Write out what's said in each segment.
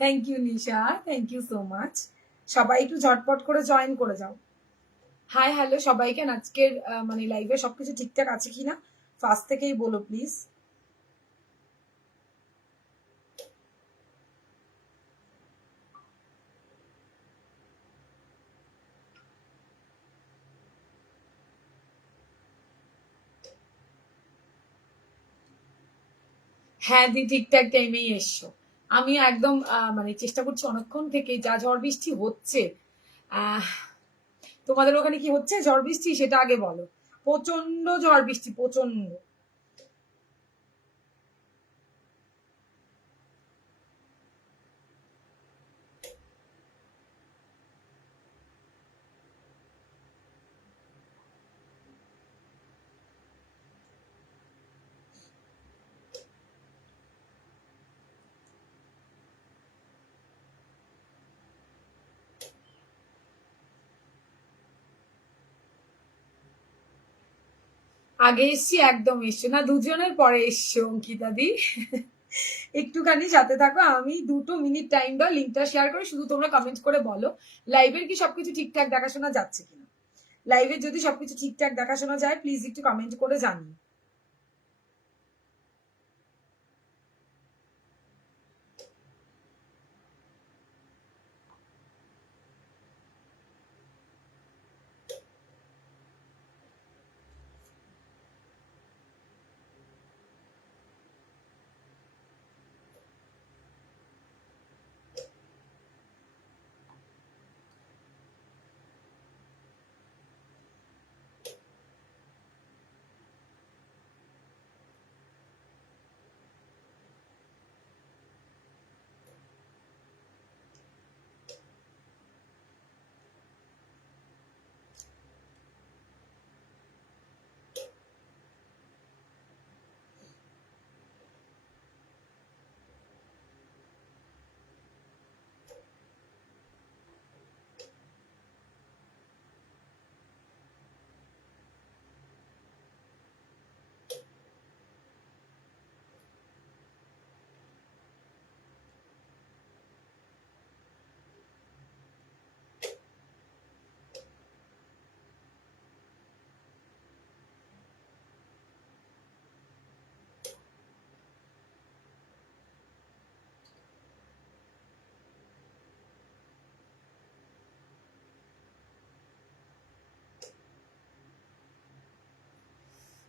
Thank you Nisha, thank you so much. সবাই একটু ঝটপট করে জয়েন করে যাও। হাই হ্যালো সবাইকে। আজকের মানে লাইভে সবকিছু ঠিকঠাক আছে কিনা ফার্স্ট থেকেই বলো প্লিজ। হ্যাঁ দি, ঠিকঠাক টাইমেই এসছো। আমি একদম মানে চেষ্টা করছি অনেকক্ষণ থেকে, যা ঝড় বৃষ্টি হচ্ছে। আহ তোমাদের ওখানে কি হচ্ছে ঝড় বৃষ্টি সেটা আগে বলো। প্রচন্ড ঝড় বৃষ্টি, প্রচন্ড। আগে এসছি, একদম এসছো না, দুজনের পরে এসছো অঙ্কিতা দি। একটুখানি সাথে থাকো, আমি 2 মিনিট টাইম দাও, লিঙ্কটা শেয়ার করে শুধু তোমরা কমেন্ট করে বলো লাইভের কি সবকিছু ঠিকঠাক দেখাশোনা যাচ্ছে কিনা। লাইভে যদি সবকিছু ঠিকঠাক দেখাশোনা যায় প্লিজ একটু কমেন্ট করে জানিও।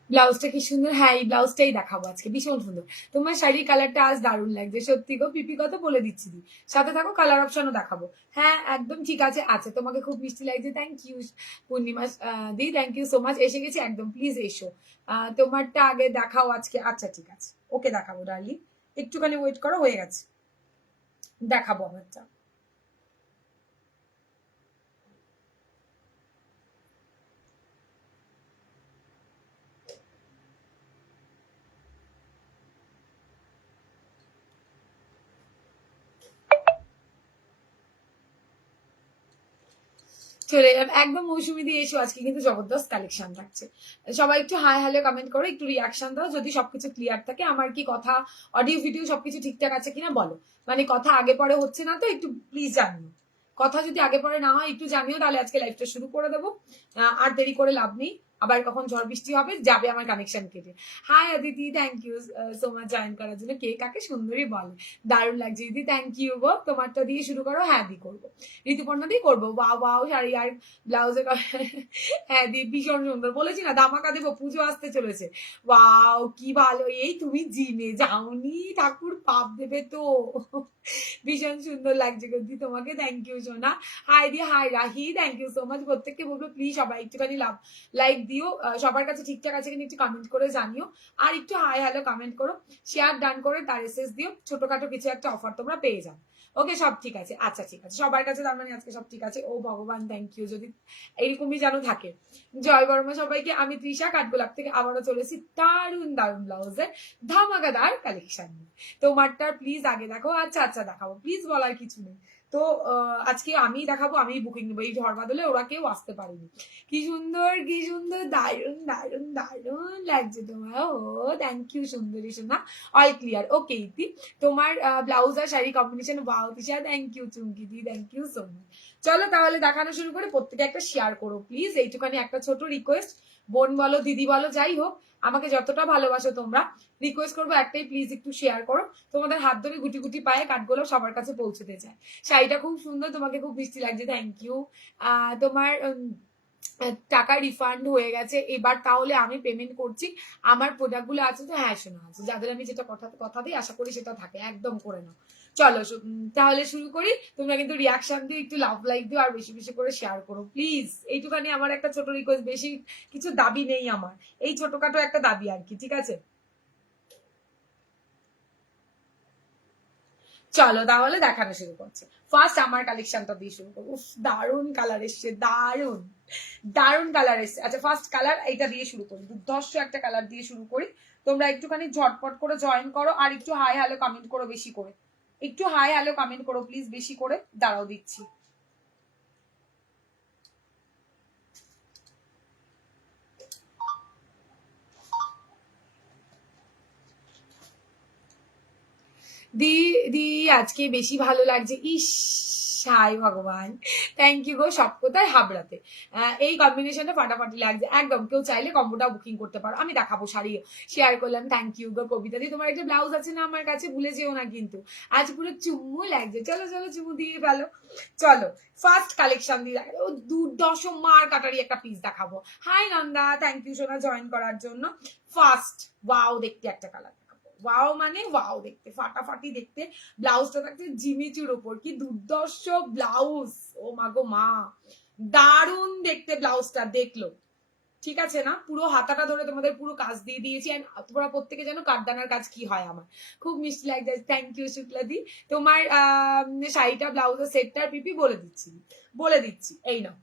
ব্লাউজটা কি সুন্দর! হ্যাঁ, এই ব্লাউজটাই দেখাবো আজকে, ভীষণ সুন্দর। তোমার শাড়ির কালারটা আজ দারুণ লাগছে সত্যি গো। পিপি কত বলে দিচ্ছি দি, সাথে থাকো, কালার অপশনও দেখাবো। হ্যাঁ একদম ঠিক আছে। আচ্ছা, তোমাকে খুব মিষ্টি লাগছে, থ্যাংক ইউ পূর্ণিমা দি, থ্যাংক ইউ সো মাচ। এসে গেছি একদম, প্লিজ এসো। তোমারটা আগে দেখাও আজকে। আচ্ছা ঠিক আছে, ওকে দেখাবো ডার্লিং, একটুখানি ওয়েট করো, হয়ে গেছে, দেখাবো আমারটা। চলে এলাম একদম, মৌসুমি দিয়ে এসো। আজকে কিন্তু জবরদস্ত কালেকশন থাকছে। সবাই একটু হাই হ্যালো কমেন্ট করো, একটু রিয়াকশন দাও যদি সবকিছু ক্লিয়ার থাকে। আমার কি কথা, অডিও ভিডিও সবকিছু ঠিকঠাক আছে কিনা বলো। মানে কথা আগে পরে হচ্ছে না তো, একটু প্লিজ জানিও। কথা যদি আগে পরে না হয় একটু জানিও, তাহলে আজকে লাইভটা শুরু করে দেবো। আর দেরি করে লাভ নেই, আবার কখন ঝড় বৃষ্টি হবে যাবে আমার কানেকশন কেটে। Hi Aditi, thank you so much join করার জন্য। কে কাকে সুন্দরী বলে, দারুণ লাগছে দিদি, থ্যাংক ইউ গো। তোমারটা দিয়ে শুরু করো। হ্যাঁ দি করবো, ঋতুপর্ণা দিয়ে করবো। ওয়াও ওয়াও শাড়ি আর ব্লাউজের হ্যাঁ দি ভীষণ সুন্দর, বলেছি না ধামাকা দেবো, পুজো আসতে চলেছে। ওয়াও কি ভালো, এই তুমি জিমে যাওনি ঠাকুর পাপ দেবে তো। ভীষণ সুন্দর লাগছে গদি তোমাকে, থ্যাংক ইউ সোনা। হাই দি, hi Rahi, thank you so much. প্রত্যেককে বলবো প্লিজ সবাই একটুখানি লাইক দিও, সবার কাছে ঠিকঠাক আছে কিনা একটু কমেন্ট করে জানিও। আর একটু হাই হ্যালো কমেন্ট করো, শেয়ার ডান করে তার এসএস দিও, ছোটখাটো কিছু একটা অফার তোমরা পেয়ে যাও। ওকে সব ঠিক আছে, আচ্ছা ঠিক আছে সবার কাছে, তার মানে আজকে সব ঠিক আছে। ও ভগবান, থ্যাংক ইউ, যদি এইরকমই যেন থাকে। জয় বর্মা সবাইকে। আমি তৃষা কাঠগোলাপ থেকে আবারও চলেছি দারুণ দারুণ ব্লাউজের ধামাকাদার কালেকশন নিয়ে। তোমারটা প্লিজ আগে দেখো। আচ্ছা আচ্ছা দেখাবো, প্লিজ বলার কিছু নেই। তো আজকে আমি দেখাবো, আমি বুকিং নেবো। এই ঝড় বাদলে ওরা কেউ আসতে পারেনি। কি সুন্দর কি সুন্দর, দারুন দারুন দারুন লাগছে তোমার। ও থ্যাংক ইউ সুন্দরী সোনা, অল ক্লিয়ার। ওকে ইতি, তোমার ব্লাউজ আর sari combination wow Tisha, thank you Chumki দি, থ্যাংক ইউ সো মাচ। চলো তাহলে দেখানো শুরু করে, প্রত্যেকে একটা শেয়ার করো প্লিজ, এইটুখানি একটা ছোট রিকোয়েস্ট। বোন বলো দিদি বলো যাই হোক, আমাকে যতটা ভালোবাসো তোমরা, রিকোয়েস্ট করবো একটাই, প্লিজ একটু শেয়ার করো। তোমাদের হাত ধরে গুটি গুটি পায়ে কাঠগুলো সবার কাছে পৌঁছতে চায়। শাড়িটা খুব সুন্দর, তোমাকে খুব মিষ্টি লাগছে, থ্যাংক ইউ। তোমার টাকা রিফান্ড হয়ে গেছে এবার, তাহলে আমি পেমেন্ট করছি। আমার প্রোডাক্টগুলো আছে তো? হ্যাঁ শোনা আছে, যাদের আমি যেটা কথা দিই আশা করি সেটা থাকে, একদম করে নাও। চলো তাহলে শুরু করি। তোমরা কিন্তু রিয়াকশন দিও, একটু লাভ লাইক দিও, আর বেশি বেশি করে শেয়ার করো প্লিজ। এইটুখানি আমার একটা ছোট রিকোয়েস্ট, বেশি কিছু দাবি নেই আমার, এই ছোটখাটো একটা দাবি আর কি, ঠিক আছে? চলো তাহলে দেখানো শুরু করছি। ফার্স্ট আমার কালেকশনটা দিয়ে শুরু করবো। উফ দারুন কালার এসছে, দারুন দারুন কালার এসছে। আচ্ছা ফার্স্ট কালার এইটা দিয়ে শুরু করি, দুর্ধর্ষ একটা কালার দিয়ে শুরু করি। তোমরা একটুখানি ঝটপট করে জয়েন করো, আর একটু হাই হ্যালো কমেন্ট করো বেশি করে, একটু হাই হ্যালো কমেন্ট করো প্লিজ বেশি করে। দাঁড়াও দিচ্ছি। দি দি আজকে বেশি ভালো লাগছে, ইস হাই ভগবান, থ্যাংক ইউ গো। সব কোথায়? হাবড়াতে। এই কম্বিনেশনটা ফাটাফাটি লাগছে একদম, কেউ চাইলে কম্বোটা বুকিং করতে পারো, আমি দেখাবো শাড়ি শেয়ার করলাম। থ্যাংক ইউ গো কবিতা দি। তোমার একটা ব্লাউজ আছে না আমার কাছে, ভুলে যেও না কিন্তু, আজ পুরো চুম্মু লাগছে। চলো চলো চুমু দিয়ে ফেলো। চলো ফার্স্ট কালেকশন দিয়ে দেখাবো, দুর্দশ মার কাটারি একটা পিস দেখাবো। হাই নন্দা, থ্যাংক ইউ সোনা জয়েন করার জন্য। ফার্স্ট ওয়াও দেখতে একটা কালার, ওয়াও মানে ওয়াও দেখতে, ফাটাফাটি দেখতে। ব্লাউজটা থাকছে জিমিচুর ওপর, কি দুর্দর্শ ব্লাউজ, ও মা গো মা, দারুণ দেখতে ব্লাউজটা, দেখলো ঠিক আছে না? পুরো হাতাটা ধরে তোমাদের পুরো কাজ দিয়ে দিয়েছি, তোমরা প্রত্যেকে জানো কাঠদানার কাজ কি হয় আমার, খুব মিষ্টি লাগছে। থ্যাংক ইউ শুক্লাদি। তোমার শাড়িটা ব্লাউজের সেটটার পিপি বলে দিচ্ছি, এই নাও,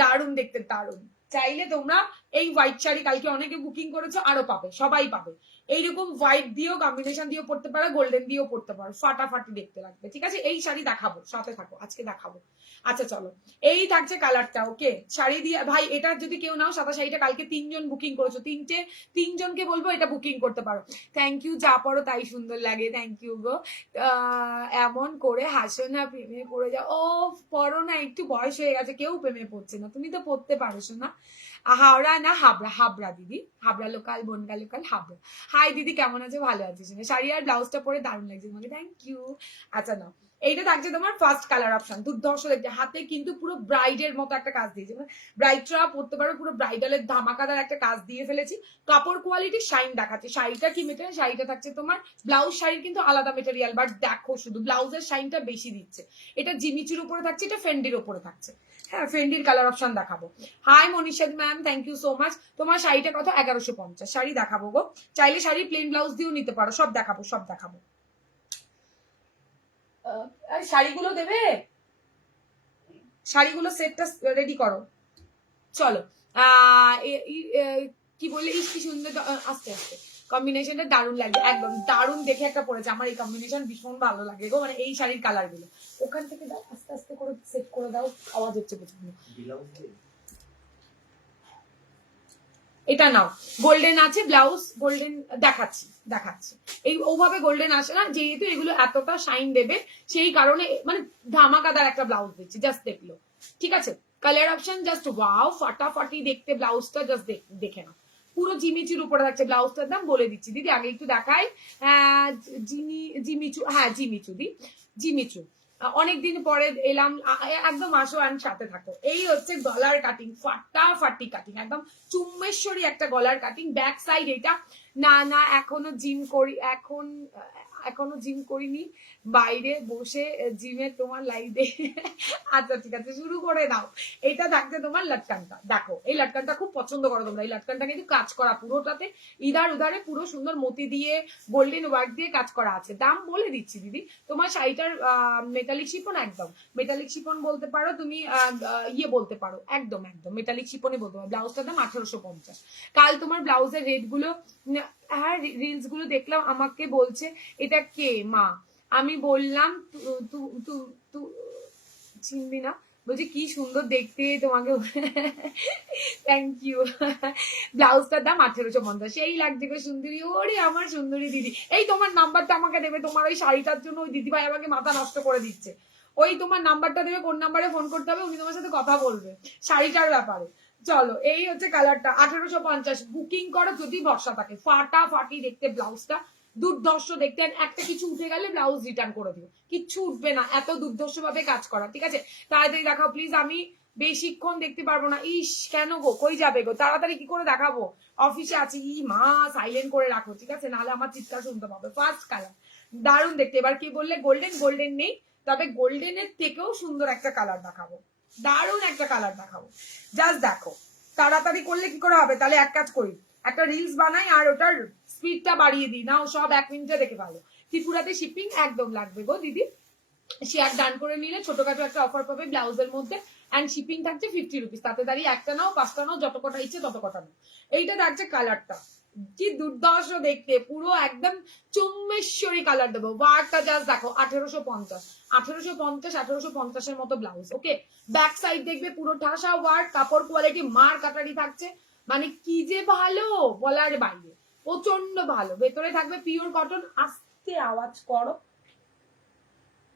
দারুণ দেখতে দারুণ। চাইলে তোমরা এই হোয়াইট শাড়ি কালকে অনেকে বুকিং করেছো, আরো পাবে, সবাই পাবে। এইরকম হোয়াইট দিয়েও কম্বিনেশন দিয়েও পড়তে পারো, গোল্ডেন দিয়েও পড়তে পারো, ফাটাফাটি দেখতে লাগবে, ঠিক আছে? এই শাড়ি দেখাবো, সাথে থাকো, আজকে দেখাবো। আচ্ছা চলো, এই থাকছে কালারটা। ওকে শাড়ি দিয়ে ভাই, এটা যদি কেউ নাও, সাদা শাড়িটা কালকে 3 জন বুকিং করেছো, 3 জনকে বলবো এটা বুকিং করতে পারো। থ্যাংক ইউ, যা পড়ো তাই সুন্দর লাগে, থ্যাংক ইউ গো। এমন করে হাসো না, প্রেমে পড়ে যাও। ও পড়ো না, একটু বয়স হয়ে গেছে, কেউ প্রেমে পড়ছে না, তুমি তো পড়তে পারছো না। হাওড়া না হাবড়া, হাবড়া দিদি, Habra local, Bongaon local, Habra. Hi দিদি কেমন আছো? ভালো আছিস? শাড়ি আর ব্লাউজটা পরে দারুণ লাগছে তোমাকে, থ্যাংক ইউ। আচ্ছা না, এইটা থাকছে তোমার ফার্স্ট কালার অপশন, দুর্ধর্ষ দেখতে, হাতে কিন্তু পুরো ব্রাইডের মতো একটা কাজ দিয়েছে, মানে ব্রাইডরা পড়তে পারো, পুরো ব্রাইডালের ধামাকাদার একটা কাজ দিয়ে ফেলেছি। কাপড় কোয়ালিটি শাইন দেখাচ্ছে। শাড়িটা কি মেটেরিয়াল? শাড়িটা থাকছে তোমার, ব্লাউজ শাড়ির কিন্তু আলাদা মেটেরিয়াল, বাট দেখো শুধু ব্লাউজের শাইনটা বেশি দিচ্ছে। এটা জিমিচুর উপরে থাকছে, এটা ফেন্ডির উপরে থাকছে। হ্যাঁ ফেন্ডির কালার অপশন দেখাবো। Hi Manisha ma'am, thank you so much. তোমার শাড়িটা কত? 1150। শাড়ি দেখাবো গো, চাইলে শাড়ি প্লেন ব্লাউজ দিয়েও নিতে পারো, সব দেখাবো সব দেখাবো। শাড়িগুলো দেবে, শাড়িগুলো সেটটা রেডি করো। চলো কি বললে, ইস কি সুন্দর, আস্তে আস্তে কম্বিনেশনটা দারুণ লাগছে, একদম দারুণ দেখে একটা পড়েছে, আমার এই কম্বিনেশন ভীষণ ভালো লাগে গো, মানে এই শাড়ির কালার গুলো। ওখান থেকে দাও, আস্তে আস্তে করে সেট করে দাও, আওয়াজ হচ্ছে প্রচন্ড। এটা নাও, গোল্ডেন আছে ব্লাউজ, গোল্ডেন দেখাচ্ছি দেখাচ্ছি। এই ওভাবে গোল্ডেন আসে না, যেহেতু এগুলো এতটা শাইন দেবে সেই কারণে, মানে ধামাকাদার একটা ব্লাউজ দিচ্ছি, জাস্ট দেখলো, ঠিক আছে? কালার অপশন জাস্ট ওয়াও, ফাটাফাটি দেখতে ব্লাউজটা, জাস্ট দেখে নাও। পুরো জিমিচুর উপরে থাকছে, ব্লাউজটার দাম বলে দিচ্ছি দিদি, আগে একটু দেখাই। জিমিচু, হ্যাঁ জিমিচু দি, জিমিচু। অনেকদিন পরে এলাম, একদম আসো আর সাথে থাকো। এই হচ্ছে গলার কাটিং, ফাটাফাটি কাটিং, একদম চুম্বেশ্বরী একটা গলার কাটিং। ব্যাক সাইড এটা, না না এখনো জিম করি, এখনো জিম করিনি, বাইরে বসে জিমে তোমার লাইভে। আচ্ছা ঠিক আছে, শুরু করে দাও। এটা থাকছে তোমার লটকানটা, দেখো এই লটকানটা খুব পছন্দ করো তোমরা, এই লটকানটা কিন্তু কাজ করা পুরোটাতে, ইধার উধারে পুরো সুন্দর মতি দিয়ে গোল্ডেন ওয়ার্ক দিয়ে কাজ করা আছে। দাম বলে দিচ্ছি দিদি, তোমার শাড়িটার মেটালিক শিপন, একদম মেটালিক শিপন বলতে পারো তুমি, ইয়ে বলতে পারো, একদম একদম মেটালিক শিপনে বলতে পারো। ব্লাউজটার দাম 1850। কাল তোমার ব্লাউজের রেট গুলো, হ্যাঁ রিলস গুলো দেখলাম, আমাকে বলছে এটা কে মা, আমি বললাম চিনবি না? বলছি কি সুন্দর দেখতে তোমাকে। Thank you. ব্লাউজটার দাম 1850। সেই লাগছে গো সুন্দরী। ওরে আমার সুন্দরী দিদি, এই তোমার নাম্বারটা আমাকে দেবে, তোমার ওই শাড়িটার জন্য ওই দিদিভাই আমাকে মাথা নষ্ট করে দিচ্ছে। ওই তোমার নাম্বারটা দেবে, কোন নাম্বারে ফোন করতে হবে, উনি তোমার সাথে কথা বলবে শাড়িটার ব্যাপারে। চলো, এই হচ্ছে কালারটা 1850। বুকিং করো যদি ভরসা থাকে। ফাটাফাটি দেখতে ব্লাউজটা, দুর্ধর্ষ দেখতে। একটা কিছু উঠে গেলে ব্লাউজ রিটার্ন করে দিও, কিচ্ছু উঠবে না, এত দুর্ধর্ষ ভাবে কাজ করা। ঠিক আছে, তাড়াতাড়ি দেখাও প্লিজ, আমি বেশিক্ষণ দেখতে পারবো না। ইস কেন গো, কই যাবে গো, তাড়াতাড়ি কি করে দেখাবো, অফিসে আছি। ই মা, সাইলেন্ট করে রাখো ঠিক আছে, নাহলে আমার চিৎকার শুনতে পাবে। ফার্স্ট কালার দারুণ দেখতে। এবার কি বললে গোল্ডেন? গোল্ডেন নেই, তবে গোল্ডেনের থেকেও সুন্দর একটা কালার দেখাবো, দারুণ একটা কালার দেখাবো। জাস্ট দেখো, তাড়াতাড়ি করলে কি করে হবে, তাহলে এক কাজ করি, একটা রিলস বানাই আর ওটার স্পিডটা বাড়িয়ে দিই, নাও সব 1 মিনিটে দেখে ভালো। ত্রিপুরাতে শিপিং একদম লাগবে গো দিদি। শেয়ার ডান করে নিলে ছোটখাটো একটা অফার পাবে ব্লাউজের মধ্যে, এন্ড শিপিং থাকছে 50 রুপিস। তাতে দাঁড়িয়ে একটা নাও, 5টা নাও, যত কটা ইচ্ছে তত কটা নাও। এইটা থাকছে কালারটা, কি দুর্দর্শ দেখতে, পুরো একদম চুম্বেশ্বরী কালার দেবো। ওয়ার্কটা জাস্ট দেখো, 1850। 1850 মতো ব্লাউজ। ওকে, ব্যাক সাইড দেখবে পুরো ঠাসা ওয়ার্ক, কাপড় কোয়ালিটি মার কাটারি থাকছে, মানে কি যে ভালো বলার বাইরে, প্রচন্ড ভালো। ভেতরে থাকবে পিওর কটন, আস্তে আওয়াজ করো,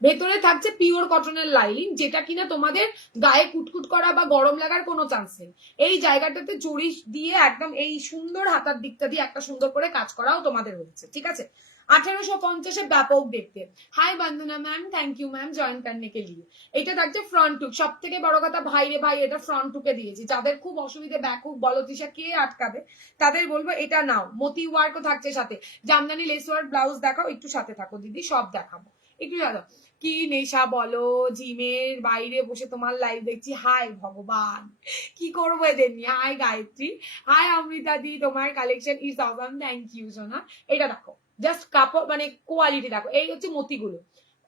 ভেতরে থাকছে পিওর কটনের লাইনিং, যেটা কিনা তোমাদের গায়ে কুটকুট করা বা গরম লাগার কোনো চান্স নেই। এই জায়গাটাতে জড়ি দিয়ে একদম এই সুন্দর হাতার দিকটা দিয়ে একটা সুন্দর করে কাজ করাও তোমাদের হচ্ছে। ঠিক আছে, 1850 ব্যাপক দেখতে। Hi Bandana ma'am, thank you ma'am join করনে কে লিয়ে। এটা থাকছে ফ্রন্ট টুক, সব থেকে বড় কথা ভাই রে ভাই, এটা ফ্রন্ট টুকে দিয়েছি। যাদের খুব অসুবিধে ব্যাক হুক বলো তৃষা কে আটকাবে, তাদের বলবো এটা নাও। মতি ওয়ার্কও থাকছে সাথে, জামদানি লেস ওয়ার্ক ব্লাউজ দেখাও, একটু সাথে থাকো দিদি, সব দেখাবো একটু সাথে। কি নেশা বলো, জিমের বাইরে বসে তোমার লাইভ দেখছি। হাই ভগবান, কি করবো এদের নিয়ে। হাই গায়ত্রী, হাই অমৃতা দি, তোমার collection is awesome, thank you সোনা। এটা দেখো, জাস্ট কাপড় মানে কোয়ালিটি দেখো। এই হচ্ছে মতিগুলো,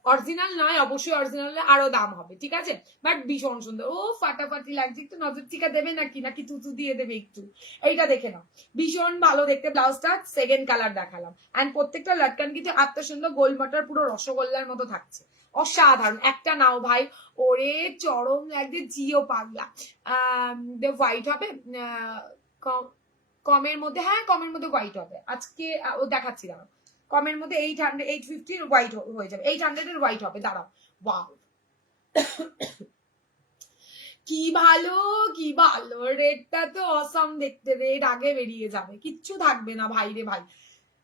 অরিজিনাল নয়, অবশ্যই অরিজিনাল আরো দাম হবে। ঠিক আছে, বাট ভীষণ সুন্দর। ও ফাটাফাটি লাগছে, একটু নজর টিকা দেবে নাকি, নাকি তুতু দিয়ে দেবে একটু, এইটা দেখে নাও। ভীষণ ভালো দেখতে ব্লাউজটা, সেকেন্ড কালার দেখালাম। এন্ড প্রত্যেকটা লটকান কিন্তু এত সুন্দর গোল মটর, পুরো রসগোল্লার মতো থাকছে, অসাধারণ। একটা নাও ভাই, ওরে চরম লাগছে, জিও পাগলা। হোয়াইট হবে কমের মধ্যে, হ্যাঁ কমের মধ্যে হোয়াইট হবে আজকে, ও দেখাচ্ছি দাঁড়াও। কমের মধ্যে 850 হোয়াইট হয়ে যাবে, 800 এর হোয়াইট হবে, দাঁড়াও। ওয়াও, কি ভালো, কি ভালো, রেডটা তো অসাম দেখতে। রেড আগে বেরিয়ে যাবে, কিচ্ছু থাকবে না ভাই রে ভাই,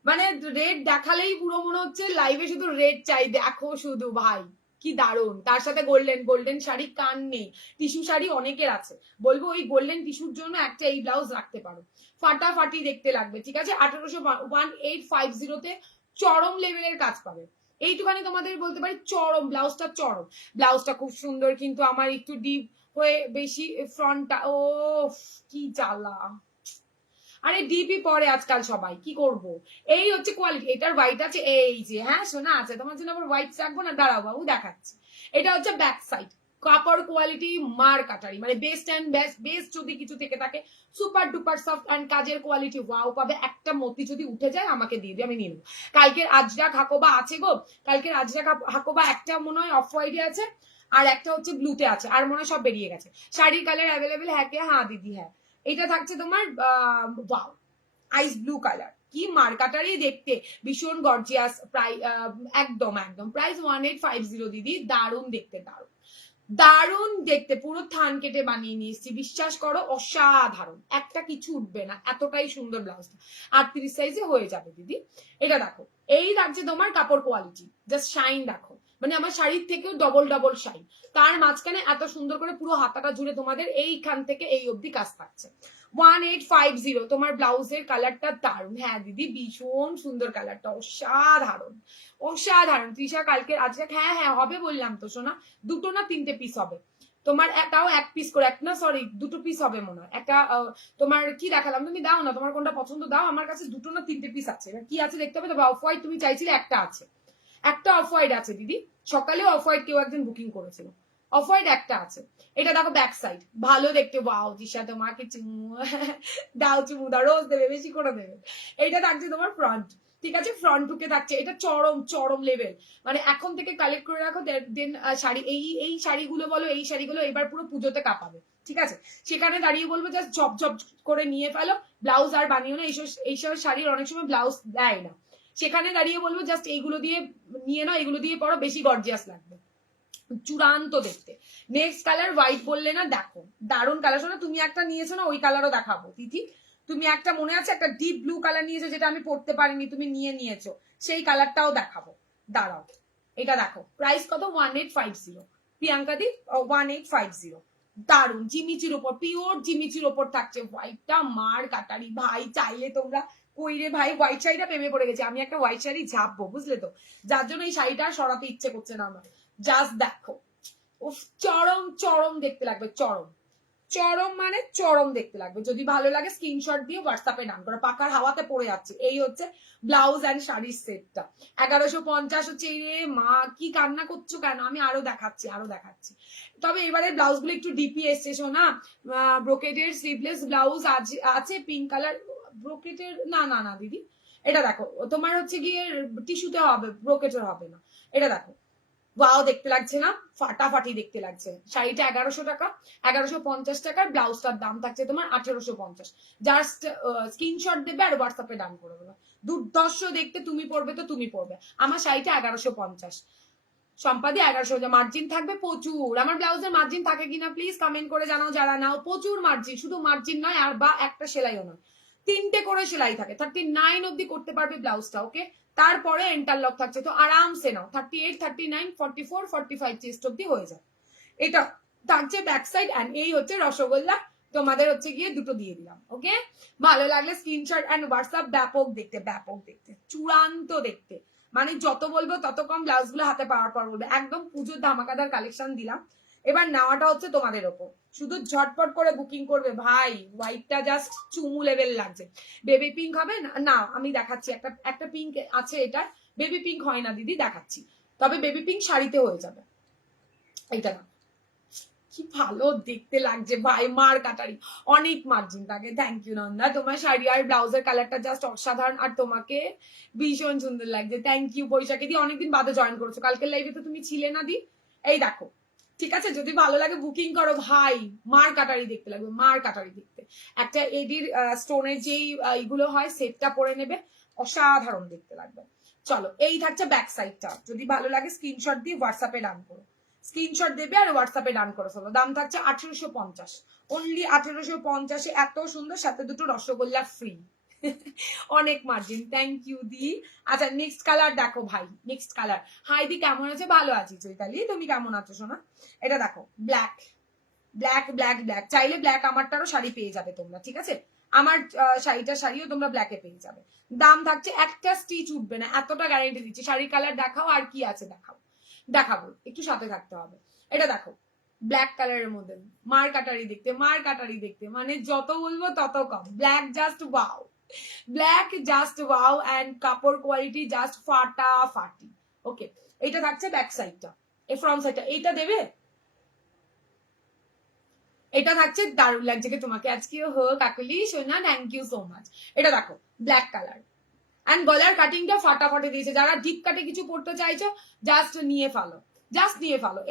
মানে রেড দেখালেই পুরো মনে হচ্ছে লাইভে শুধু রেড চাই, দেখো শুধু ভাই কি দারুণ। তার সাথে গোল্ডেন, গোল্ডেন শাড়ি কান নেই, টিস্যু শাড়ি অনেকের আছে, বলবো ওই গোল্ডেন টিস্যুর জন্য একটা এই ব্লাউজ রাখতে পারো, ফাটাফাটি দেখতে লাগবে। ঠিক আছে, 1850 তে চরম লেভেলের কাজ পাবে। এইটুখানি তোমাদের বলতে পারি, চরম ব্লাউজটা, চরম ব্লাউজটা খুব সুন্দর, কিন্তু আমার একটু ডিপ হয়ে বেশি ফ্রন্টটা, ও কি জ্বালা। আরে ডিপি পরে আজকাল সবাই, কি করব। এই হচ্ছে কোয়ালিটি, এটার হোয়াইট আছে এই যে, হ্যাঁ শোনা আছে তোমার জন্য, আবার হোয়াইট রাখবো না, দাঁড়াও বাবু দেখাচ্ছি। এটা হচ্ছে ব্যাক সাইড, কাপড় কোয়ালিটি মার কাটারি, মানে বেস্ট এন্ড বেস্ট। বেস্ট যদি কিছু থেকে থাকে, সুপার ডুপার সফট এন্ড কাজের কোয়ালিটি ওয়াও পাবে। একটা মতি যদি উঠে যায় আমাকে দিয়ে দিও, আমি নিয়ে নেবো। কালকের আজরাক হাকোবা আছে গো, কালকের আজরাক হাকোবা একটা মনে হয় অফ হোয়াইটে আছে, আর একটা হচ্ছে ব্লুতে আছে, আর মনে হয় সব বেরিয়ে গেছে। শাড়ির কালার অ্যাভেলেবেল, হ্যাঁ কে, হ্যাঁ দিদি হ্যাঁ। এটা থাকছে তোমার ওয়াও, আইস ব্লু কালার, কি মার্কাটারই দেখতে, ভীষণ গর্জিয়াস। একদম একদম প্রাইস 1850 দিদি, দারুণ দেখতে, দারুণ দারুণ দেখতে, পুরো থান কেটে বানিয়ে নিয়ে এসেছি, বিশ্বাস করো অসাধারণ, একটা কিছু উঠবে না, এতটাই সুন্দর ব্লাউজটা। 38 সাইজে হয়ে যাবে দিদি। এটা দেখো, এই রাখছে তোমার কাপড় কোয়ালিটি, জাস্ট শাইন দেখো, মানে আমার শাড়ির থেকেও ডবল ডবল শাইন। তার মাঝখানে এত সুন্দর করে পুরো হাতাটা জুড়ে তোমাদের এইখান থেকে এই অবধি কাজ থাকছে। 1850 তোমার ব্লাউজের কালারটা দারুণ, হ্যাঁ দিদি ভীষণ সুন্দর কালারটা, অসাধারণ অসাধারণ। তৃষা কালকে আজকে, হ্যাঁ হ্যাঁ হবে বললাম তো সোনা, 2 না 3টে পিস হবে তোমার, এটাও 1 পিস করে, এক না সরি 2টো পিস হবে মনে হয়। একটা তোমার কি দেখালাম, তুমি দাও না তোমার কোনটা পছন্দ দাও, আমার কাছে 2 না 3টে পিস আছে, এবার কি আছে দেখতে হবে। তবে অফ হোয়াইট তুমি চাইছিলে, একটা আছে, একটা অফ হোয়াইট আছে দিদি, সকালেও অফ হোয়াইট কেউ একজন বুকিং করেছিল, অফ হোয়াইট একটা আছে। এটা দেখো ব্যাক সাইড, ভালো দেখতে। ওয়াও দিশা, তোমাকে চুমু দাও, চুমু দাও, রোজ দেবে, বেশি করে দেবে। এইটা থাকছে তোমার ফ্রন্ট, ঠিক আছে, ফ্রন্ট টুকে থাকছে, এটা চরম চরম লেভেল। মানে এখন থেকে কালেক্ট করে রাখো, দেন শাড়ি, এই শাড়িগুলো বলো, এই শাড়িগুলো এবার পুরো পুজোতে কাঁপাবে। ঠিক আছে, সেখানে দাঁড়িয়ে বলবো জাস্ট ঝপ ঝপ করে নিয়ে ফেলো, ব্লাউজ আর বানিও না, এইসব শাড়ির অনেক সময় ব্লাউজ দেয় না, সেখানে দাঁড়িয়ে বলবো জাস্ট এইগুলো দিয়ে নিয়ে নাও, এগুলো দিয়ে পরো, বেশি গর্জিয়াস লাগবে, চূড়ান্ত দেখতে। নেক্সট কালার হোয়াইট বললে না, দেখো দারুণ কালার। শোনো, তুমি একটা নিয়েছো না, ওই কালারও দেখাবো তিথি। তুমি একটা মনে আছে একটা ডিপ ব্লু কালার নিয়েছো, যেটা আমি পড়তে পারিনি, তুমি নিয়েছো, সেই কালারটাও দেখাবো, দাঁড়াও। এটা দেখো, প্রাইস কত, 1850। প্রিয়াঙ্কা দি 1850। দারুন জিমিচির উপর, পিওর জিমিচির উপর থাকছে, হোয়াইটটা মার কাটারি ভাই, চাইলে তোমরা কই রে ভাই, হোয়াইট শাড়িটা প্রেমে পড়ে গেছে, আমি একটা হোয়াইট শাড়ি ঝাপবো, বুঝলে তো, যার জন্য এই শাড়িটা সরাতে ইচ্ছে করছে না আমার। জাস্ট দেখো, উফ, চরম চরম দেখতে লাগবে, চরম চরম মানে চরম দেখতে লাগবে। যদি ভালো লাগে স্ক্রিনশট দিয়ে হোয়াটসঅ্যাপে ডান করো, পাকার হাওয়াতে পড়ে যাচ্ছে। এই হচ্ছে ব্লাউজ অ্যান্ড শাড়ির সেটটা, 1150 হচ্ছে। রে মা, কি কান্না করছো কেন, আমি আরো দেখাচ্ছি। তবে এবারে ব্লাউজ গুলো একটু ডিপি এসছে, শোনা, ব্রোকেটের স্লিভলেস ব্লাউজ আছে, পিঙ্ক কালার ব্রোকেটের, না দিদি, এটা দেখো তোমার হচ্ছে গিয়ে টিস্যুতে হবে, ব্রোকেটের হবে না। এটা দেখো, ওয়াও দেখতে লাগছে না, ফাটাফাটি দেখতে লাগছে। শাড়িটা 1100 টাকা, 1150 টাকার, ব্লাউজটার দাম থাকছে তোমার 1850। জাস্ট স্ক্রিনশট দেবে আর হোয়াটসঅ্যাপে ডান করে দেবে। দুর্ধর্ষ দেখতে, তুমি পড়বে তো তুমি পড়বে। আমার শাড়িটা 1150, সম্পাদি 1100, মার্জিন থাকবে প্রচুর। আমার ব্লাউজের মার্জিন থাকে কিনা প্লিজ কমেন্ট করে জানাও যারা নাও। প্রচুর মার্জিন, শুধু মার্জিন নয়, আর বা একটা সেলাইও নয়, 3টে করে সেলাই থাকে, 39 অব্দি করতে পারবে ব্লাউজটা, ওকে। তারপরে ইন্টারলক থাকছে, তো আরামসে নাও, 38, 39, 44, 45 চেস্ট অব্দি হয়ে যায়। এটা থাকছে ব্যাক সাইড, এন্ড এই হচ্ছে রসগোল্লা, তোমাদের হচ্ছে গিয়ে দুটো দিয়ে দিলাম, ওকে। ভালো লাগলে স্ক্রিনশট এন্ড হোয়াটসঅ্যাপ। ব্যাপক দেখতে, চূড়ান্ত দেখতে, মানে যত বলবো তত কম। ব্লাউজ গুলো হাতে পাওয়ার পর বলবে, একদম পুজোর ধামাকাদার কালেকশন দিলাম। এবার নেওয়াটা হচ্ছে তোমাদের ওপর, শুধু ঝটপট করে বুকিং করবে ভাই। হোয়াইটটা জাস্ট চুমু লেভেল লাগছে। বেবি পিঙ্ক হবে না, আমি দেখাচ্ছি, একটা পিঙ্ক আছে, এটা বেবি পিঙ্ক হয় না দিদি, দেখাচ্ছি। তবে বেবি পিঙ্ক শাড়িতে হয়ে যাবে। এইটা না, কি ভালো দেখতে লাগছে ভাই, মার কাটারি, অনেক মার্জিন থাকে। থ্যাংক ইউ নন্দা, তোমার শাড়ি আর ব্লাউজের কালারটা জাস্ট অসাধারণ, আর তোমাকে ভীষণ সুন্দর লাগছে। থ্যাংক ইউ বৈশাখী দি, অনেকদিন বাদে জয়েন করেছো, কালকের লাইভে তো তুমি ছিলে না দি। এই দেখো, ঠিক আছে, যদি ভালো লাগে বুকিং করো ভাই, মার কাটারি দেখতে লাগবে, মার কাটারি দেখতে। একটা এডির স্টোনের যেই এইগুলো হয়, সেটটা পরে নেবে, অসাধারণ দেখতে লাগবে। চলো, এই থাকছে ব্যাক সাইডটা, যদি ভালো লাগে স্ক্রিনশট দিয়ে হোয়াটসঅ্যাপে ডান করো, স্ক্রিনশট দেবে আর হোয়াটসঅ্যাপে ডান করে ফেলো। দাম থাকছে 1850, অনলি 1850। এত সুন্দর, সাথে দুটো রসগোল্লা ফ্রি। অনেক মার্জিন, থ্যাংক ইউ দি। আচ্ছা, নেক্সট কালার দেখো ভাই, নেক্সট কালার। হাই দি, কেমন আছে, ভালো আছি চৈতালি, তুমি কেমন আছো সোনা? এটা দেখো, ব্ল্যাক ব্ল্যাক ব্ল্যাক ব্ল্যাক, চাইলে ব্ল্যাক আমারটারও শাড়ি পেয়ে যাবে তোমরা, ঠিক আছে, আমার শাড়িও তোমরা ব্ল্যাকে পেয়ে যাবে। দাম থাকছে, একটা স্টিচ উঠবে না, এতটা গ্যারেন্টি দিচ্ছি। শাড়ির কালার দেখাও, আর কি আছে দেখাবো, একটু সাথে থাকতে হবে। এটা দেখো, ব্ল্যাক কালারের মধ্যে, মার কাটারি দেখতে, মানে যত বলবো তত কম। ব্ল্যাক জাস্ট ওয়াও, এন্ড কাপড় কোয়ালিটি জাস্ট ফাটাফাটি, ওকে। এটা থাকছে ব্যাক সাইডটা, এই ফ্রন্ট সাইডটা, এইটা দেবে, এটা থাকছে। দারুণ লাগছে কি তোমাকে আজকে, হো কাকলি সোনা, থ্যাংক ইউ সো মাচ। এটা দেখো, ব্ল্যাক কালার, এন্ড গলার কাটিংটা ফাটাফাটি দিয়েছে। যারা ডিপ কাটে কিছু পড়তে চাইছো, জাস্ট নিয়ে ফেলো।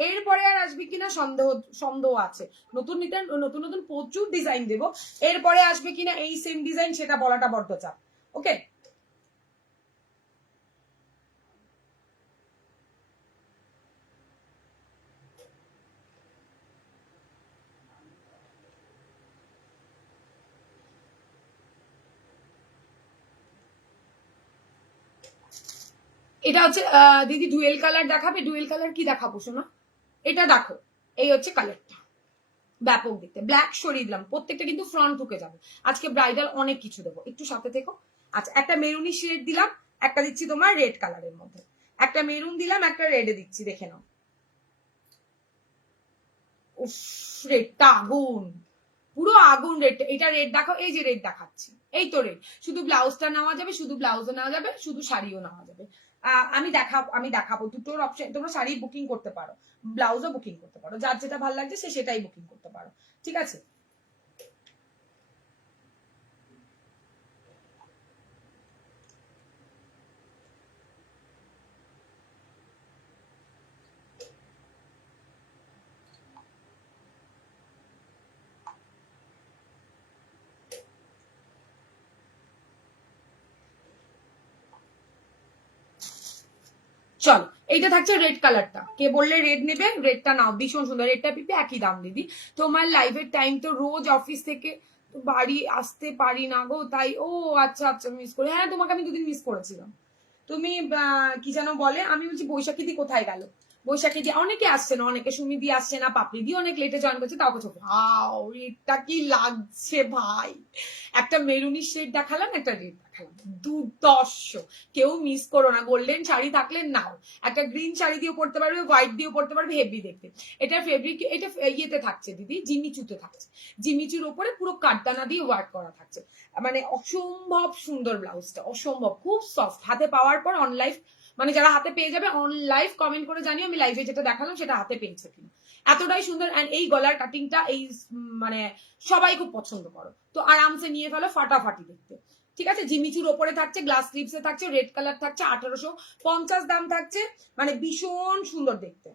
এরপরে আর আসবে কিনা সন্দেহ আছে। নতুন নতুন প্রচুর ডিজাইন দেবো, এরপরে আসবে কিনা এই সেম ডিজাইন, সেটা বলাটা বড্ড চাপ, ওকে। এটা হচ্ছে দিদি ডুয়েল কালার দেখাবে, ডুয়েল কালার কি দেখাবো শোনা? এটা দেখো, এই হচ্ছে কালারটা, ব্যাপক দেখতে। ব্ল্যাক সরিয়ে দিলাম, প্রত্যেকটা কিন্তু ফ্রন্ট ঢুকে যাবে। আজকে ব্রাইডাল অনেক কিছু দেবো, একটু সাথে থেকো। আচ্ছা, একটা মেরুনি শেড দিলাম, একটা দিচ্ছি তোমার রেড কালারের মধ্যে, একটা মেরুন দিলাম, একটা রেডে দিচ্ছি, দেখে নাও। উফ, রেডটা আগুন, পুরো আগুন রেডটা। এটা রেড দেখাও, এই যে রেড দেখাচ্ছি, এই তো রেড। শুধু ব্লাউজটা নেওয়া যাবে, শুধু ব্লাউজও নেওয়া যাবে, শুধু শাড়িও নেওয়া যাবে। আমি দেখাবো দুটোর অপশন, তোমরা শাড়ি বুকিং করতে পারো, ব্লাউজও বুকিং করতে পারো, যার যেটা ভালো লাগছে সে সেটাই বুকিং করতে পারো, ঠিক আছে। চলো, এইটা থাকছে রেড কালারটা। কে বললে রেড নেবে? রেডটা নাও, ভীষণ সুন্দর। রেডটা পিপি একই দাম দিদি। তোমার লাইভের টাইম তো রোজ অফিস থেকে বাড়ি আসতে পারি না গো, তাই। ও আচ্ছা আচ্ছা, মিস করে। হ্যাঁ, তোমাকে আমি দুদিন মিস করেছিলাম। তুমি কি যেন বলে, আমি বলছি বৈশাখী দি কোথায় গেল। বৈশাখী দি অনেকে আসছে না, অনেকে সুমিদি আসছে না, পাপড়ি দি অনেক লেটে জয়েন করছে, তাও বলছো ভাও এটা কি লাগছে ভাই। একটা মেরুনি শেড দেখালাম, একটা রেড দেখালাম, দুর্দর্শ। কেউ মিস করো না। গোল্ডেন শাড়ি থাকলে নাও, একটা গ্রিন শাড়ি দিয়েও পড়তে পারবে, হোয়াইট দিয়েও পড়তে পারবে, হেভি দেখতে। এটা ফেব্রিক, এটা ইয়েতে থাকছে দিদি, জিমিচুতে থাকছে। জিমিচুর ওপরে পুরো কাঠদানা দিয়ে ওয়ার্ক করা থাকছে। মানে অসম্ভব সুন্দর ব্লাউজটা, অসম্ভব, খুব সফট। হাতে পাওয়ার পর অন লাইভ, মানে যারা হাতে পেয়ে যাবে অন লাইভ কমেন্ট করে জানিও আমি লাইভে যেটা দেখালাম সেটা হাতে পেয়েছে কিনা। এতটাই সুন্দর। এন্ড এই গলার কাটিংটা, এই মানে সবাই খুব পছন্দ করো তো, আরামসে নিয়ে ফেলো, ফাটাফাটি দেখতে। ঠিক আছে, জিমিচুর ওপরে থাকছে, গ্লাস স্লিপসে থাকছে, রেড কালার থাকছে, 1850 দাম থাকছে। মানে ভীষণ সুন্দর দেখতে।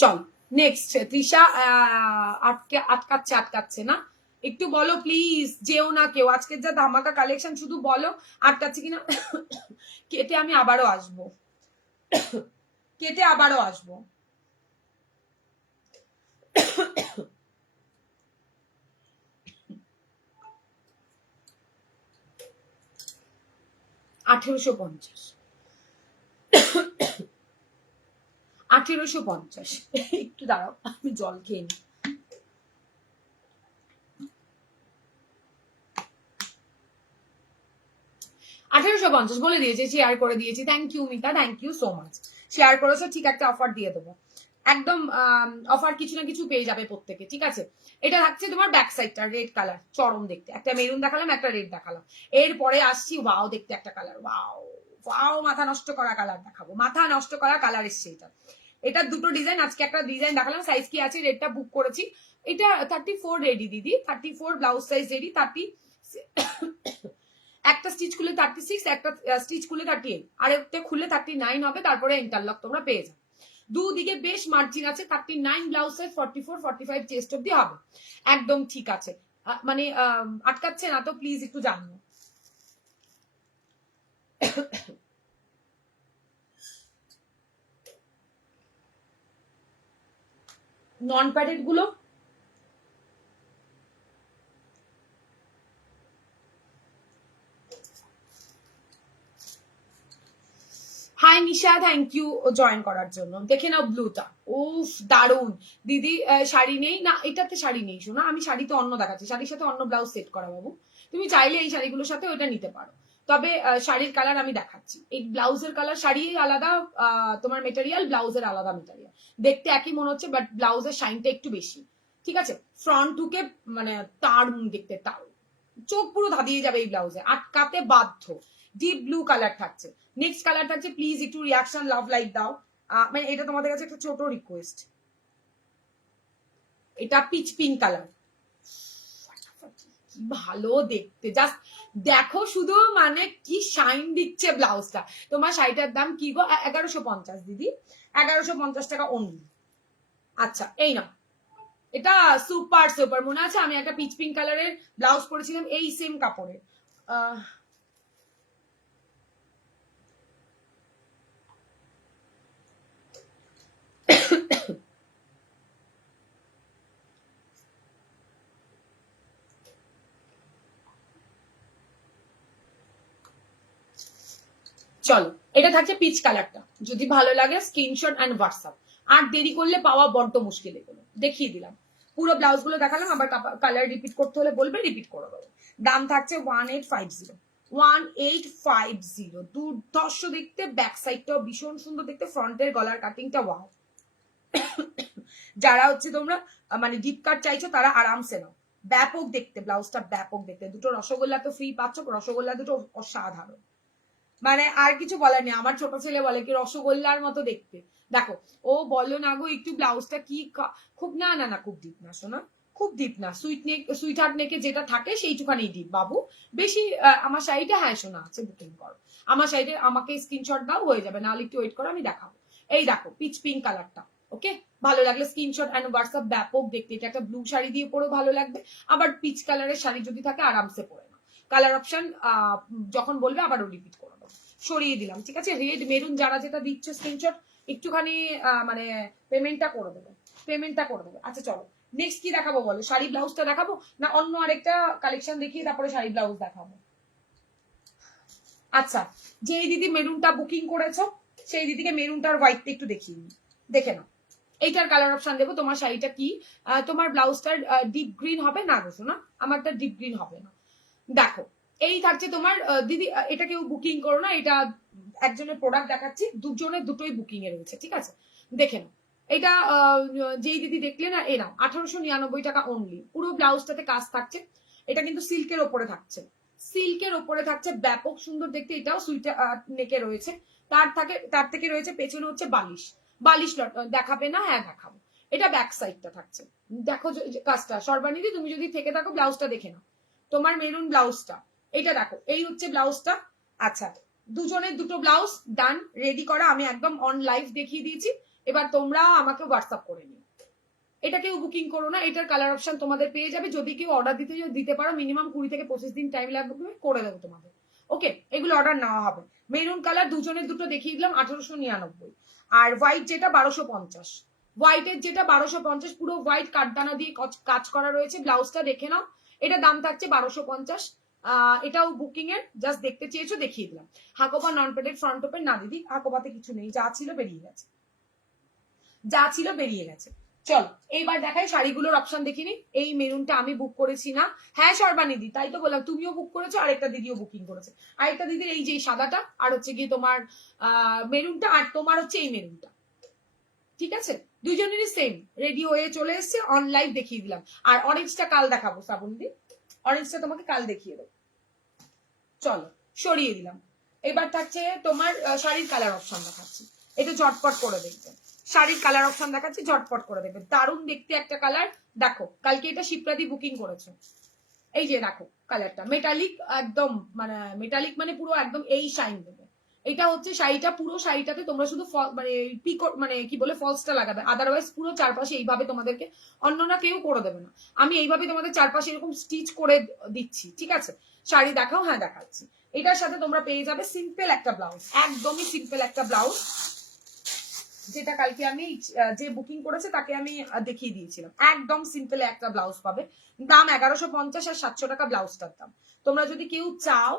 চল নেক্সট তৃষা। আটকাচ্ছে না, একটু বলো প্লিজ, যেও না কেউ। আজকের যা ধামাকা কালেকশন, শুধু বলো আটকাচ্ছে কিনা। কেটে আমি আবারও আসবো, কেটে আবারও আসবো। আঠেরোশো পঞ্চাশ, 1850। একটু দাঁড়াও, আমি জল খেয়ে নিই। 1850 বলে দিয়েছি, শেয়ার করে দিয়েছি। Thank you Mita, thank you so much. Share করেছো, ঠিক একটা অফার দিয়ে দেবো একদম। অফার কিছু না কিছু পেয়ে যাবে প্রত্যেকে, ঠিক আছে। এটা থাকছে তোমার ব্যাক সাইডটা রেড কালার, চরম দেখতে। একটা মেরুন দেখালাম, একটা রেড দেখালাম। এরপরে আসছি ওয়াও দেখতে একটা কালার, ওয়াও ওয়াও, মাথা নষ্ট করা কালার দেখাবো, মাথা নষ্ট করা কালার এসছে এটা। এটা দুটো ডিজাইন, আজকে একটা ডিজাইন দেখালাম। সাইজ কি আছে? রেডটা বুক করেছি। এটা 34 রেডি দিদি, 34 ব্লাউজ সাইজ রেডি। 30 একটা স্টিচ খুলে 36, একটা স্টিচ খুলে 38, আর একটা খুলে 39 হবে। তারপরে ইন্টারলক তোমরা পেয়ে যাবে। দুদিকে বেশ মার্জিন আছে। 39 ব্লাউজ সাইজ, 44 45 চেস্ট অব্দি হবে। একদম ঠিক আছে। মানে আটকাচ্ছে না তো, প্লিজ একটু জানিও। নন প্যাডেড গুলো hi Nisha, thank you join করার জন্য। দেখে নাও ব্লুটা, উফ দারুন। দিদি শাড়ি নেই না, এটাতে শাড়ি নেই শোনা, আমি শাড়ি তো অন্য দেখাচ্ছি, শাড়ির সাথে অন্য ব্লাউজ সেট করা বাবু। তুমি চাইলে এই শাড়িগুলোর সাথে ওইটা নিতে পারো। তবে শাড়ির কালার আমি দেখাচ্ছি, এই ব্লাউজের কালার, শাড়ি আলাদা তোমার মেটেরিয়াল, ব্লাউজের আলাদা মেটেরিয়াল। দেখতে একই মনে হচ্ছে, বাট ব্লাউজের শাইনটা একটু বেশি। ঠিক আছে, ফ্রন্ট টুকে মানে তার দেখতে তার চোখ পুরো ধাঁধিয়ে যাবে এই ব্লাউজে, আটকাতে বাধ্য। ডিপ ব্লু কালার থাকছে। নেক্সট কালার থাকছে, প্লিজ একটু রিয়াকশন লাভ লাইক দাও। মানে এটা তোমাদের কাছে একটা ছোট রিকোয়েস্ট। এটা পিচ পিঙ্ক কালার, কি ভালো দেখতে, জাস্ট দেখো শুধু, মানে কি শাইন দিচ্ছে ব্লাউজটা। তোমার শাড়িটার দাম কি গো? 1150 দিদি, 1150 টাকা অনলি। আচ্ছা এই না, এটা সুপার সুপার। মনে আছে আমি একটা পিচ পিঙ্ক কালারের ব্লাউজ পরেছিলাম এই সেম কাপড়ের। চলো, এটা থাকছে পিচ কালারটা। যদি ভালো লাগে স্ক্রিনশট এন্ড হোয়াটসঅ্যাপ। আর দেরি করলে পাওয়া বড্ড মুশকিল। এগুলো দেখিয়ে দিলাম, পুরো ব্লাউজ গুলো দেখালাম। আবার কালার রিপিট করতে হলে বলবে, রিপিট করে দেবো। দাম থাকছে 1850, 1850। দুর্ধর্ষ দেখতে, ব্যাক সাইডটাও ভীষণ সুন্দর দেখতে, ফ্রন্টের গলার কাটিংটা ওয়াও। যারা হচ্ছে তোমরা মানে ডিপ কাট চাইছো তারা আরামসে নাও। ব্যাপক দেখতে ব্লাউজটা, ব্যাপক দেখতে। দুটো রসগোল্লা তো ফ্রি পাচ্ছ, রসগোল্লা দুটো অসাধারণ। মানে আর কিছু বলার নেই। আমার ছোট ছেলে বলে কি রসগোল্লার মতো দেখতে। দেখো, ও বললো না গো একটু ব্লাউজটা কি খুব, না না না, খুব ডিপ না শোনা, খুব ডিপ না। সুইট হার্ট নেকে যেটা থাকে সেইটুখানি ডিপ বাবু। বেশি আমার শাড়িটা, হ্যাঁ শোনা আছে, বুকিং করো আমার শাড়িটা, আমাকে স্ক্রিনশট দাও, হয়ে যাবে। নাহলে একটু ওয়েট করো, আমি দেখাবো। এই দেখো পিচ পিঙ্ক কালারটা, ওকে, ভালো লাগলে স্ক্রিনশট অ্যান্ড হোয়াটসঅ্যাপ। ব্যাপক দেখতে, এটা একটা ব্লু শাড়ি দিয়ে পরেও ভালো লাগবে, আবার পিচ কালারের শাড়ি যদি থাকে আরামসে পরে না। কালার অপশন যখন বলবে আবারও রিপিট করে দেবো, সরিয়ে দিলাম। ঠিক আছে, রেড মেরুন যারা যেটা দিচ্ছে স্ক্রিনশট একটুখানি মানে পেমেন্টটা করে দেবে, পেমেন্টটা করে দেবে। আচ্ছা চলো নেক্সট কি দেখাবো বলো? শাড়ি ব্লাউজটা দেখাবো না অন্য আরেকটা কালেকশন দেখিয়ে তারপরে শাড়ি ব্লাউজ দেখাবো? আচ্ছা, যেই দিদি মেরুনটা বুকিং করেছো সেই দিদিকে মেরুনটার হোয়াইটটা একটু দেখিয়ে নি, দেখে নাও। এইটার কালার অপশন দেবো। তোমার শাড়িটা কি, তোমার ব্লাউজটার ডিপ গ্রিন হবে না গো না, আমারটা ডিপ গ্রিন হবে না। দেখো এই থাকছে তোমার দিদি, এটা কেউ বুকিং করো না, এটা একজনের প্রোডাক্ট দেখাচ্ছি, দুজনের দুটোই বুকিং এ রয়েছে। ঠিক আছে, দেখে নাও। এটা যেই দিদি দেখলে না, এ নাও 1899 টাকা অনলি। পুরো ব্লাউজটাতে কাজ থাকছে, এটা কিন্তু সিল্কের ওপরে থাকছে, সিল্কের ওপরে থাকছে, ব্যাপক সুন্দর দেখতে। এটাও সুইটার নেকে রয়েছে, তার থেকে রয়েছে পেছনে হচ্ছে বালিশ, বালিশ দেখাবে না? হ্যাঁ দেখাবো। এটা ব্যাক সাইডটা থাকছে, দেখো কাজটা। সর্বানিধি তুমি যদি থেকে থাকো ব্লাউজটা দেখে নাও, তোমার মেরুন ব্লাউজটা এইটা দেখো, এই হচ্ছে ব্লাউজটা। আচ্ছা, দুজনের দুটো ব্লাউজ ডান রেডি করা, আমি একদম অন লাইভ দেখিয়ে দিয়েছি। এবার তোমরা আমাকে হোয়াটসঅ্যাপ করে নিও। এটা কেউ বুকিং করো না, এটার কালার অপশন তোমাদের পেয়ে যাবে। যদি কেউ অর্ডার দিতে পারো, মিনিমাম 20 থেকে 25 দিন টাইম লাগবে, করে দেবো তোমাদের। ওকে, এগুলো অর্ডার নেওয়া হবে। মেরুন কালার দুজনের দুটো দেখিয়ে দিলাম 1899, আর হোয়াইট যেটা 1250। হোয়াইটের যেটা 1250, পুরো হোয়াইট কাঠদানা দিয়ে কাজ করা রয়েছে। ব্লাউজটা দেখে নাও, এটা দাম থাকছে 1250। এটাও বুকিং এর, জাস্ট দেখতে চেয়েছো দেখিয়ে দিলাম। হাকোবা নন পেডেড ফ্রন্ট ওপেন না দিদি, হাকোবাতে কিছু নেই, যা ছিল বেরিয়ে গেছে, যা ছিল বেরিয়ে গেছে। চল এইবার দেখাই শাড়িগুলোর অপশন দেখিনি। এই মেরুনটা আমি বুক করেছি না? হ্যাঁ সর্বানিধি, তাই তো বললাম, তুমিও বুক করেছো, আরেকটা দিদিও বুকিং করেছে। আরেকটা দিদির এই যে সাদাটা, আর হচ্ছে গিয়ে তোমার মেরুনটা, আর তোমার হচ্ছে এই মেরুনটা। ঠিক আছে, দুজনেরই সেম রেডি হয়ে চলে এসছে, অন লাইভ দেখিয়ে দিলাম। আর অরেঞ্জটা কাল দেখাবো শ্রাবণী, অরেঞ্জটা তোমাকে কাল দেখিয়ে দেবো। চলো সরিয়ে দিলাম। এবার থাকছে তোমার শাড়ির কালার অপশন দেখাচ্ছি, এটা ঝটপট করে দেখবে। শাড়ির কালার অপশন দেখাচ্ছি, ঝটপট করে দেখবে। দারুণ দেখতে একটা কালার। দেখো কালকে এটা শিপ্রাদি বুকিং করেছে, এই যে দেখো কালারটা মেটালিক, একদম মানে মেটালিক মানে পুরো একদম এই শাইন দেবে। এটা হচ্ছে শাড়িটা, পুরো শাড়িটাতে তোমরা শুধু মানে পিকো মানে কি বলে ফলসটা লাগাবে, আদারওয়াইজ পুরো চারপাশে এইভাবে তোমাদেরকে, অন্যরা কেউ করে দেবে না, আমি এইভাবে তোমাদের চারপাশে এরকম স্টিচ করে দিচ্ছি। ঠিক আছে, শাড়ি দেখাও, হ্যাঁ দেখাচ্ছি। এটার সাথে তোমরা পেয়ে যাবে সিম্পল একটা ব্লাউজ, একদমই সিম্পল একটা ব্লাউজ, যেটা কালকে আমি যে বুকিং করেছে তাকে আমি দেখিয়ে দিয়েছিলাম। একদম সিম্পল একটা ব্লাউজ পাবে, দাম 1150 আর 700 টাকা ব্লাউজটার দাম। তোমরা যদি কেউ চাও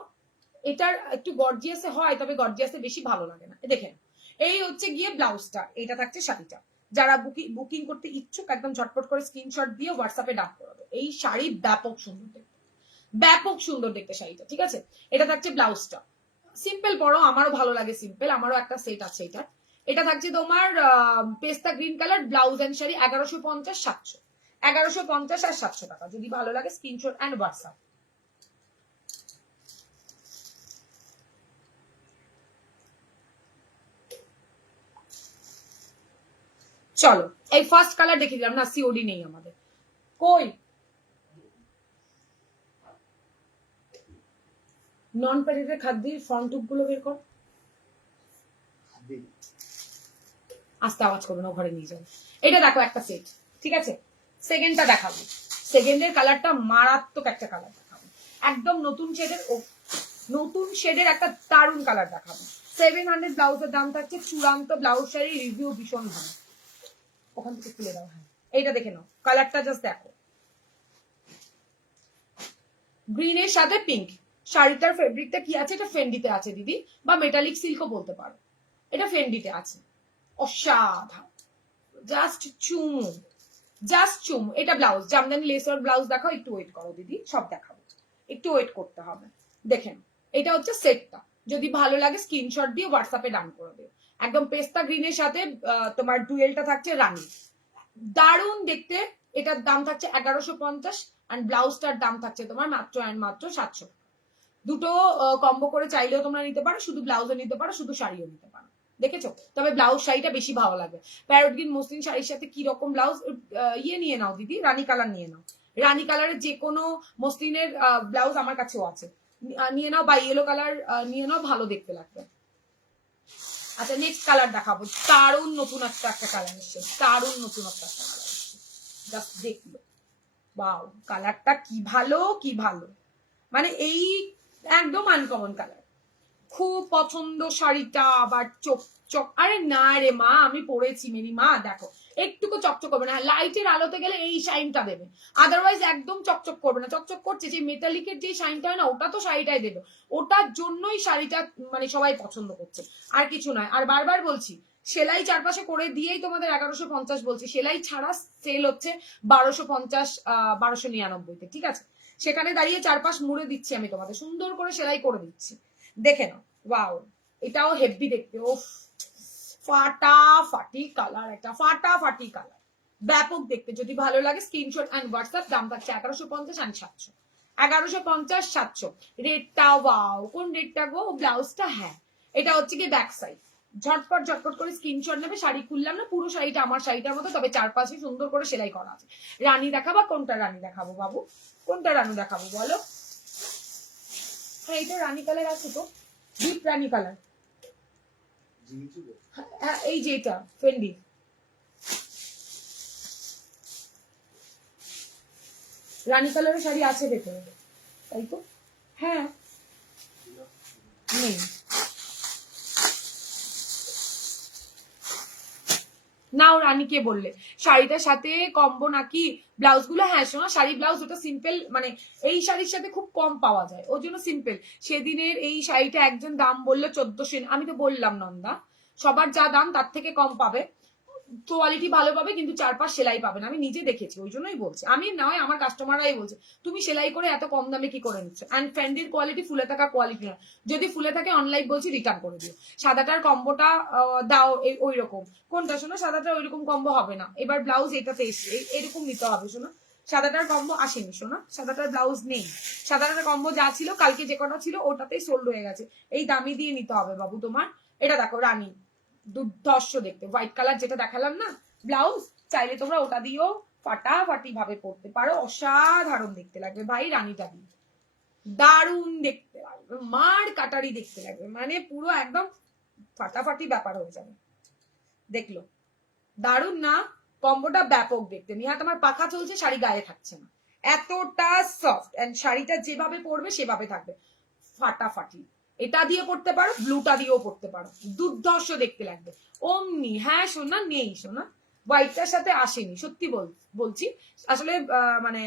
এটার একটু গর্জিয়াসে হয়, তবে গর্জিয়াসে বেশি ভালো লাগে না। দেখেন এই হচ্ছে গিয়ে ব্লাউজটা, এটা থাকছে শাড়িটা। যারা বুকিং করতে ইচ্ছুক একদম ঝটপট করে স্ক্রিনশট দিয়ে হোয়াটসঅ্যাপে ডাক করবে। এই শাড়ি ব্যাপক সুন্দর দেখতে, ব্যাপক সুন্দর দেখতে শাড়িটা। ঠিক আছে, এটা থাকছে ব্লাউজটা, সিম্পল পরো, আমারও ভালো লাগে সিম্পল, আমারও একটা সেট আছে এটা। এটা থাকছে তোমার পেস্তা green colour, blouse and sari 1150 700, 1150 আর 700 টাকা। যদি ভালো লাগে স্ক্রিনশট এন্ড হোয়াটসঅ্যাপ। চলো এই ফার্স্ট কালার দেখে দিলাম না, সিওডি নেই আমাদের। কই নন প্যারেটের খাদ্যের ফ্রন্ট টুক গুলো বের কর, আস্তে আওয়াজ করবে না, ঘরে নিয়ে যাবে। এটা দেখো একটা সেট। ঠিক আছে, সেকেন্ডটা দেখাবো। সেকেন্ডের কালারটা মারাত্মক একটা কালার দেখাবো, একদম নতুন শেডের, নতুন শেডের একটা দারুণ কালার দেখাবো। 700 ব্লাউজের দাম থাকছে, চূড়ান্ত ব্লাউজ শাড়ি রিভিউ ভীষণ ভালো। ওখান থেকে তুলে দাও, হ্যাঁ এইটা দেখে নাও, কালারটা জাস্ট দেখো, গ্রিনের সাথে পিঙ্ক। শাড়িটার ফেব্রিকটা কি আছে, এটা ফেন্ডিতে আছে দিদি, বা মেটালিক সিল্কও বলতে পারো, এটা ফেন্ডিতে আছে। অসাধারণ, জাস্ট চুমু, জাস্ট চুমু। এটা ব্লাউজ, জামদানি লেসর ব্লাউজ দেখাও, একটু ওয়েট করো দিদি, সব দেখাবো, একটু ওয়েট করতে হবে। দেখেন এটা হচ্ছে সেটটা, যদি ভালো লাগে স্ক্রিনশট দিয়ে হোয়াটসঅ্যাপে ডান করে দিও। একদম পেস্তা গ্রিনের সাথে তোমার ডুয়েলটা থাকছে রানী, দারুণ দেখতে। এটার দাম থাকছে 1150, অ্যান্ড ব্লাউজটার দাম থাকছে তোমার মাত্র অ্যান্ড মাত্র 700। দুটো কম্বো করে চাইলেও তোমরা নিতে পারো, শুধু ব্লাউজও নিতে পারো, শুধু শাড়িও নিতে পারো। দেখেছো, তবে ব্লাউজ শাড়িটা বেশি ভালো লাগবে। প্যারট গ্রিন মসলিন শাড়ির সাথে কি রকম ব্লাউজ, ইয়ে নিয়ে নাও দিদি, রানী কালার নিয়ে নাও। রানী কালারের যে কোনো মসলিনের ব্লাউজ আমার কাছেও আছে, নিয়ে নাও, বা ইয়েলো কালার নিয়ে নাও, ভালো দেখতে লাগবে। আচ্ছা নেক্সট কালার দেখাবো, দারুণ নতুন একটা কালার এসছে, দারুণ নতুন একটা কালার এসছে, জাস্ট দেখলো, ওয়াও কালারটা কি ভালো কি ভালো, মানে এই একদম আনকমন কালার, খুব পছন্দ শাড়িটা। আবার চোখ চক, আরে না রে মা আমি পরেছি মেরি মা, দেখো একটুকু চকচক করবে না, লাইটের আলোতে গেলে এই শাইনটা দেবে, আদারওয়াইজ একদম চকচক করবে না। চকচক করছে যে মেটালিকের যে শাইনটা হয় না, ওটা তো শাড়িটাই দেবে, ওটার জন্যই শাড়িটা মানে সবাই পছন্দ করছে, আর কিছু নয়। আর বারবার বলছি সেলাই চারপাশে করে দিয়েই তোমাদের 1150 বলছি, সেলাই ছাড়া সেল হচ্ছে 1250 1299-তে, ঠিক আছে? সেখানে দাঁড়িয়ে চারপাশ মুড়ে দিচ্ছি আমি তোমাদের, সুন্দর করে সেলাই করে দিচ্ছি, দেখে নাও। ওয়াও এটাও হেভি দেখতে, ও ফাটাফাটি কালার, একটা ফাটাফাটি কালার, ব্যাপক দেখতে। যদি ভালো লাগে স্ক্রিনশট এন্ড হোয়াটসঅ্যাপ, দাম থাকছে 1150 এন্ড 700, 1150 700। রেডটা ওয়াও, কোন রেডটা গো? ব্লাউজটা, হ্যাঁ এটা হচ্ছে কি ব্যাক সাইড, ঝটপট ঝটপট করে স্ক্রিনশট নেবে। শাড়ি খুললাম না, পুরো শাড়িটা আমার শাড়িটার মতো, তবে চারপাশে সুন্দর করে সেলাই করা আছে। রানী দেখাবা? কোনটা রানী দেখাবো বাবু, কোনটা রানী দেখাবো বলো? হ্যাঁ এটা রানী কালার আছে তো, ডিপ রানী কালার, হ্যাঁ এই যে এটা ফেন্ডি, রানী কালারের শাড়ি আছে ভেতরে, তাই তো? হ্যাঁ নেই, নাও রানীকে বললে শাড়িটার সাথে কম্বো নাকি ব্লাউজ গুলো? হ্যাঁ শোনা, শাড়ি ব্লাউজ ওটা সিম্পল, মানে এই শাড়ির সাথে খুব কম পাওয়া যায়, ওর জন্য সিম্পল। সেদিনের এই শাড়িটা একজন দাম বললো 1400, আমি তো বললাম নন্দা সবার যা দাম তার থেকে কম পাবে, কোয়ালিটি ভালো পাবে, কিন্তু চারপাশ সেলাই পাবে না, আমি নিজে দেখেছি, ওই জন্যই বলছি। আমি নয়, আমার কাস্টমাররাই বলছে তুমি সেলাই করে এত কম দামে কি করে নিচ্ছ। অ্যান্ড ফ্যান্ডির কোয়ালিটি ফুলে থাকা কোয়ালিটি না, যদি ফুলে থাকে অনলাইন বলছি রিটার্ন করে দিও। সাদাটার কম্বোটা দাও ওই রকম, কোনটা শোনো? সাদাটা ওইরকম কম্বো হবে না, এবার ব্লাউজ এটাতে এসছে, এরকম নিতে হবে শোনো। সাদাটার কম্বো আসেনি শোনা, সাদাটার ব্লাউজ নেই, সাদাটার কম্বো যা ছিল কালকে যে কটা ছিল ওটাতেই সোল্ড হয়ে গেছে, এই দামি দিয়ে নিতে হবে বাবু তোমার। এটা দেখো রানী, দুর্ধর্ষ দেখতে, হোয়াইট কালার যেটা দেখালাম না ব্লাউজ, চাইলে তোমরা ওটা দিয়েও ফাটাফাটি ভাবে পড়তে পারো, অসাধারণ দেখতে লাগবে ভাই রানীটা দিয়ে, দারুণ দেখতে লাগবে, মার কাটারি দেখতে লাগবে, মানে পুরো একদম ফাটাফাটি ব্যাপার হয়ে যাবে। দেখলো দারুণ না? কম্বোটা ব্যাপক দেখতে, নিহা তোমার পাখা চলছে, শাড়ি গায়ে থাকছে না, এতটা সফট, এন্ড শাড়িটা যেভাবে পরবে সেভাবে থাকবে, ফাটাফাটি। এটা দিয়ে পড়তে পারো, ব্লুটা দিয়েও পড়তে পারো, দুর্ধর্ষ দেখতে লাগবে অমনি। হ্যাঁ সোনা, নেই সোনা, হোয়াইটটার সাথে আসেনি, সত্যি বলছি। আসলে মানে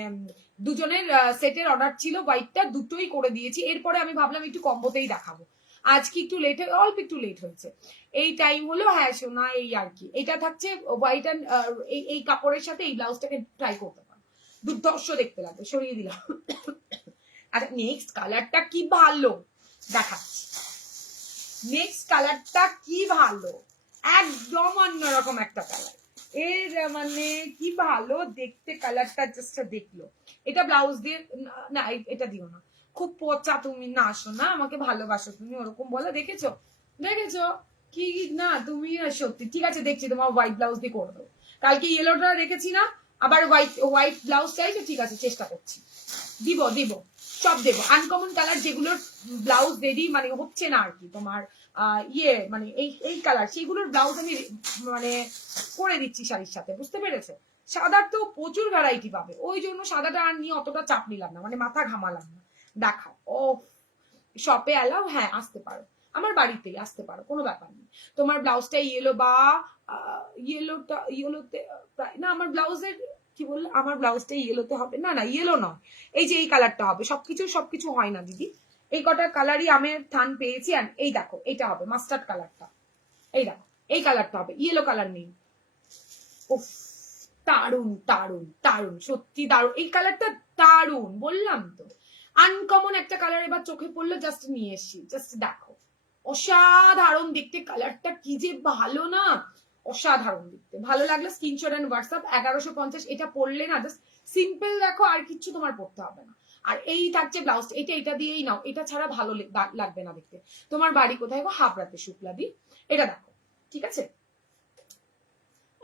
দুজনের সেটের অর্ডার ছিল, হোয়াইটটা দুটোই করে দিয়েছি, এরপরে আমি ভাবলাম একটু কম্বোতেই দেখাবো, আজকে একটু লেট, অল্প একটু লেট হয়েছে, এই টাইম হলো। হ্যাঁ সোনা এই আর কি, এটা থাকছে হোয়াইট অ্যান্ড এই কাপড়ের সাথে এই ব্লাউজটাকে ট্রাই করতে পারো, দুর্ধর্ষ দেখতে লাগবে, সরিয়ে দিলাম। আচ্ছা নেক্সট কালারটা কি ভালো দেখাচ্ছি, নেক্সট কালারটা কি ভালো, একদম অন্যরকম একটা কালার, এর মানে কি ভালো দেখতে কালারটা, জাস্ট দেখলো। এটা ব্লাউজ দিয়ে না, এটা দিও না, খুব পচা তুমি, না আসো না, আমাকে ভালোবাসো তুমি, ওরকম বলে দেখেছো, দেখেছো কি না তুমি? সত্যি ঠিক আছে, দেখছি তোমার হোয়াইট ব্লাউজ দিয়ে করে দেবো, কালকে ইয়েলোটা রেখেছি না, আবার হোয়াইট ব্লাউজ চাইছে, ঠিক আছে চেষ্টা করছি, দিব দিব সব দেবো। আনকমন কালার যেগুলোর ব্লাউজ রেডি মানে হচ্ছে না আর কি তোমার মানে এই কালার, সেগুলোর ব্লাউজ আমি মানে করে দিচ্ছি শাড়ির সাথে, বুঝতে পেরেছে? সাদার তো প্রচুর ভ্যারাইটি পাবে, ওই জন্য সাদাটা আর নিয়ে অতটা চাপ নিলাম না, মানে মাথা ঘামালাম না। দেখাও ও, শপে এলাও, হ্যাঁ আসতে পারো, আমার বাড়িতেই আসতে পারো, কোনো ব্যাপার নেই। তোমার ব্লাউজটা ইয়েলো বা ইয়েলোতে না, আমার ব্লাউজের কি বললে, আমার ব্লাউজটা ইয়েলোতে হবে না, না ইয়েলো নয়, এই যে এই কালারটা হবে, সবকিছু হয় না দিদি, এই কটা কালারই আমি থান পেয়েছি। আর এই দেখো এটা হবে মাস্টার্ড কালারটা, এই দেখো এই কালারটা হবে, ইয়েলো কালার নেই। উফ দারুন দারুন দারুন, সত্যি দারুন, এই কালারটা দারুন, বললাম তো আনকমন একটা কালার, এবার চোখে পড়লো জাস্ট নিয়ে এসছি, জাস্ট দেখো অসাধারণ দেখতে, কালারটা কি যে ভালো না, অসাধারণ দেখতে। ভালো লাগলো স্ক্রিনশট এন্ড হোয়াটসঅ্যাপ, 1150, এটা পড়লে না জাস্ট সিম্পল দেখো, আর কিচ্ছু তোমার পড়তে হবে না। আর এই থাকছে ব্লাউজ, এটা দিয়েই নাও, এটা ছাড়া ভালো লাগবে না দেখতে। তোমার বাড়ি কোথায় গো? হাবড়াতে, শুক্লাদি। এটা দেখো ঠিক আছে,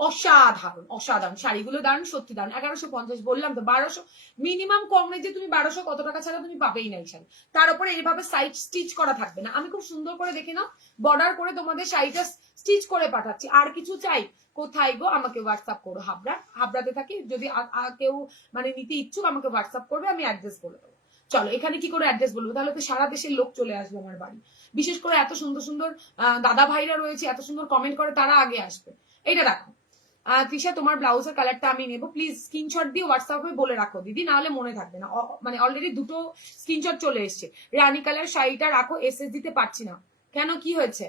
অসাধারণ অসাধারণ শাড়িগুলো দারুন, সত্যি দারুন। 1150 বললাম তো, 1200 মিনিমাম কম রেঞ্জে তুমি 1200 কত টাকা ছাড়া তুমি পাবেই না এই শাড়ি। তার উপরে এইভাবে সাইড স্টিচ করা থাকবে না। আমি খুব সুন্দর করে দেখে নাও, বর্ডার করে তোমাদের শাড়িটা স্টিচ করে পাঠাচ্ছি। আর কিছু চাই? কোথায় গো? আমাকে হোয়াটসঅ্যাপ করো। হাবড়াতে থাকি, যদি কেউ মানে নিতে ইচ্ছুক আমাকে হোয়াটসঅ্যাপ করবে, আমি অ্যাড্রেস বলে দেবো। চলো, এখানে কি করে অ্যাড্রেস বলবো? তাহলে তো সারা দেশের লোক চলে আসবে আমার বাড়ি। বিশেষ করে এত সুন্দর সুন্দর দাদা ভাইরা রয়েছে, এত সুন্দর কমেন্ট করে, তারা আগে আসবে। এইটা দেখো তৃষা, তোমার ব্লাউজের কালারটা আমি নেবো, প্লিজ স্ক্রিনশট দিয়ে হোয়াটসঅ্যাপে বলে রাখো দিদি, নাহলে মনে থাকবে না। মানে অলরেডি দুটো স্ক্রিনশট চলে এসছে। রানী কালার শাড়িটা রাখো, এসএস দিতে পারছি না। কেন, কি হয়েছে?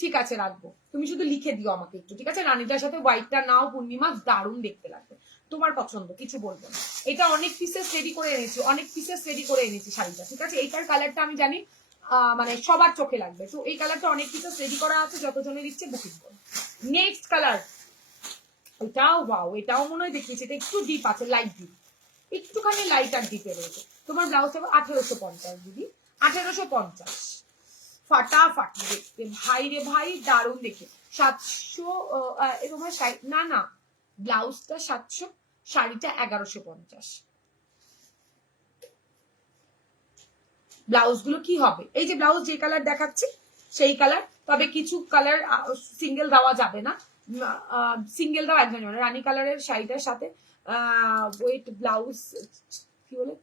ঠিক আছে রাখবো, তুমি শুধু লিখে দিও আমাকে একটু, ঠিক আছে? রানীটার সাথে হোয়াইটটা নাও পূর্ণিমা, দারুণ দেখতে লাগবে। তোমার পছন্দ, কিছু বলবো না। এটা অনেক পিসেস রেডি করে এনেছি, অনেক পিসেস রেডি করে এনেছি শাড়িটা, ঠিক আছে? এইটার কালারটা আমি জানি মানে সবার চোখে লাগবে, তো এই কালারটা অনেক পিসেস রেডি করা আছে, যতজনের ইচ্ছে বুকিং করো। নেক্সট কালার, এটাও ওয়াও, এটাও মনে হয় দেখিয়েছি, এটা একটু ডিপ আছে, লাইট ডিপ, একটুখানি লাইট আর ডিপে রয়েছে। তোমার ব্লাউজ হবে 1850 দিদি, 1850। ফাটাফাটি দেখতে ভাই রে ভাই, দারুণ দেখে। 700 তোমার না না, ব্লাউজটা 700, শাড়িটা 1150। ব্লাউজ গুলো কি হবে? এই যে ব্লাউজ যে কালার দেখাচ্ছি সেই কালার, তবে কিছু কালার সিঙ্গেল দেওয়া যাবে না, সিঙ্গেল দেওয়া একদম যাবে না। রানী কালারের শাড়িটার সাথে ওয়েট ব্লাউজ কি বলে,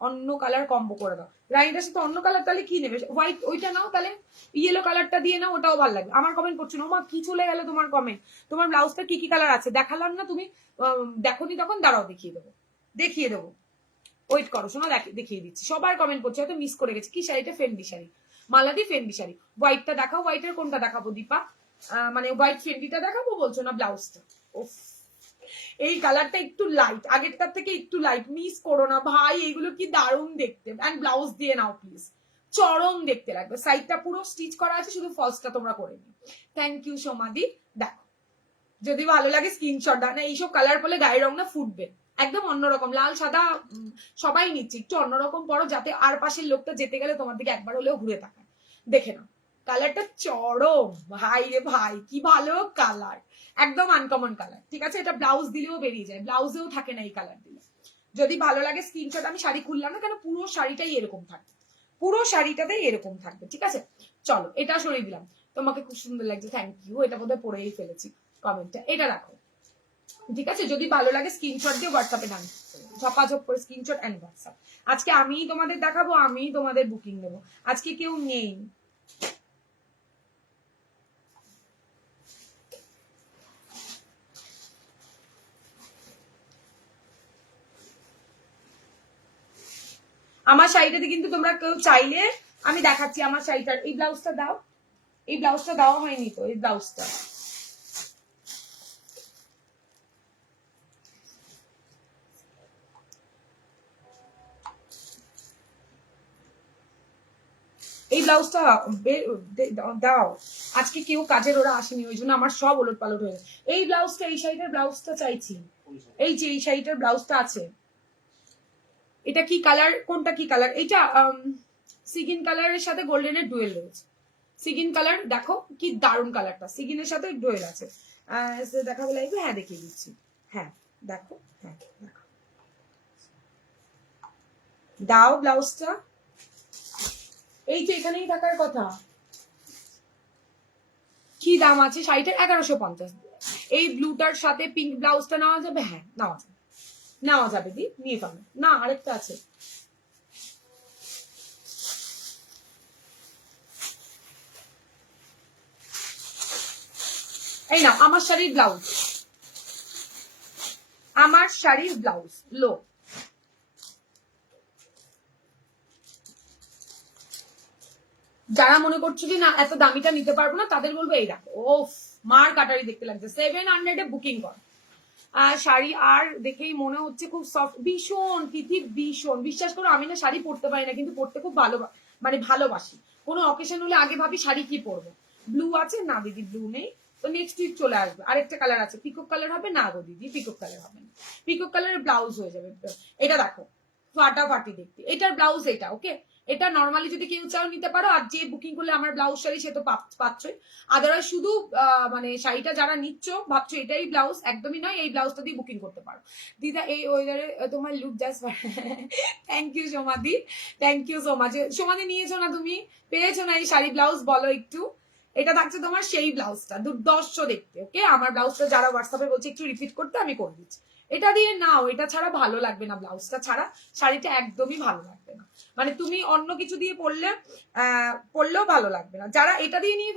অন্য কালার কম্বো করে দাও। রানীটার সাথে অন্য কালার, তাহলে কি নেবে? হোয়াইট ওইটা নাও, তাহলে ইয়েলো কালারটা দিয়ে নাও, ওটাও ভালো লাগবে। আমার কমেন্ট করছো না, মা কি চলে গেল তোমার কমেন্ট? তোমার ব্লাউজটা কি কি কালার আছে দেখালাম না, তুমি দেখোনি তখন, দাঁড়াও দেখিয়ে দেবো, দেখিয়ে দেবো, ওয়েট করো, শোনো দেখিয়ে দিচ্ছি। সবার কমেন্ট করছে, হয়তো মিস করে গেছে। কি শাড়িটা? ফেন্ডি শাড়ি, মালাদি ফেন্ডি শাড়ি। হোয়াইটটা দেখাও, হোয়াইটের কোনটা দেখাবো দীপা? মানে হোয়াইট ফেন্ডিটা দেখাবো বলছো না ব্লাউজটা? ওফ, এই কালারটা একটু লাইট, আগেরটার থেকে একটু লাইট, মিস করো না ভাই, এইগুলো কি দারুণ দেখতে। এন্ড ব্লাউজ দিয়ে নাও প্লিজ, চরম দেখতে লাগবে। সাইডটা পুরো স্টিচ করা আছে, শুধু ফলসটা তোমরা করে নিও। থ্যাংক ইউ সোমাদি। দেখো, যদি ভালো লাগে স্ক্রিনশট দাও না, এইসব কালার পরে গায়ের রং না ফুটবে, একদম অন্যরকম। লাল সাদা সবাই নিচ্ছে, একটু অন্যরকম পরো, যাতে আর পাশের লোকটা যেতে গেলে তোমার দিকে একবার হলেও ঘুরে তাকায়। দেখে নাও, কালারটা চরম ভাই রে ভাই, কি ভালো কালার, একদম আনকমন কালার, ঠিক আছে? এটা ব্লাউজ দিলেও বেরিয়ে যায়, ব্লাউজেও থাকে না এই কালার দিলে। যদি ভালো লাগে স্ক্রিনশট, আমি শাড়ি খুললাম না কেন, পুরো শাড়িটাই এরকম থাকবে, পুরো শাড়িটাতেই এরকম থাকবে, ঠিক আছে? চলো, এটা সরিয়ে দিলাম, তোমাকে খুব সুন্দর লাগছে, থ্যাংক ইউ। এটা বোধহয় পড়েই ফেলেছি কমেন্টটা, এটা রাখো, ঠিক আছে? যদি ভালো লাগে স্ক্রিনশট দিয়ে হোয়াটসঅ্যাপে ডান ঝপাঝপ করে স্ক্রিনশট এন্ড হোয়াটসঅ্যাপ। আজকে আমিই তোমাদের দেখাবো, আমিই তোমাদের বুকিং নেবো, আজকে কেউ নেই। আমার শাড়িটাতে কিন্তু তোমরা কেউ চাইলে আমি দেখাচ্ছি আমার শাড়িটার, এই ব্লাউজটা দাও, এই ব্লাউজটা দেওয়া হয়নি তো, এই ব্লাউজটা এই ব্লাউজটা দাও। আজকে কেউ কাজের ওরা আসেনি, ওই জন্য আমার সব ওলট পালট হয়ে গেছে। এই ব্লাউজটা, এই শাড়িটার ব্লাউজটা চাইছি, এই যে এই শাড়িটার ব্লাউজটা আছে। এটা কি কালার? কোনটা কি কালার? এইটা সিগিন কালারের সাথে গোল্ডেনের ডুয়েল রয়েছে। সিগিন কালার দেখো কি দারুণ কালারটা, সিগিনের সাথে ডুয়েল আছে। দেখাবো লাগবে, হ্যাঁ দেখিয়ে দিচ্ছি, হ্যাঁ দেখো, হ্যাঁ দেখো, দাও ব্লাউজটা, এই তো এখানেই থাকার কথা। কি দাম আছে শাড়িটার? 1150। এই ব্লুটার সাথে পিঙ্ক ব্লাউজটা নেওয়া যাবে? হ্যাঁ নেওয়া যাবে, নেওয়া যাবে দি, নিয়ে পাবে না। আরেকটা আছে, এই না আমার শাড়ির ব্লাউজ, আমার শাড়ির ব্লাউজ লো। যারা মনে করছো যে না এত দামিটা নিতে পারবো না, তাদের বলবো এই দেখো, ও মার কাটারি দেখতে লাগছে, 700 বুকিং কর। শাড়ি আর দেখেই মনে হচ্ছে খুব সফট, ভীষণ তিথি, ভীষণ। বিশ্বাস করো আমি না শাড়ি পরতে পারি না, কিন্তু পরতে খুব ভালো, মানে ভালোবাসি। কোনো অকেশন হলে আগে ভাবি শাড়ি কি পরবো। ব্লু আছে না দিদি? ব্লু নেই তো নেক্সট উইক চলে আসবে। আরেকটা কালার আছে, পিকক কালার হবে না গো দিদি? পিকক কালার হবে না, পিকক কালারের ব্লাউজ হয়ে যাবে। এটা দেখো ফাটাফাটি দেখতে, এটার ব্লাউজ এটা, ওকে? এটা নর্মালি যদি কেউ চাও নিতে পারো, আর যে বুকিং করলে আমার ব্লাউজ শাড়ি সে তো পাচ্ছই। আদারওয়াইজ শুধু মানে শাড়িটা যারা নিচ্ছ ভাবছো এটাই ব্লাউজ, একদমই নয়, এই ব্লাউজটা দিয়ে বুকিং করতে পারো। দিদা এই ওয়েদারে তোমার লুক জাস্ট, থ্যাংক ইউ সোমাদি, থ্যাংক ইউ সো মাচ। সোমাদি নিয়েছো না তুমি, পেয়েছো না এই শাড়ি ব্লাউজ, বলো একটু। এটা থাকছে তোমার সেই ব্লাউজটা, দুর্দর্শ দেখতে। ওকে, আমার ব্লাউজটা যারা হোয়াটসঅ্যাপে বলছে একটু রিপিট করতে, আমি করে দিচ্ছি। এটা দিয়ে নাও, এটা ছাড়া ভালো লাগবে না, ব্লাউজটা ছাড়া শাড়িটা একদমই ভালো লাগবে না। মানে তুমি অন্য কিছু দিয়ে পরলেও ভালো লাগবে না। যারা এটা দিয়ে নিয়ে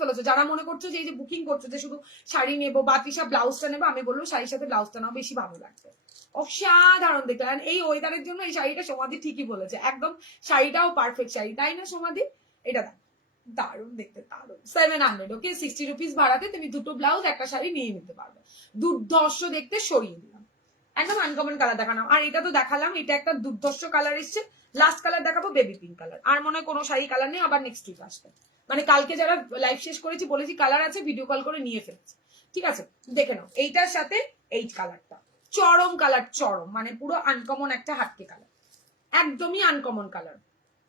ফেলেছো, যারা মনে করছো যে এই যে বুকিং করছো যে শুধু শাড়ি নেবো বা তৃষা ব্লাউজটা নেবো, আমি বলবো শাড়ির সাথে ব্লাউজটা নাও, বেশি ভালো লাগবে। অসাধারণ দেখতে। এই ওয়েদারের জন্য এই শাড়িটা সমাধি ঠিকই বলেছে, একদম শাড়িটাও পারফেক্ট শাড়ি, তাই না সমাধি? এটা দারুণ দেখতে, দারুণ। 700, ওকে, 60 রুপিস ভাড়াতে তুমি দুটো ব্লাউজ একটা শাড়ি নিয়ে নিতে পারবে। দুর্ধর্ষ দেখতে, সরিয়ে দিলাম। একদম আনকমন কালার দেখানো। আর এটা তো দেখালাম, এটা একটা দুর্ধর্ষ কালার এসছে। লাস্ট কালার দেখাবো বেবি পিঙ্ক কালার। আর মনে হয় কোনো শাড়ি কালার নেই, আবার নেক্সট উইক আসবে। মানে কালকে যারা লাইভ শেষ করেছি বলেছি কালার আছে, ভিডিও কল করে নিয়ে ফেলছি। ঠিক আছে, দেখে নাও। এইটার সাথে এই কালারটা চরম কালার, চরম মানে পুরো আনকমন একটা হাটকে কালার, একদমই আনকমন কালার।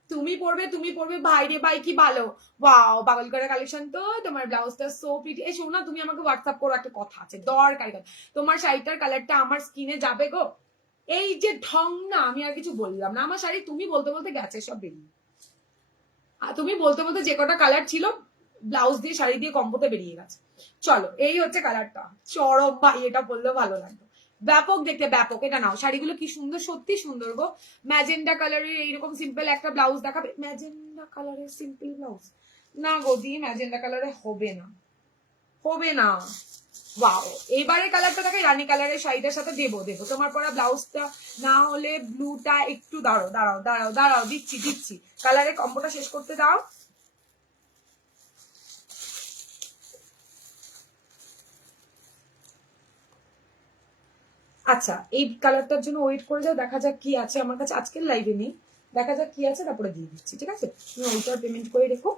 তুমি পরবে ভাই রে ভাই, কি ভালো। ওয়াও, পাগল করে কালেকশন তো। তোমার ব্লাউজটা সো প্রিটি। এই শোনো না, তুমি আমাকে হোয়াটসঅ্যাপ করো, একটা কথা আছে, দরকারি কথা। তোমার শাড়িটার কালারটা আমার স্কিনে যাবে গো। এই যে ঢং না, আমি আর কিছু বললাম না। আমার শাড়ি তুমি বলতে বলতে গেছে সব বেরিয়ে। আর তুমি বলতে বলতে যে কটা কালার ছিল ব্লাউজ দিয়ে শাড়ি দিয়ে কম্বোতে বেরিয়ে গেছে। চলো, এই হচ্ছে কালারটা, চরম ভাই, এটা বললেও ভালো লাগবে। ব্যাপক দেখতে, ব্যাপক। এটা নাও, শাড়িগুলো কি সুন্দর, সত্যি সুন্দর গো। ম্যাজেন্ডা কালারের এইরকম সিম্পল একটা ব্লাউজ দেখাবে। ম্যাজেন্ডা কালারের সিম্পল ব্লাউজ না গো দি, ম্যাজেন্ডা কালারে হবে না, হবে না। ওয়াও, এইবারে কালারটা দেখাই, রানী কালারের শাড়িটার সাথে দেবো তোমার পরা ব্লাউজটা। না হলে ব্লুটা একটু দাঁড়াও, দিচ্ছি কালারের কম্বোটা শেষ করতে দাও। আচ্ছা, এই কালারটার জন্য ওয়েট করে যাও, দেখা যাক কি আছে আমার কাছে। আজকের লাইভে নেই, দেখা যাক কি আছে, তারপরে দিয়ে দিচ্ছি। ঠিক আছে, তুমি ওইটার পেমেন্ট করে রেখো।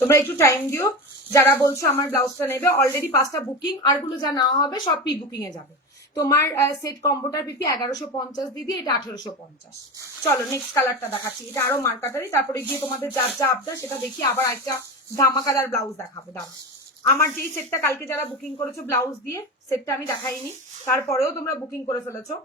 তোমরা একটু টাইম দিও। যারা বলছো আমার ব্লাউজটা নেবে, অলরেডি 5টা বুকিং, আরগুলো যা নেওয়া হবে সব প্রি বুকিং এ যাবে। তোমার সেট কম্বোটার পিপি 1150 দিদি, এটা 1850। চলো নেক্সট কালারটা দেখাচ্ছি, এটা আরো মার্কাটারি। তারপরে গিয়ে তোমাদের যা যা আবদার সেটা দেখি, আবার একটা ধামাকাদার ব্লাউজ দেখাবো। দাঁড়া, আমার যেই সেটটা কালকে যারা বুকিং করেছো ব্লাউজ দিয়ে, সেটটা আমি দেখাইনি, তারপরেও তোমরা বুকিং করে ফেলেছো।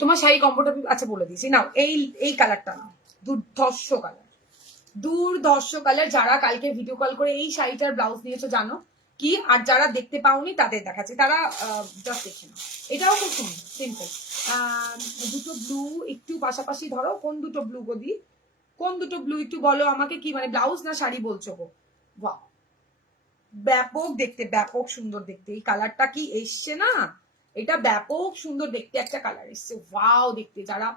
তোমার শাড়ি কম্বোটা আচ্ছা বলে দিয়েছি, নাও এই কালারটা নাও, দুর্ধর্ষ কালার, দুর্ধর্ষ কালার। যারা কালকে ভিডিও কল করে এই শাড়িটার ব্লাউজ নিয়েছো জানো কি, আর যারা দেখতে পাওনি তাদের দেখাচ্ছে, তারা জাস্ট দেখে নাও। এটাও খুব সুন্দর, সিম্পল। দুটো ব্লু একটু পাশাপাশি ধরো, কোন দুটো ব্লু গো দি, কোন দুটো ব্লু একটু বলো আমাকে, কি মানে ব্লাউজ না শাড়ি বলছো গো? বাহ, ব্যাপক দেখতে, ব্যাপক সুন্দর দেখতে। এই কালারটা কি এসছে না, এটা ব্যাপক সুন্দর দেখতে একটা কালার এসছে। ওয়াও দেখতে, যারা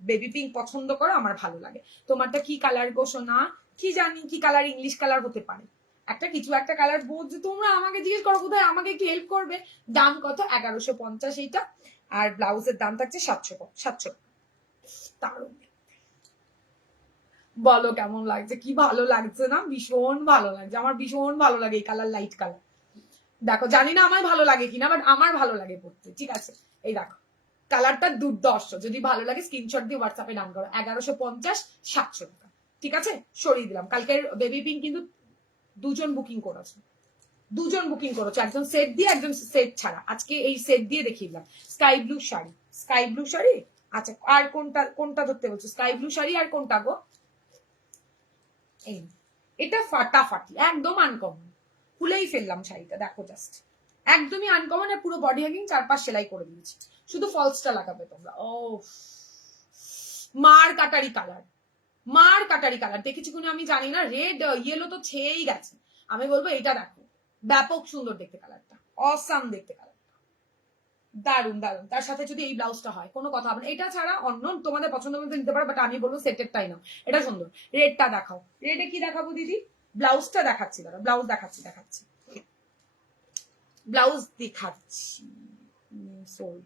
বেবি পিঙ্ক পছন্দ করো, আমার ভালো লাগে। তোমারটা কি কালার গো সোনা? কি জানি কি কালার, ইংলিশ কালার হতে পারে, একটা কিছু একটা কালার বলছে। তোমরা আমাকে জিজ্ঞেস করো কোথায়, আমাকে একটু হেল্প করবে। দাম কত? 1150 এইটা। আর ব্লাউজের দাম থাকছে 700। দারুণ, বলো কেমন লাগছে? কি ভালো লাগছে না? ভীষণ ভালো লাগছে, আমার ভীষণ ভালো লাগে এই কালার, লাইট কালার। দেখো, জানি না আমার ভালো লাগে কিনা, বাট আমার ভালো লাগে পড়তে। ঠিক আছে, এই দেখো কালারটা দুর্দর্শ। যদি ভালো লাগে স্ক্রিনশট দিয়ে হোয়াটসঅ্যাপে ডান করো। 1150, 700 টাকা। ঠিক আছে, সরিয়ে দিলাম। কালকের বেবি পিঙ্ক কিন্তু দুজন বুকিং করেছো, দুজন বুকিং করেছো, একজন সেট দিয়ে একজন সেট ছাড়া। আজকে এই সেট দিয়ে দেখিয়ে দিলাম। Sky blue sari, sky blue sari. আচ্ছা আর কোনটা কোনটা ধরতে বলছো? স্কাই ব্লু শাড়ি আর কোনটা গো? এই এটা ফাটাফাটি একদম আনকমন, খুলেই ফেললাম শাড়িটা, দেখো জাস্ট একদমই আনকমন। আর পুরো বডি হ্যাঙ্গিং, চারপাশ সেলাই করে দিয়েছি, শুধু ফলসটা লাগাবে তোমরা। ও মার কাটারি কালার, মার কাটারি কালার দেখেছি কোনো আমি জানি না, রেড ইয়েলো তো ছেয়েই গেছে। আমি বলবো এটা দেখো, ব্যাপক সুন্দর দেখতে কালারটা, অসাম দেখতে কালার, দারুন দারুন। তার সাথে যদি এই ব্লাউজটা হয় কোনো কথা হবে না। এটা ছাড়া অন্য তোমাদের পছন্দ মতো নিতে পারো, বাট আমি বলবো সেটেরটাই নাও, এটা সুন্দর। রেডটা দেখাও, রেডে কি দেখাবো দিদি? ব্লাউজটা দেখাচ্ছি, দাঁড়া ব্লাউজ দেখাচ্ছি, দেখাচ্ছি ব্লাউজ দেখাচ্ছি। সরি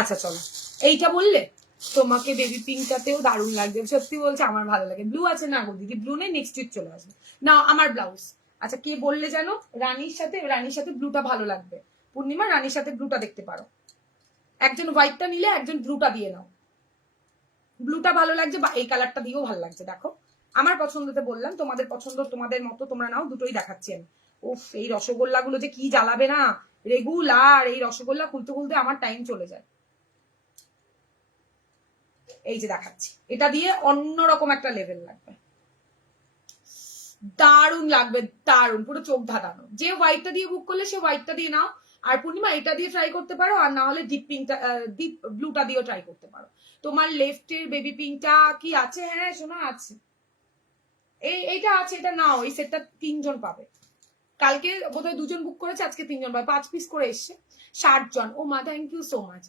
আচ্ছা চলো, এইটা বললে তোমাকে বেবি পিঙ্কটাতেও দারুণ লাগবে, সত্যি বলছে আমার ভালো লাগে। ব্লু আছে না গো দিদি, ব্লু নেই, নেক্সট উইক চলে আসবে না আমার ব্লাউজ। আচ্ছা কে বললে জানো? রানীর সাথে, রানীর সাথে ব্লুটা ভালো লাগবে। পূর্ণিমা রানীর সাথে ব্লুটা দেখতে পারো, একজন হোয়াইটটা নিলে একজন ব্লুটা দিয়ে নাও। ব্লুটা ভালো লাগছে বা এই কালারটা দিয়েও ভালো লাগছে, দেখো আমার পছন্দতে বললাম, তোমাদের পছন্দ তোমাদের মতো তোমরা নাও, দুটোই দেখাচ্ছি আমি। উফ এই রসগোল্লা গুলো যে কি জ্বালাবে না রেগুলার, এই রসগোল্লা খুলতে খুলতে আমার টাইম চলে যায়। এই যে দেখাচ্ছি, এটা দিয়ে অন্যরকম একটা লেভেল লাগবে, দারুণ লাগবে, দারুণ, পুরো চোখ ধাঁধানো। যে হোয়াইটটা দিয়ে বুক করলে সে হোয়াইটটা দিয়ে নাও, আর পূর্ণিমা এটা দিয়ে ট্রাই করতে পারো, আর না হলে ডিপ পিঙ্কটা, ডিপ ব্লুটা দিয়েও ট্রাই করতে পারো। তোমার লেফটের বেবি পিঙ্কটা কি আছে? হ্যাঁ শোনা আছে, এইটা আছে, এটা নাও, এই সেটটা 3জন পাবে। কালকে বোধহয় 2জন বুক করেছে, আজকে 3জন পাবে, 5 পিস করে এসছে, 60জন। ও মা থ্যাংক ইউ সো মাচ।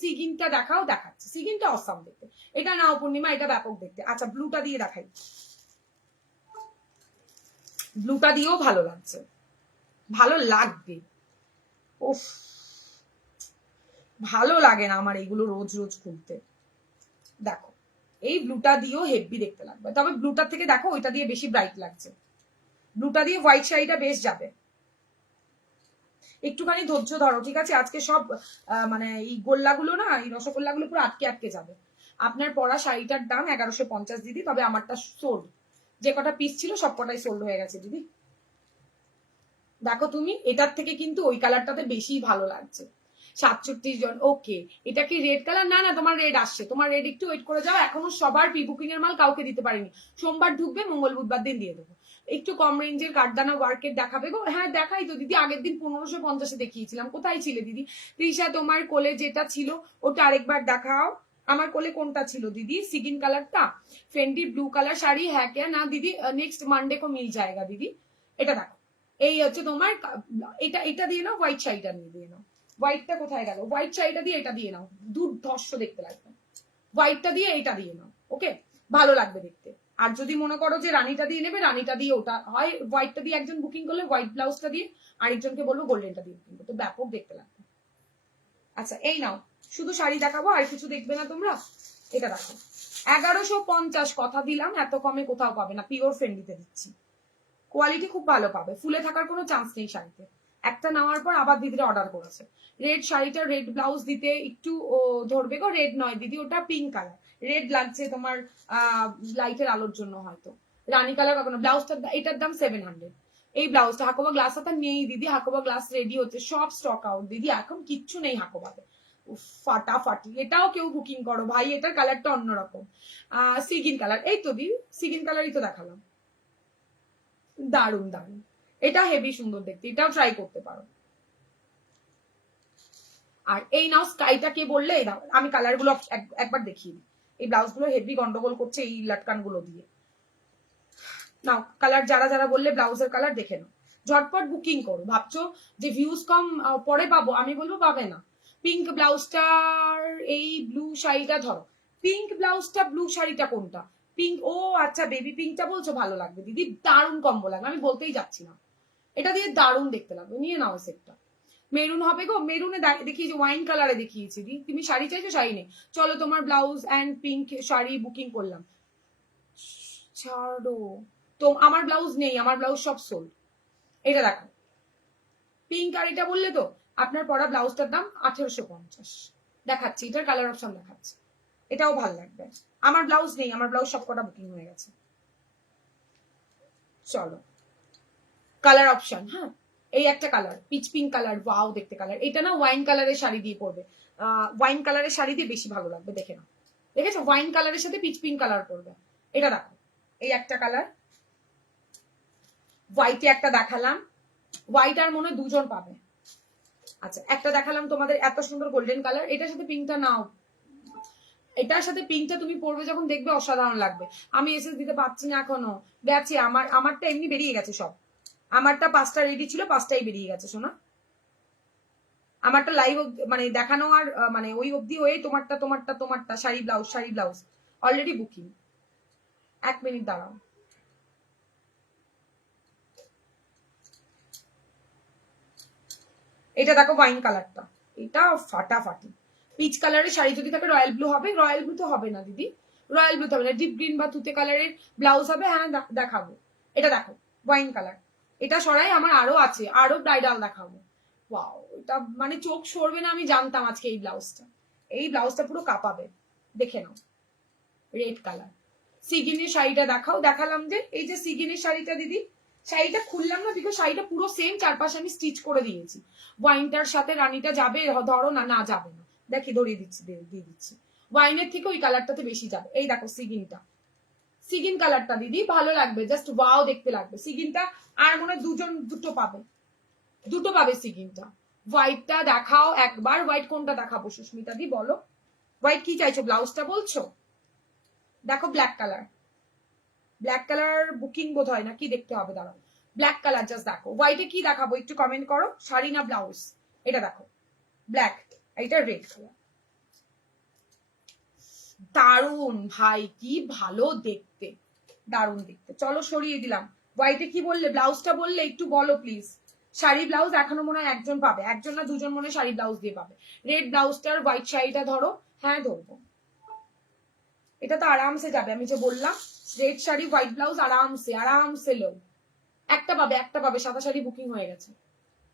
সিগিনটা দেখাও, দেখাচ্ছে সিগিনটা অসাম দেখতে, এটা নাও পূর্ণিমা, এটা ব্যাপক দেখতে। আচ্ছা ব্লুটা দিয়ে দেখাই, ব্লুটা দিয়েও ভালো লাগছে, ভালো লাগবে। ওফ ভালো লাগে না আমার এইগুলো রোজ রোজ খুলতে। দেখো এই ব্লুটা দিয়েও হেভি দেখতে লাগবে, তবে ব্লুটার থেকে দেখো ওইটা দিয়ে বেশি ব্রাইট লাগছে, ব্লুটা দিয়ে হোয়াইট শাড়িটা বেশ যাবে। একটুখানি ধৈর্য ধরো, ঠিক আছে? আজকে সব মানে এই গোল্লাগুলো না, এই রসগোল্লাগুলো পুরো আটকে আটকে যাবে। আপনার পরা শাড়িটার দাম 1150 দিদি, তবে আমারটা সোল্ড, যে কটা পিস ছিল সব কটাই সোল্ড হয়ে গেছে দিদি। দেখো তুমি এটার থেকে কিন্তু ওই কালারটাতে বেশি ভালো লাগছে। 67 জন, ওকে। এটা কি রেড কালার? না না তোমার রেড আসছে, তোমার রেড একটু ওয়েট করে যাও, এখনো সবার প্রি বুকিং এর মাল কাউকে দিতে পারিনি, সোমবার ঢুকবে, মঙ্গল বুধবার দিন দিয়ে দেবো। একটু কম রেঞ্জের কাঠদানা ওয়ার্কের দেখাবে গো? হ্যাঁ দেখাই তো দিদি, আগের দিন 1550 দেখিয়েছিলাম, কোথায় ছিলে দিদি? তৃষা তোমার কোলে যেটা ছিল ওটা আরেকবার দেখাও। আমার কোলে কোনটা ছিল দিদি? সিগিন কালারটা, ফেন্ডি ব্লু কালার শাড়ি। হ্যাঁ কে না দিদি, নেক্সট মানডে কো মিল যায়গা দিদি। এটা দেখো, এই হচ্ছে তোমার, এটা এটা দিয়ে নাও, হোয়াইট শাড়িটা নিয়ে দিয়ে নাও। হোয়াইটটা কোথায় গেল? হোয়াইট শাড়িটা দিয়ে এটা দিয়ে নাও, দুর্ধর্ষ দেখতে লাগবে। হোয়াইটটা দিয়ে এটা দিয়ে নাও, ওকে, ভালো লাগবে দেখতে। আর যদি মনে করো যে রানীটা দিয়ে নেবে, রানীটা দিয়ে, ওটা হয় হোয়াইটটা দিয়ে একজন বুকিং করলে হোয়াইট ব্লাউজটা দিয়ে, আরেকজনকে বলবো গোল্ডেনটা দিয়ে বুকিং করতে, ব্যাপক দেখতে লাগবে। আচ্ছা এই নাও, শুধু শাড়ি দেখাবো, আর কিছু দেখবে না তোমরা। এটা দেখো 1150, কথা দিলাম এত কমে কোথাও পাবে না, পিওর ফ্রেন্ডিতে দিচ্ছি, কোয়ালিটি খুব ভালো পাবে, ফুলে থাকার কোনো চান্স নেই শাড়িতে। একটা নেওয়ার পর আবার দিদিরা অর্ডার করেছে। রেড শাড়িটা, রেড ব্লাউজ দিতে একটু ধরবে গো, রেড নয় দিদি, ওটা পিঙ্ক কালার, রেড লাগছে তোমার লাইটের আলোর জন্য হয়তো, রানী কালার কখনো। ব্লাউজটা এটার দাম 700। এই ব্লাউজটা হাকোবা গ্লাস হাতা নেই দিদি, হাকোবা গ্লাস রেডি হচ্ছে, সব স্টক আউট দিদি, এখন কিচ্ছু নেই হাকোবাতে। ফাটাফাটি, এটাও কেউ বুকিং করো ভাই, এটার কালারটা অন্যরকম, সিগিন কালার। এই তো দিদি সিগিন কালারই তো দেখালাম, দারুন দারুন, এটা হেভি সুন্দর দেখতে, এটাও ট্রাই করতে পারো। আর এই নাও স্কাইটা, কে বললে? এই দাও, আমি কালার গুলো একবার দেখিয়ে দিই। এই ব্লাউজ গুলো হেভি গন্ডগোল করছে এই লাটকান গুলো দিয়ে। নাও কালার, যারা যারা বললে ব্লাউজের কালার দেখে নাও, ঝটপট বুকিং করো। ভাবছো যে ভিউজ কম পরে পাবো, আমি বলবো পাবে না। পিঙ্ক ব্লাউজটার এই ব্লু শাড়িটা ধরো, পিঙ্ক ব্লাউজটা ব্লু শাড়িটা কোনটা? পিঙ্ক, ও আচ্ছা বেবি পিঙ্কটা বলছো, ভালো লাগবে দিদি, দারুণ কম্বো লাগবে, আমি বলতেই যাচ্ছি না, এটা দিয়ে দারুণ দেখতে লাগবে, নিয়ে নাও সেটটা। মেরুন হবে গো, মেরুনে দেখিয়েছি, ওয়াইন কালারে দেখিয়েছি দি। তুমি শাড়ি চাইছো, শাড়ি নেই, চলো তোমার blouse and pink sari booking করলাম। ছাড়ো, তো আমার ব্লাউজ নেই, আমার ব্লাউজ সব সোল্ড। এটা দেখো পিঙ্ক, আর এটা বললে তো আপনার পরা ব্লাউজটার দাম 1850 দেখাচ্ছি, এটার কালার অপশন দেখাচ্ছে, এটাও ভাল লাগবে। আমার ব্লাউজ নেই, আমার ব্লাউজ সব কটা বুকিং হয়ে গেছে। চলো কালার অপশন, হ্যাঁ এই একটা colour pitch pink colour, wow দেখতে কালার, এটা না ওয়াইন কালারের শাড়ি দিয়ে পরবে, ওয়াইন কালারের শাড়ি দিয়ে বেশি ভালো লাগবে, দেখে নাও। দেখেছো, ওয়াইন কালারের সাথে পিচ পিঙ্ক কালার পরবে। এটা দেখো, এই একটা কালার, হোয়াইটে একটা দেখালাম, হোয়াইট আর মনে হয় দুজন পাবে। আচ্ছা একটা দেখালাম তোমাদের এত সুন্দর গোল্ডেন কালার, এটার সাথে পিঙ্কটা নাও, এটার সাথে পিঙ্কটা তুমি পরবে যখন দেখবে অসাধারণ লাগবে। আমি এসএস দিতে পারছি না এখনো, গেছে আমারটা এমনি বেরিয়ে গেছে সব, আমারটা 5টা রেডি ছিল, 5টাই বেরিয়ে গেছে শোনা। আমারটা লাইভ মানে দেখানো আর মানে ওই অবধি হয়ে তোমারটা তোমারটা তোমারটা sari blouse already booking. 1 minute দাঁড়াও। এটা দেখো ওয়াইন কালারটা, এটা ফাটাফাটি। পিচ কালারের শাড়ি যদি থাকে রয়্যাল ব্লু হবে, রয়্যাল ব্লু তো হবে না দিদি, রয়্যাল ব্লু তো হবে না, ডিপ গ্রিন বা তুতে কালারের ব্লাউজ হবে, হ্যাঁ দেখাবো। এটা দেখো ওয়াইন কালার, এটা সরাই আমার আরো আছে, আরো ব্রাইডাল দেখাবো। ওয়াও, এটা মানে চোখ সরবে না, আমি জানতাম আজকে এই ব্লাউজটা পুরো কাঁপাবে, দেখে নাও। রেড কালার, সিগিনের শাড়িটা দেখালাম যে, এই যে সিগিনের শাড়িটা দিদি, শাড়িটা খুললাম না বিকজ শাড়িটা পুরো সেম, চারপাশে আমি স্টিচ করে দিয়েছি। ওয়াইনটার সাথে রানীটা যাবে, ধরো না, না যাবে না, দেখি ধরিয়ে দিচ্ছি, দিয়ে দিচ্ছি। ওয়াইনের থেকে ওই কালারটাতে বেশি যাবে। এই দেখো সিগিনটা, সিগিন কালারটা দিদি ভালো লাগবে, জাস্ট ওয়াও দেখতে লাগবে সিগিনটা। আর মনে হয় দুটো পাবে সিগিনটা। হোয়াইটটা দেখাও একবার, হোয়াইট কোনটা দেখাবো সুস্মিতা দি বলো, হোয়াইট কি চাইছো, ব্লাউজটা বলছো? দেখো ব্ল্যাক কালার বুকিং বোধ হয় না, কি দেখতে হবে দাঁড়াও, ব্ল্যাক কালার জাস্ট দেখো। হোয়াইটে কি দেখাবো একটু কমেন্ট করো, শাড়ি না ব্লাউজ? এটা দেখো ব্ল্যাক, এটা রেড কালার, দারুন ভাই, কি ভালো দেখতে, দারুন দেখতে। চলো সরিয়ে দিলাম। হোয়াইটে কি বললে, ব্লাউজটা বললে একটু বলো প্লিজ। শাড়ি ব্লাউজ এখনো মনে হয় একজন পাবে, একজন না দুজন মনে হয় শাড়ি ব্লাউজ দিয়ে পাবে। রেড ব্লাউজটার হোয়াইট শাড়িটা ধরো, হ্যাঁ ধরবো, এটা তো আরামসে যাবে, আমি যে বললাম রেড শাড়ি হোয়াইট ব্লাউজ আরামসে লো। একটা পাবে, সাদা শাড়ি বুকিং হয়ে গেছে,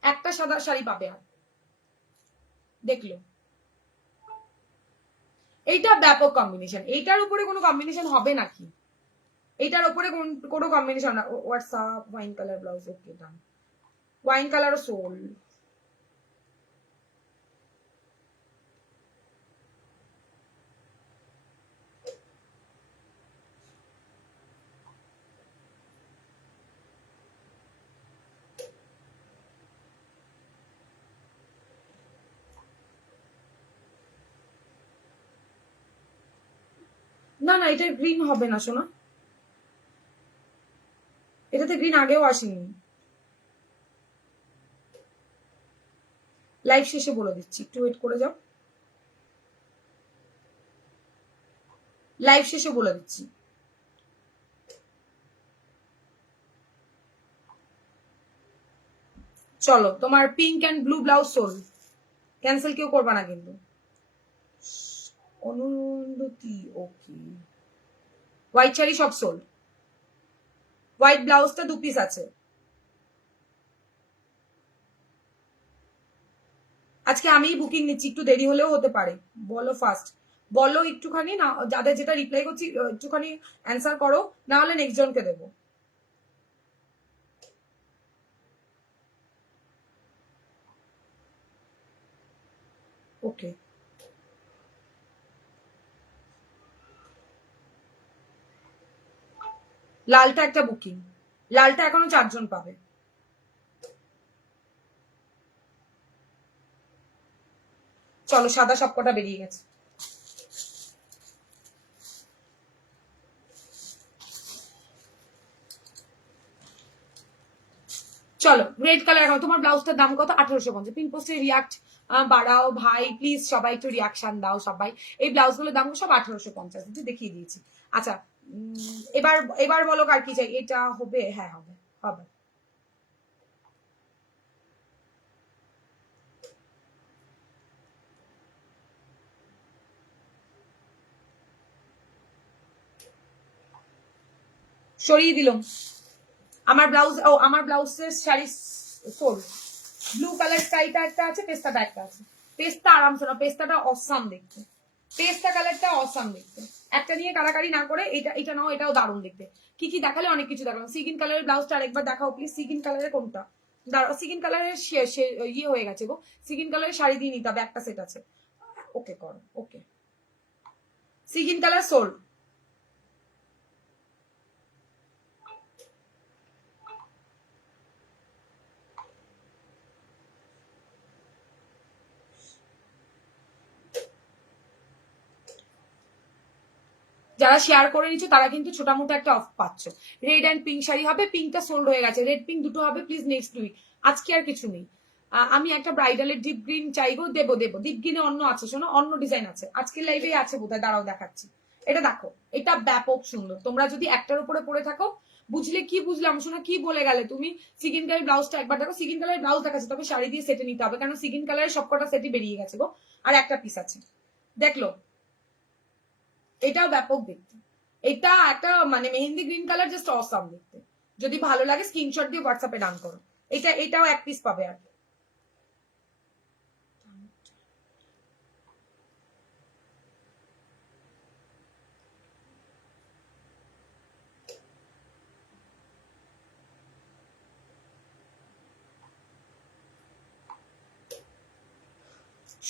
একটা সাদা শাড়ি পাবে। আর দেখলো, এইটা ব্যাপক কম্বিনেশন, এইটার উপরে কোনো কম্বিনেশন হবে নাকি, এইটার উপরে কোনো কম্বিনেশন না। হোয়াটসঅ্যাপ ওয়াইন কালার ব্লাউজ, ওকে ডান, ওয়াইন কালার সোল। না না, এটা গ্রিন হবে না শোনা, এটাতে গ্রিন আগেও আসেনি, লাইভ শেষে বলে দিচ্ছি, একটু ওয়েট করে যাও, লাইভ শেষে বলে দিচ্ছি। চলো তোমার pink and blue blouse sold, cancel কেউ করবা না কিন্তু। অনুন্দতি, ওকে, হোয়াইট শাড়ি সব সোল, হোয়াইট ব্লাউজটা 2 পিস আছে। আজকে আমি বুকিং নিচ্ছি, একটু দেরি হলেও হতে পারে, বলো ফার্স্ট, বলো একটুখানি না, যাদের যেটা রিপ্লাই করছি একটুখানি অ্যান্সার করো, না হলে নেক্সট জনকে দেবো। ওকে, লালটা একটা বুকিং, লালটা এখনো 4 জন পাবে। চলো সাদা সবকটা বেরিয়ে গেছে। চলো রেড কালার, এখন তোমার ব্লাউজটার দাম কত? 1850। পিন পোস্টে রিয়াক্ট বাড়াও ভাই প্লিজ, সবাই একটু রিয়াকশন দাও সবাই। এই ব্লাউজগুলোর দাম সব 1850 দেখিয়ে দিয়েছি। আচ্ছা এবার এবার বলো কার কি চাই, এটা হবে? হ্যাঁ হবে, হবে। সরিয়ে দিলাম। আমার ব্লাউজ, ও আমার ব্লাউজের শাড়ি সোল ব্লু কালার স্টাইলটা একটা আছে, পেস্তাটা একটা আছে। পেস্তা আরামসে না, পেস্তাটা অসাম দেখতে, পেস্তা কালারটা অসাম দেখতে। একটা নিয়ে কারাকারি না করে এটা এটা নাও, এটাও দারুণ দেখতে। কি কি দেখালে, অনেক কিছু দেখালাম। সিগিন কালারের ব্লাউজটা আরেকবার দেখাও প্লিজ। সিগিন কালারের কোনটা? সিগিন কালারের ইয়ে হয়ে গেছে গো, সিগিন কালারের শাড়ি দিয়ে নিতে হবে, একটা সেট আছে। ওকে করো, ওকে। সিগিন কালার সোল, যারা শেয়ার করে নিচ্ছ তারা কিন্তু ছোট মোটো একটা অফ পাচ্ছ। রেড অ্যান্ড পিঙ্ক শাড়ি হবে, পিঙ্কটা সোল্ড হয়ে গেছে, রেড পিঙ্ক দুটো হবে প্লিজ নেক্সট উইক। আজকে আর কিছু নেই। আমি একটা ব্রাইডালের ডিপ গ্রিন চাইবো, দেবো দেবো। ডিপ গ্রিনে অন্য আছে, শোনো অন্য ডিজাইন আছে, আজকের লাইভে আছে বোধহয়, দাঁড়াও দেখাচ্ছি। এটা দেখো, এটা ব্যাপক সুন্দর। তোমরা যদি একটার উপরে পরে থাকো, বুঝলে কি বুঝলাম, শোনো কি বলে গেলে তুমি। সিগিন কালার ব্লাউজটা একবার দেখো, সিগিন কালার ব্লাউজ দেখাচ্ছে, তবে শাড়ি দিয়ে সেটে নিতে হবে, কারণ সিগিন কালারের সবকটা সেটই বেরিয়ে গেছে গো, আর একটা পিস আছে। দেখলো, এটাও ব্যাপক দেখতে। এটা একটা মানে mehendi green colour, just awesome দেখতে। যদি ভালো লাগে স্ক্রিনশট দিয়ে হোয়াটসঅ্যাপে ডান করো। এটাও এক পিস পাবে। আর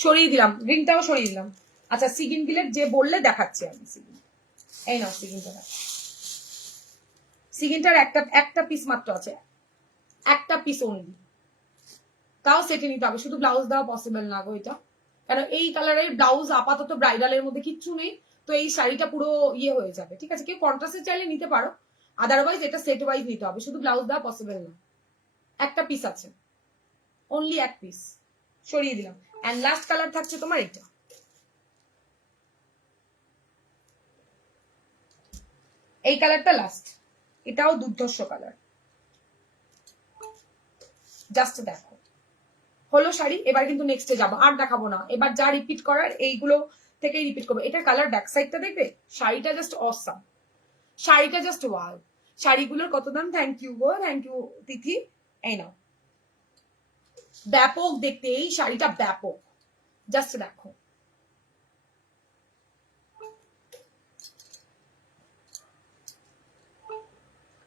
সরিয়ে দিলাম, গ্রিনটাও সরিয়ে দিলাম। আচ্ছা, সিগিন গিলের যে বললে দেখাচ্ছি আমি সিগিন। এই নাও সিগিনটা, সিগিনটার একটা একটা পিস মাত্র আছে, একটা পিস অনলি। তাও সেটে নিতে হবে, শুধু ব্লাউজ দেওয়া পসিবল না গো এটা, কারণ এই কালারের ব্লাউজ আপাতত ব্রাইডালের মধ্যে কিচ্ছু নেই। তো এই শাড়িটা পুরো ইয়ে হয়ে যাবে, ঠিক আছে। কেউ কন্ট্রাস্টে চাইলে নিতে পারো, আদারওয়াইজ এটা সেট ওয়াইজ নিতে হবে, শুধু ব্লাউজ দেওয়া পসিবল না। একটা পিস আছে, অনলি এক পিস, সরিয়ে দিলাম। এন্ড লাস্ট কালার থাকছে তোমার এটা, এই কালারটা লাস্ট। এটাও দুর্ধর্ষ কালার, জাস্ট দেখো। হলো শাড়ি। এবার কিন্তু নেক্সটে যাবো, আর দেখাবো না। এবার যা রিপিট করার এইগুলো থেকেই রিপিট করবো। এটার কালার ব্যাক সাইডটা দেখবে, শাড়িটা জাস্ট অসাম, শাড়িটা জাস্ট ওয়াও। শাড়িগুলোর কত দাম? থ্যাংক ইউ গো, থ্যাংক ইউ তিথি। এই নাও, ব্যাপক দেখতে এই শাড়িটা, ব্যাপক। জাস্ট দেখো,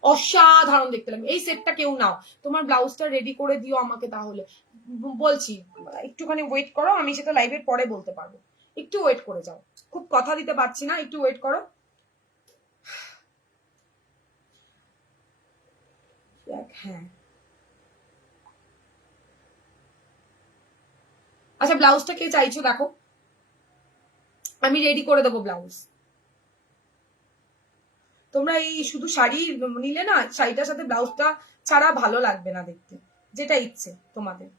অসাধারণ দেখতে লাগবে। এই সেটটা কেউ নাও, তোমার ব্লাউজটা রেডি করে দিও আমাকে তাহলে। বলছি একটুখানি ওয়েট করো, আমি সেটা লাইভের পরে বলতে পারবো। একটু ওয়েট করে যাও, খুব কথা দিতে পারছি না, একটু ওয়েট করো। হ্যাঁ, আচ্ছা ব্লাউজটা কে চাইছো দেখো, আমি রেডি করে দেবো ব্লাউজ। তোমরা এই শুধু শাড়ি নিলে না, শাড়িটার সাথে ব্লাউজটা ছাড়া ভালো লাগবে না দেখতে, যেটা ইচ্ছে তোমাদের।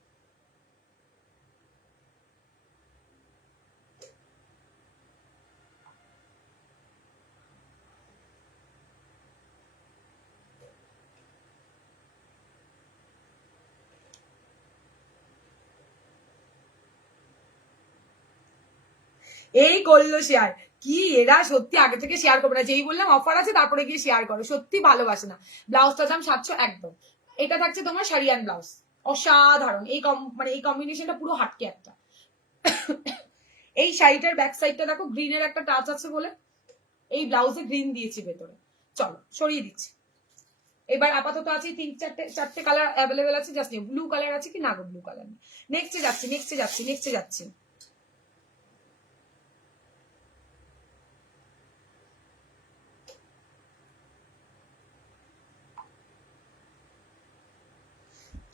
এই করলো শেয়ার, কি এরা সত্যি আগে থেকে শেয়ার করবে না, যেই বললাম অফার আছে তারপরে গিয়ে শেয়ার করে, সত্যি ভালোবাসে না। ব্লাউজটার দাম 700 একদম। এটা থাকছে তোমার শাড়িয়ান ব্লাউজ, অসাধারণ। এই মানে এই কম্বিনেশনটা পুরো হাটকে একটা। এই শাড়িটার ব্যাক সাইডটা দেখো, গ্রিনের একটা টাচ আছে বলে এই ব্লাউজে গ্রিন দিয়েছি ভেতরে। চলো সরিয়ে দিচ্ছি। এবার আপাতত আছে চারটে কালার অ্যাভেলেবেল আছে, জাস্ট ব্লু কালার আছে কি না গো? Blue colour. নেক্সটে যাচ্ছি, নেক্সটে যাচ্ছি, নেক্সটে যাচ্ছি।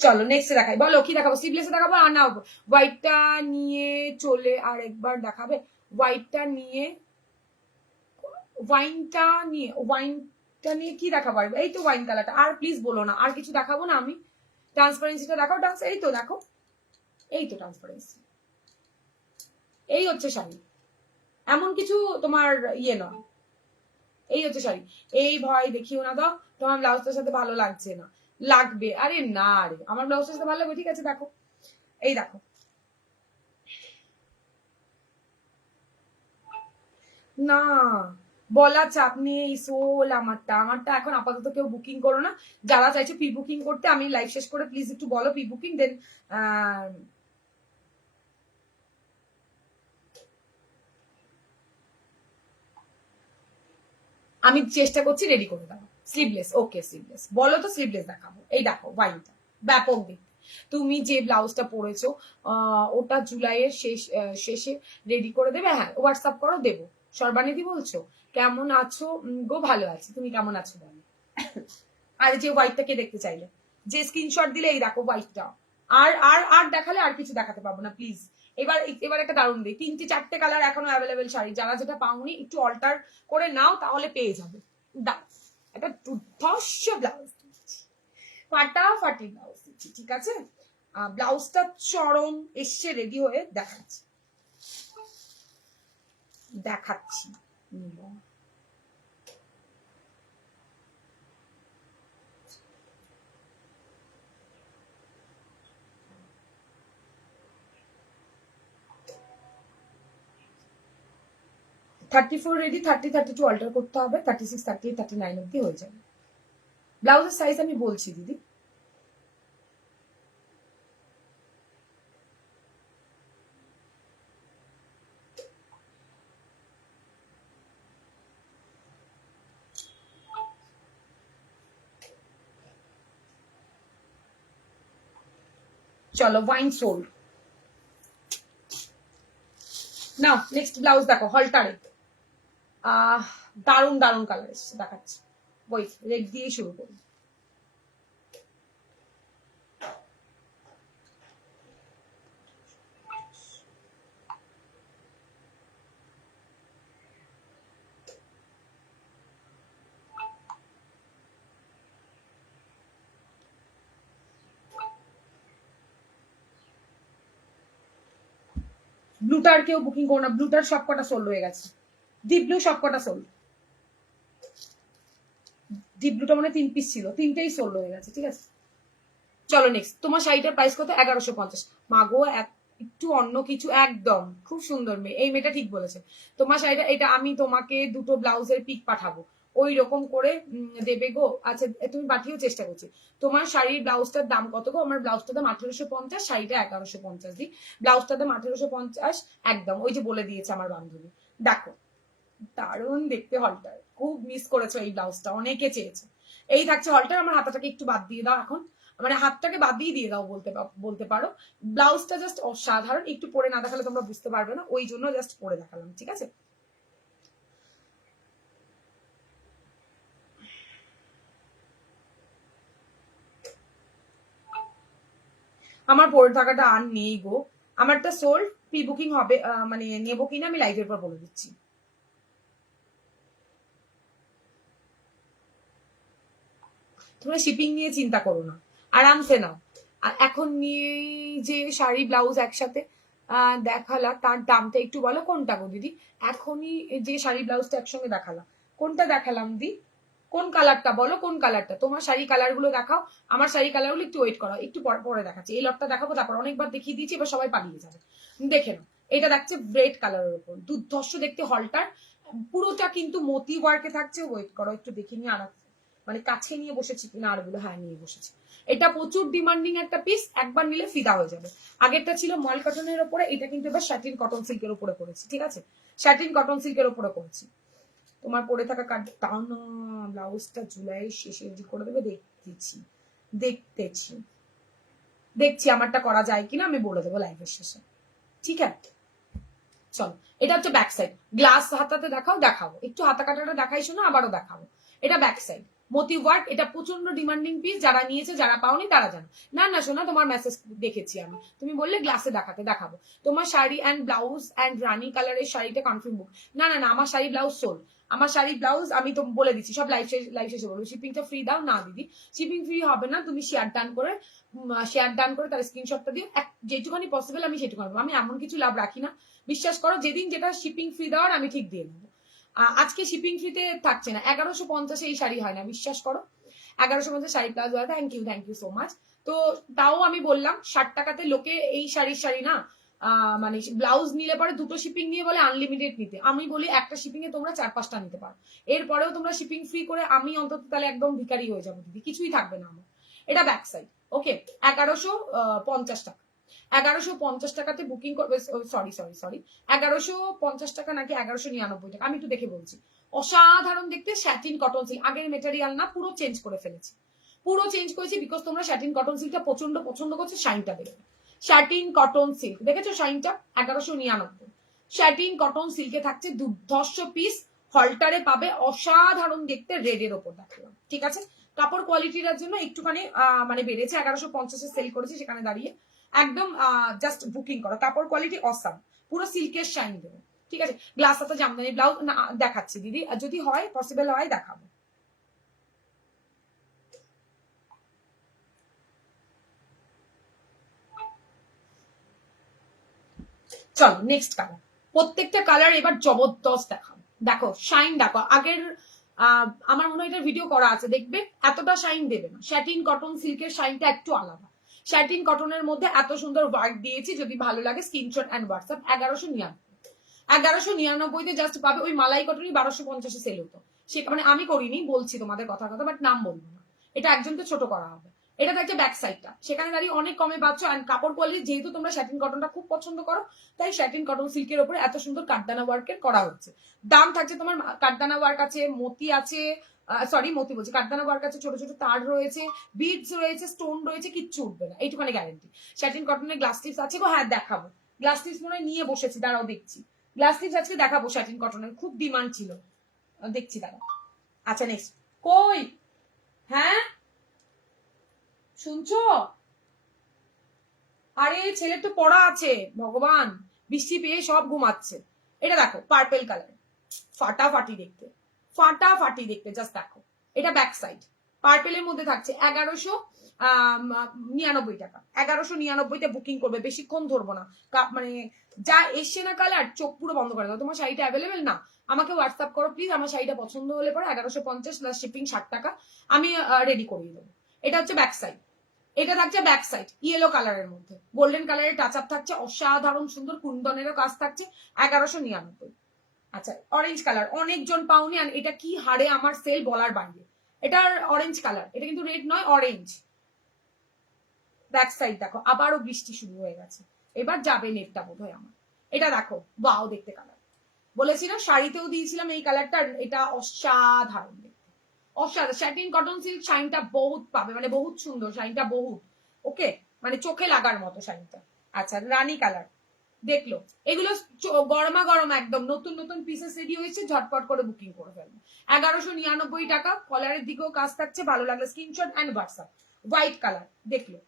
চলো নেক্সট দেখাই, বলো কি দেখাবো? স্লিভলেসে দেখাবো আর না হোয়াইটটা নিয়ে চলে আর একবার দেখাবে? হোয়াইটটা নিয়ে, ওয়াইনটা নিয়ে কি দেখাবো? এই তো ওয়াইন কালারটা। আর প্লিজ বলো না আর কিছু দেখাবো না আমি। ট্রান্সপারেন্সিটা দেখাও, এই তো দেখো, এই তো ট্রান্সপারেন্সি। এই হচ্ছে শাড়ি, এমন কিছু তোমার ইয়ে নয়। এই হচ্ছে শাড়ি। এই ভয় দেখিও না, দাও তোমার ব্লাউজটার সাথে ভালো লাগছে না। লাগবে, আরে না রে, আমার ব্লাউজটার সাথে ভালো লাগবে, ঠিক আছে দেখো। এই দেখো, না বলা চাপ নেই সোল। আমারটা এখন আপাতত কেউ বুকিং করো না। যারা চাইছো প্রি বুকিং করতে, আমি লাইভ শেষ করে প্লিজ একটু বলো প্রি বুকিং, দেন আমি চেষ্টা করছি রেডি করে দাও। স্লিভলেস, ওকে স্লিভলেস বলো তো, স্লিভলেস দেখাবো। এই দেখো ওয়াইনটা ব্যাপক দেখতে। তুমি যে ব্লাউজটা পরেছো ওটা জুলাইয়ের শেষে রেডি করে দেবে। হ্যাঁ হোয়াটসঅ্যাপ করো, দেবো। সর্বানিধি বলছো কেমন আছো গো? ভালো আছি, তুমি কেমন আছো বলো। আর যে হোয়াইটটাকে দেখতে চাইলে যে স্ক্রিনশট দিলে, এই দেখো হোয়াইটটা। আর আর আর দেখালে আর কিছু দেখাতে পাবো না প্লিজ। এবার একটা দারুণ দিই, 3-4টে কালার এখনো অ্যাভেলেবেল শাড়ি, যারা যেটা পাওনি একটু অল্টার করে নাও, তাহলে পেয়ে যাবে। দাও একটা দুর্ধর্ষ ব্লাউজ দিচ্ছি, ফাটাফাটি ব্লাউজ দিচ্ছি, ঠিক আছে? ব্লাউজটা চরম এসছে রেডি হয়ে, দেখাচ্ছি দেখাচ্ছি। 34 রেডি, 30-32 অল্টার করতে হবে, 36-38-39 অব্দি হয়ে যাবে। ব্লাউজের সাইজ আমি বলছি দিদি। চলো ওয়াইন সোল্ড। নাও নেক্সট ব্লাউজ দেখো, হলটারে দারুণ দারুণ কালার এসছে, দেখাচ্ছি। ওয়েট, রেড দিয়ে শুরু করি। ব্লুটার কেউ বুকিং করো না, ব্লুটার সবকটা সোল্ড হয়ে গেছে। ডিপ ব্লু সবকটা সোল্ড। ডিপ ব্লুটা মানে 3 পিস ছিল, 3টেই সোল্ড হয়ে গেছে, ঠিক আছে? চলো নেক্সট, তোমার শাড়িটার প্রাইস কত? 1150। মাগো একটু অন্য কিছু, একদম খুব সুন্দর মেয়ে, এই মেয়েটা ঠিক বলেছে। তোমার শাড়িটা, এটা আমি তোমাকে দুটো ব্লাউজের পিক পাঠাবো, ওই রকম করে দেবে গো। আচ্ছা তুমি পাঠিয়েও, চেষ্টা করছি। তোমার শাড়ির ব্লাউজটার দাম কত গো? আমার ব্লাউজটার দাম 1850, শাড়িটা 1150 দিই। ব্লাউজটার দাম 1850 একদম, ওই যে বলে দিয়েছে আমার বান্ধবী। দেখো দারুণ দেখতে হলটার, খুব মিস করেছো এই ব্লাউজটা, অনেকে চেয়েছে। এই থাকছে হলটার। আমার হাতাটাকে একটু বাদ দিয়ে দাও এখন, মানে হাতটাকে বাদ দিয়ে দাও বলতে পারো। ব্লাউজটা জাস্ট অসাধারণ, একটু পরে না দেখালে তোমরা বুঝতে পারবে না, ওই জন্য জাস্ট পরে দেখালাম, ঠিক আছে? আমার পরে থাকাটা আর নেই গো, আমারটা সোল্ড। প্রি বুকিং হবে, মানে নেবো কিনা আমি লাইভের পর বলে দিচ্ছি। তোমরা শিপিং নিয়ে চিন্তা করো না, আরামসে নাও। আর এখন নিয়ে যে শাড়ি ব্লাউজ একসাথে দেখালা, তার দামটা একটু বলো কোনটা গো দিদি? এখনই যে শাড়ি ব্লাউজটা একসঙ্গে দেখালা, কোনটা দেখালাম দি? কোন কালারটা বলো, কোন কালারটা? তোমার শাড়ি কালার গুলো দেখাও, আমার শাড়ি কালার গুলো একটু ওয়েট করো, একটু পরে দেখাচ্ছি। এই লটটা দেখাবো, তারপর অনেকবার দেখিয়ে দিয়েছি, এবার সবাই পালিয়ে যাবে। দেখে নাও, এটা দেখছে ব্রেড কালারের উপর, দুর্ধর্ষ দেখতে হলটার। পুরোটা কিন্তু মতি ওয়ার্কে থাকছে, ওয়েট করো একটু দেখে নিয়ে আর, মানে কাছে নিয়ে বসেছি কিনা আরগুলো, হ্যাঁ নিয়ে বসেছি। এটা প্রচুর ডিমান্ডিং একটা পিস, একবার নিলে ফিদা হয়ে যাবে। আগেরটা ছিল মল কটনের উপরে, এটা কিন্তু এবার স্যাটিন কটন সিল্কের উপরে করেছি, ঠিক আছে? স্যাটিন কটন সিল্কের উপরে করেছি। তোমার পরে থাকা তাও না, ব্লাউজটা জুলাইয়ের শেষে করে দেবে, দেখতেছি দেখছি আমারটা করা যায় কিনা, আমি বলে দেবো লাইভের শেষে, ঠিক আছে? চলো, এটা হচ্ছে ব্যাক সাইড। গ্লাস হাতাতে দেখাবো একটু, হাতা কাটাটা দেখাইছো না, আবারও দেখাবো। এটা ব্যাক সাইড মতি ওয়ার্ক, এটা প্রচন্ড ডিমান্ডিং পিস, যারা নিয়েছে যারা পাওনি তারা জানো। না না শোনা, তোমার মেসেজ দেখেছি আমি, তুমি বললে গ্লাসে দেখাবো। তোমার শাড়ি অ্যান্ড ব্লাউজ অ্যান্ড রানি কালারের শাড়িটা কনফার্ম বুক। না না না, আমার শাড়ি ব্লাউজ সোল। আমার শাড়ি ব্লাউজ আমি তো বলে দিচ্ছি, সব লাইভ শেষে বলবো। শিপিংটা ফ্রি দাও না দিদি, শিপিং ফ্রি হবে না, তুমি শেয়ার ডান করে তার স্ক্রিনশটটা দিও, যেটুখানি পসিবল আমি সেটুখানি, আমি এমন কিছু লাভ রাখি না। বিশ্বাস করো, যেদিন যেটা শিপিং ফ্রি দেওয়ার আমি ঠিক দিয়ে দেবো। আজকে শিপিং ফ্রিতে থাকছে না, 1150 এই শাড়ি হয় না, বিশ্বাস করো। 1150 শাড়ি প্লাস হয়। Thank you so much. তো তাও আমি বললাম 60 টাকাতে লোকে এই শাড়ি না মানে ব্লাউজ নিলে পরে দুটো শিপিং নিয়ে বলে আনলিমিটেড নিতে, আমি বলি একটা শিপিং এ তোমরা 4-5টা নিতে পারো, এরপরেও তোমরা শিপিং ফ্রি করে আমি অন্তত তাহলে একদম ভিখারি হয়ে যাবো দিদি, কিছুই থাকবে না আমার। এটা ব্যাক সাইড। ওকে, 1150 টাকা। 1150 টাকাতে বুকিং করবে, সরি সরি সরি 1150 টাকা নাকি 1199 টাকা, আমি একটু দেখে বলছি। অসাধারণ দেখতে স্যাটিন কটন সিল্ক, আগের মেটেরিয়াল না, পুরো চেঞ্জ করে ফেলেছি, পুরো চেঞ্জ করেছি, বিকজ তোমরা স্যাটিন কটন সিল্কটা প্রচন্ড পছন্দ করছো, শাইনটা দেখবে। স্যাটিন কটন সিল্ক দেখেছো শাইনটা, 1199। স্যাটিন কটন সিল্কে থাকছে দুর্ধর্ষ পিস, হলটারে পাবে, অসাধারণ দেখতে, রেডের ওপর দেখালাম, ঠিক আছে। কাপড় কোয়ালিটির জন্য একটুখানি মানে বেড়েছে, 1150-এ সেল করেছি সেখানে দাঁড়িয়ে, একদম জাস্ট বুকিং করো, কাপড় কোয়ালিটি অসাম, পুরো সিল্কের শাইন দেবে, ঠিক আছে। গ্লাস হাতা জামদানি ব্লাউজ না দেখাচ্ছি দিদি, যদি হয় পসিবল হয় দেখাবো। চলো নেক্সট কালার, প্রত্যেকটা কালার এবার জবরদস্ত দেখাবো। দেখো শাইন দেখো, আগের আমার মনে হয় এটা ভিডিও করা আছে, দেখবে এতটা শাইন দেবে না, স্যাটিন কটন সিল্কের শাইনটা একটু আলাদা। স্যাটিন কটনের মধ্যে এত সুন্দর ওয়ার্ক দিয়েছি, যদি ভালো লাগে স্ক্রিনশট অ্যান্ড হোয়াটসঅ্যাপ। 1199 জাস্ট পাবে। ওই মালাই কটনই 1250-এ সেল হতো, সেটা মানে আমি করিনি, বলছি তোমাদের কথা কথা, বাট নাম বলবো না, এটা একজনকে ছোট করা হবে। এটা থাকছে ব্যাক সাইডটা, সেখানে দাঁড়িয়ে অনেক কমে পাচ্ছ। অ্যান্ড কাপড় কোয়ালিটি যেহেতু তোমরা স্যাটিন কটনটা খুব পছন্দ করো, তাই স্যাটিন কটন সিল্কের উপরে এত সুন্দর কাঠদানা ওয়ার্কের করা হচ্ছে। দাম থাকছে তোমার, কাঠদানা ওয়ার্ক আছে, মতি আছে, সরি মতি বলছি, কাঠদানা ওয়ার্ক আছে, ছোট ছোট তার রয়েছে, বিডস রয়েছে, স্টোন রয়েছে, কিচ্ছু উঠবে না, এইটুখানি গ্যারেন্টি। স্যাটিন কটনের গ্লাস টিপস আছে গো, হ্যাঁ দেখাবো, গ্লাস টিপস মনে হয় নিয়ে বসেছি, দাঁড়াও দেখছি, গ্লাস টিপস আজকে দেখাবো, স্যাটিন কটনের খুব ডিমান্ড ছিল, দেখছি দাঁড়াও। আচ্ছা নেক্সট, কই, হ্যাঁ শুনছো, আরে ছেলের তো পড়া আছে, ভগবান বৃষ্টি পেয়ে সব ঘুমাচ্ছে। এটা দেখো পার্পেল কালার, ফাটাফাটি দেখতে, ফাটাফাটি দেখতে, জাস্ট দেখো, এটা ব্যাক সাইড, পার্পেলের মধ্যে থাকছে 1199 টাকা। 1199-তে বুকিং করবে, বেশিক্ষণ ধরবো না, মানে যা এসছে না কালার, চোখ পুরো বন্ধ করে দাও। তোমার শাড়িটা অ্যাভেলেবেল না, আমাকে হোয়াটসঅ্যাপ করো প্লিজ, আমার শাড়িটা পছন্দ হলে পরে 1150 প্লাস শিপিং 60 টাকা, আমি রেডি করিয়ে দেবো। এটা হচ্ছে ব্যাক সাইড, এটা থাকছে ব্যাক সাইড ইয়েলো কালারের মধ্যে, গোল্ডেন কালারের টাচ আপ থাকছে, অসাধারণ সুন্দর কুন্দনেরও কাজ থাকছে, 1199। আচ্ছা অরেঞ্জ কালার, অনেকজন পাওনি, আর এটা কি হারে আমার সেল বলার বাইরে, এটার অরেঞ্জ কালার, এটা কিন্তু রেড নয়, অরেঞ্জ। ব্যাক সাইড দেখো, আবারও বৃষ্টি শুরু হয়ে গেছে, এবার যাবে নেটটা বোধ হয় আমার। এটা দেখো বাও দেখতে কালার, বলেছি না শাড়িতেও দিয়েছিলাম এই কালারটা, এটা অসাধারণ দেখতে, অসাধারণ। স্যাটিন কটন সিল্ক শাইনটা বহুত পাবে, মানে বহুত সুন্দর শাইনটা, বহুত ওকে, মানে চোখে লাগার মতো শাইনটা। আচ্ছা রানী কালার, দেখলো এগুলো গরমা গরম একদম নতুন নতুন পিসেস রেডি হয়েছে, ঝটপট করে বুকিং করে ফেলবে। 1199 টাকা, কলারের দিকেও কাজ থাকছে, ভালো লাগলে screenshot and WhatsApp. White colour দেখলো,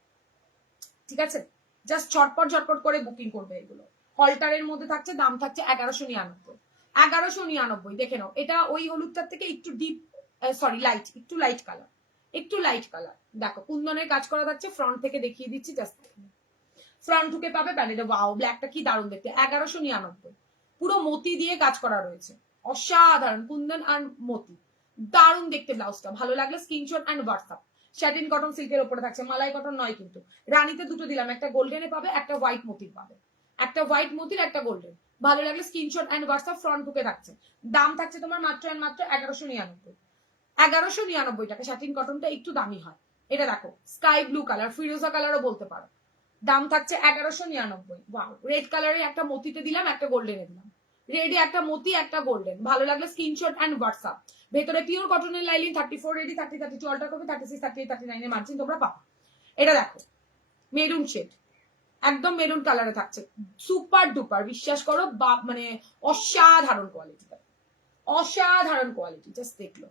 ঠিক আছে, জাস্ট ঝটপট ঝটপট করে বুকিং করবে এগুলো। হলটারের মধ্যে থাকছে, দাম থাকছে 1199। 1199 দেখে নাও, এটা ওই হলুদটার থেকে একটু ডিপ, সরি লাইট, একটু লাইট কালার, একটু লাইট কালার। দেখো কুন্দনের কাজ করা থাকছে, ফ্রন্ট থেকে দেখিয়ে দিচ্ছি, জাস্ট ফ্রন্ট ঢুকে পাবে প্যানেলে, ওয়াও ব্ল্যাকটা কি দারুণ দেখতে, 1199, পুরো মতি দিয়ে কাজ করা রয়েছে, অসাধারণ কুন্দন আর মতি, দারুণ দেখতে ব্লাউজটা, ভালো লাগলে screenshot and WhatsApp. Satin cotton সিল্কের উপরে থাকছে, মালাই কটন নয় কিন্তু, রানীতে দুটো দিলাম, একটা গোল্ডেনে পাবে, একটা হোয়াইট মতির পাবে, একটা হোয়াইট মতির, একটা গোল্ডেন, ভালো লাগলে স্ক্রিনশট অ্যান্ড হোয়াটসঅ্যাপ। ফ্রন্ট ঢুকে থাকছে, দাম থাকছে তোমার মাত্র অ্যান্ড মাত্র 1199। 1199 টাকা, স্যাটিন কটনটা একটু দামি হয়। এটা দেখো স্কাই ব্লু কালার, ফিরোজা কালারও বলতে পারো, দাম থাকছে 1199। ওয়াও, রেড কালারে একটা মতিতে দিলাম, একটা গোল্ডেনে দিলাম, রেডে একটা মতি, একটা গোল্ডেন, ভালো লাগলে স্ক্রিনশট অ্যান্ড হোয়াটসঅ্যাপ। ভেতরে পিওর কটনের লাইলিং, 34 রেডি, 30 32 অল্টার করবে, 36 38 39 এর মার্জিন তোমরা পাবে। এটা দেখো মেরুন শেড, একদম মেরুন কালারে থাকছে, সুপার ডুপার, বিশ্বাস করো মানে অসাধারণ কোয়ালিটি, অসাধারণ কোয়ালিটি, জাস্ট দেখলো।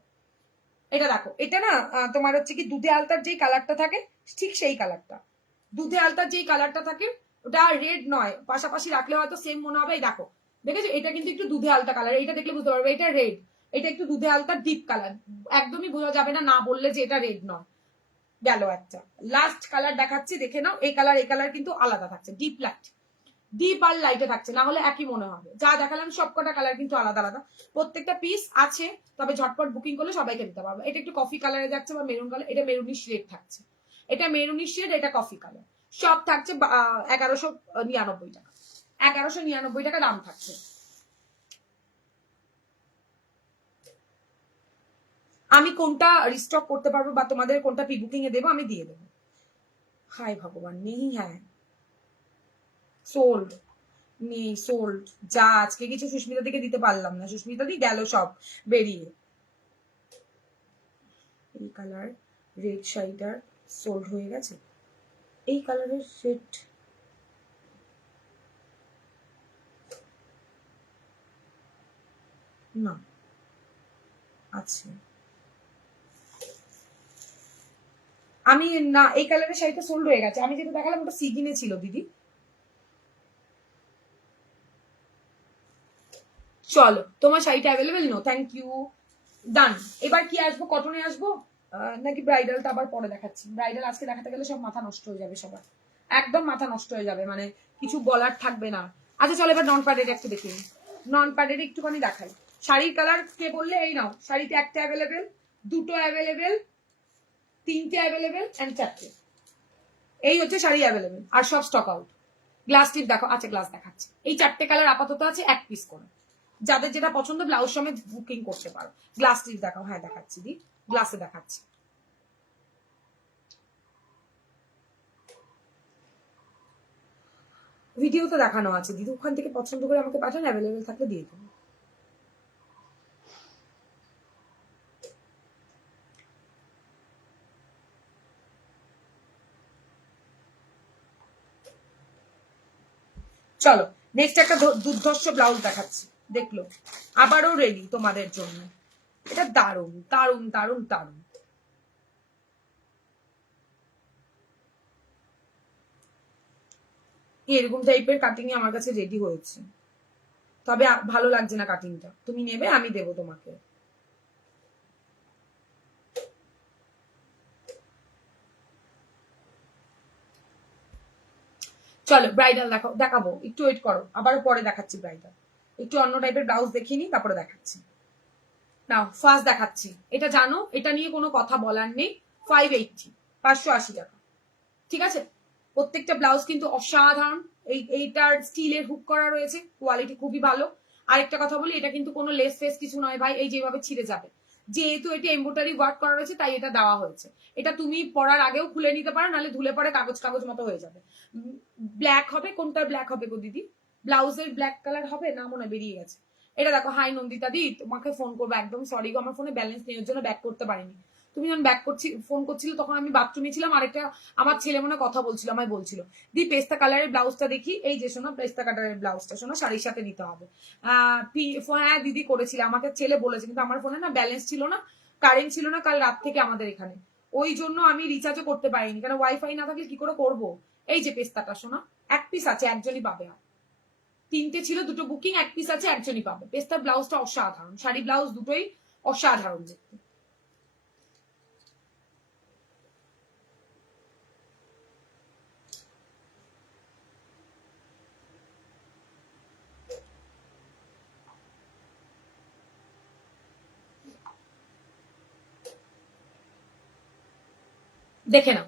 এটা দেখো, এটা না তোমার হচ্ছে কি দুধে আলতার যেই কালারটা থাকে, ঠিক সেই কালারটা, দুধে আলতার যেই কালারটা থাকে, ওটা রেড নয়, পাশাপাশি রাখলে হয়তো সেম মনে হবে। দেখো দেখেছো, এটা কিন্তু একটু দুধে আলতা কালার, এটা দেখলে বুঝতে পারবে এটা রেড, এটা একটু দুধে আলতা ডিপ কালার, একদমই বোঝা যাবে না না বললে যে এটা রেড নয়। গেল একটা, লাস্ট কালার দেখাচ্ছি, দেখে নাও, এই কালার কিন্তু আলাদা থাকছে, ডিপ লাইট, ডিপ আর লাইটে থাকছে, না হলে একই মনে হবে। যা দেখালাম সবকটা কালার কিন্তু আলাদা আলাদা, প্রত্যেকটা পিস আছে, তবে ঝটপট বুকিং করলে সবাইকে দিতে পারবো। এটা একটু কফি কালারে যাচ্ছে বা মেরুন কালার, এটা মেরুনি শেড থাকছে, এটা মেরুনি শেড, এটা কফি কালার, সব থাকছে 1199 টাকা। 1199 টাকা দাম থাকছে। আমি কোনটা রিস্টক করতে পারবো বা তোমাদের কোনটা প্রি বুকিং এ দেবো আমি দিয়ে দেবো। হায় ভগবান, নেই। হ্যাঁ সোল্ড নেই, সোল্ড। যা আজকে কিছু সুস্মিতা দিকে দিতে পারলাম না, সুস্মিতা দি গেল সব বেরিয়ে। এই কালার রেড শাড়িটার সোল্ড হয়ে গেছে। এই কালারের সেট না আছে, আমি না এই কালারের শাড়িটা সোল্ড হয়ে গেছে। আমি যেটা দেখালাম ওটা সিগিনে ছিল দিদি। চলো তোমার শাড়িটা অ্যাভেলেবেল? নো থ্যাংক ইউ, ডান। এবার কি আসবো, কটনে আসবো নাকি ব্রাইডালটা আবার পরে দেখাচ্ছি? ব্রাইডাল আজকে দেখাতে গেলে সব মাথা নষ্ট হয়ে যাবে সবার, একদম মাথা নষ্ট হয়ে যাবে, মানে কিছু বলার থাকবে না। আচ্ছা চলো এবার নন প্যাডেড একটু দেখি, নন প্যাডেড একটুখানি দেখাই। শাড়ির কালার কে বললে? এই নাও, শাড়িতে একটা অ্যাভেলেবেল, দুটো অ্যাভেলেবেল, তিনটে অ্যাভেলেবেল এন্ড চারটে। এই হচ্ছে শাড়ি অ্যাভেলেবেল, আর সব স্টক আউট। গ্লাস টিপ দেখো, আচ্ছা গ্লাস দেখাচ্ছি। এই চারটে কালার আপাতত আছে, এক পিস করে। যাদের যেটা পছন্দ ব্লাউজ সমেত বুকিং করতে পারো। গ্লাস টিপ দেখাও, হ্যাঁ দেখাচ্ছি দি, গ্লাসে দেখাচ্ছি। ভিডিওতে দেখানো আছে দিদি, ওখান থেকে পছন্দ করে আমাকে পাঠান, অ্যাভেলেবেল থাকলে দিয়ে দেবো। চলো নেক্সট একটা দুর্ধর্ষ ব্লাউজ দেখাচ্ছি, দেখলো আবারও রেডি তোমাদের জন্য। এটা দারুণ দারুণ দারুণ দারুণ। এরকম টাইপের কাটিং আমার কাছে রেডি হয়েছে, তবে ভালো লাগছে না কাটিংটা। তুমি নেবে, আমি দেবো তোমাকে। চলো ব্রাইডাল দেখাবো, একটু ওয়েট করো, আবার পরে দেখাচ্ছি ব্রাইডাল। একটু অন্য টাইপের ব্লাউজ দেখিয়ে নিই, তারপরে দেখাচ্ছি। নাও ফার্স্ট দেখাচ্ছি, এটা জানো, এটা নিয়ে কোনো কথা বলার নেই। 580, 580 টাকা, ঠিক আছে। প্রত্যেকটা ব্লাউজ কিন্তু অসাধারণ। এইটার স্টিলের হুক করা রয়েছে, কোয়ালিটি খুবই ভালো। আরেকটা কথা বলি, এটা কিন্তু কোনো লেস ফেস কিছু নয় ভাই, এই যেভাবে ছিঁড়ে যাবে। যেহেতু এটা এমব্রয়ডারি ওয়ার্ক করা রয়েছে তাই এটা দেওয়া হয়েছে। এটা তুমি পরার আগেও খুলে নিতে পারো, নাহলে ধুলে পরে কাগজ কাগজ মতো হয়ে যাবে। ব্ল্যাক হবে, কোনটার ব্ল্যাক হবে গো দিদি? ব্লাউজের ব্ল্যাক কালার হবে না, মনে হয় বেরিয়ে গেছে। এটা দেখো, হাই নন্দিতা দি, তোমাকে ফোন করবো, একদম সরি গো, আমার ফোনে ব্যালেন্স নেই, ওর জন্য ব্যাক করতে পারিনি। তুমি যখন ব্যাক করছি ফোন করছিল তখন আমি বাথরুমে ছিলাম, আরেকটা আমার ছেলে মনে কথা বলছিল, আমায় বলছিল দি পেস্তা কালারের ব্লাউজটা দেখি। এই যে শোনো, পেস্তা কালারের ব্লাউজটা শোনো, শাড়ির সাথে নিতে হবে। হ্যাঁ দিদি করেছিল, আমাকে ছেলে বলেছে, কিন্তু আমার ফোনে না ব্যালেন্স ছিল না, কারেন্ট ছিল না কাল রাত থেকে আমাদের এখানে, ওই জন্য আমি রিচার্জও করতে পারিনি, কারণ ওয়াইফাই না থাকলে কি করে করবো। এই যে পেস্তাটা শোনা, এক পিস আছে, একজনই পাবে। তিনটে ছিল, দুটো বুকিং, এক পিস আছে, একজনই পাবে। পেস্তার ব্লাউজটা অসাধারণ, শাড়ি ব্লাউজ দুটোই অসাধারণ দেখতে। দেখে নাও।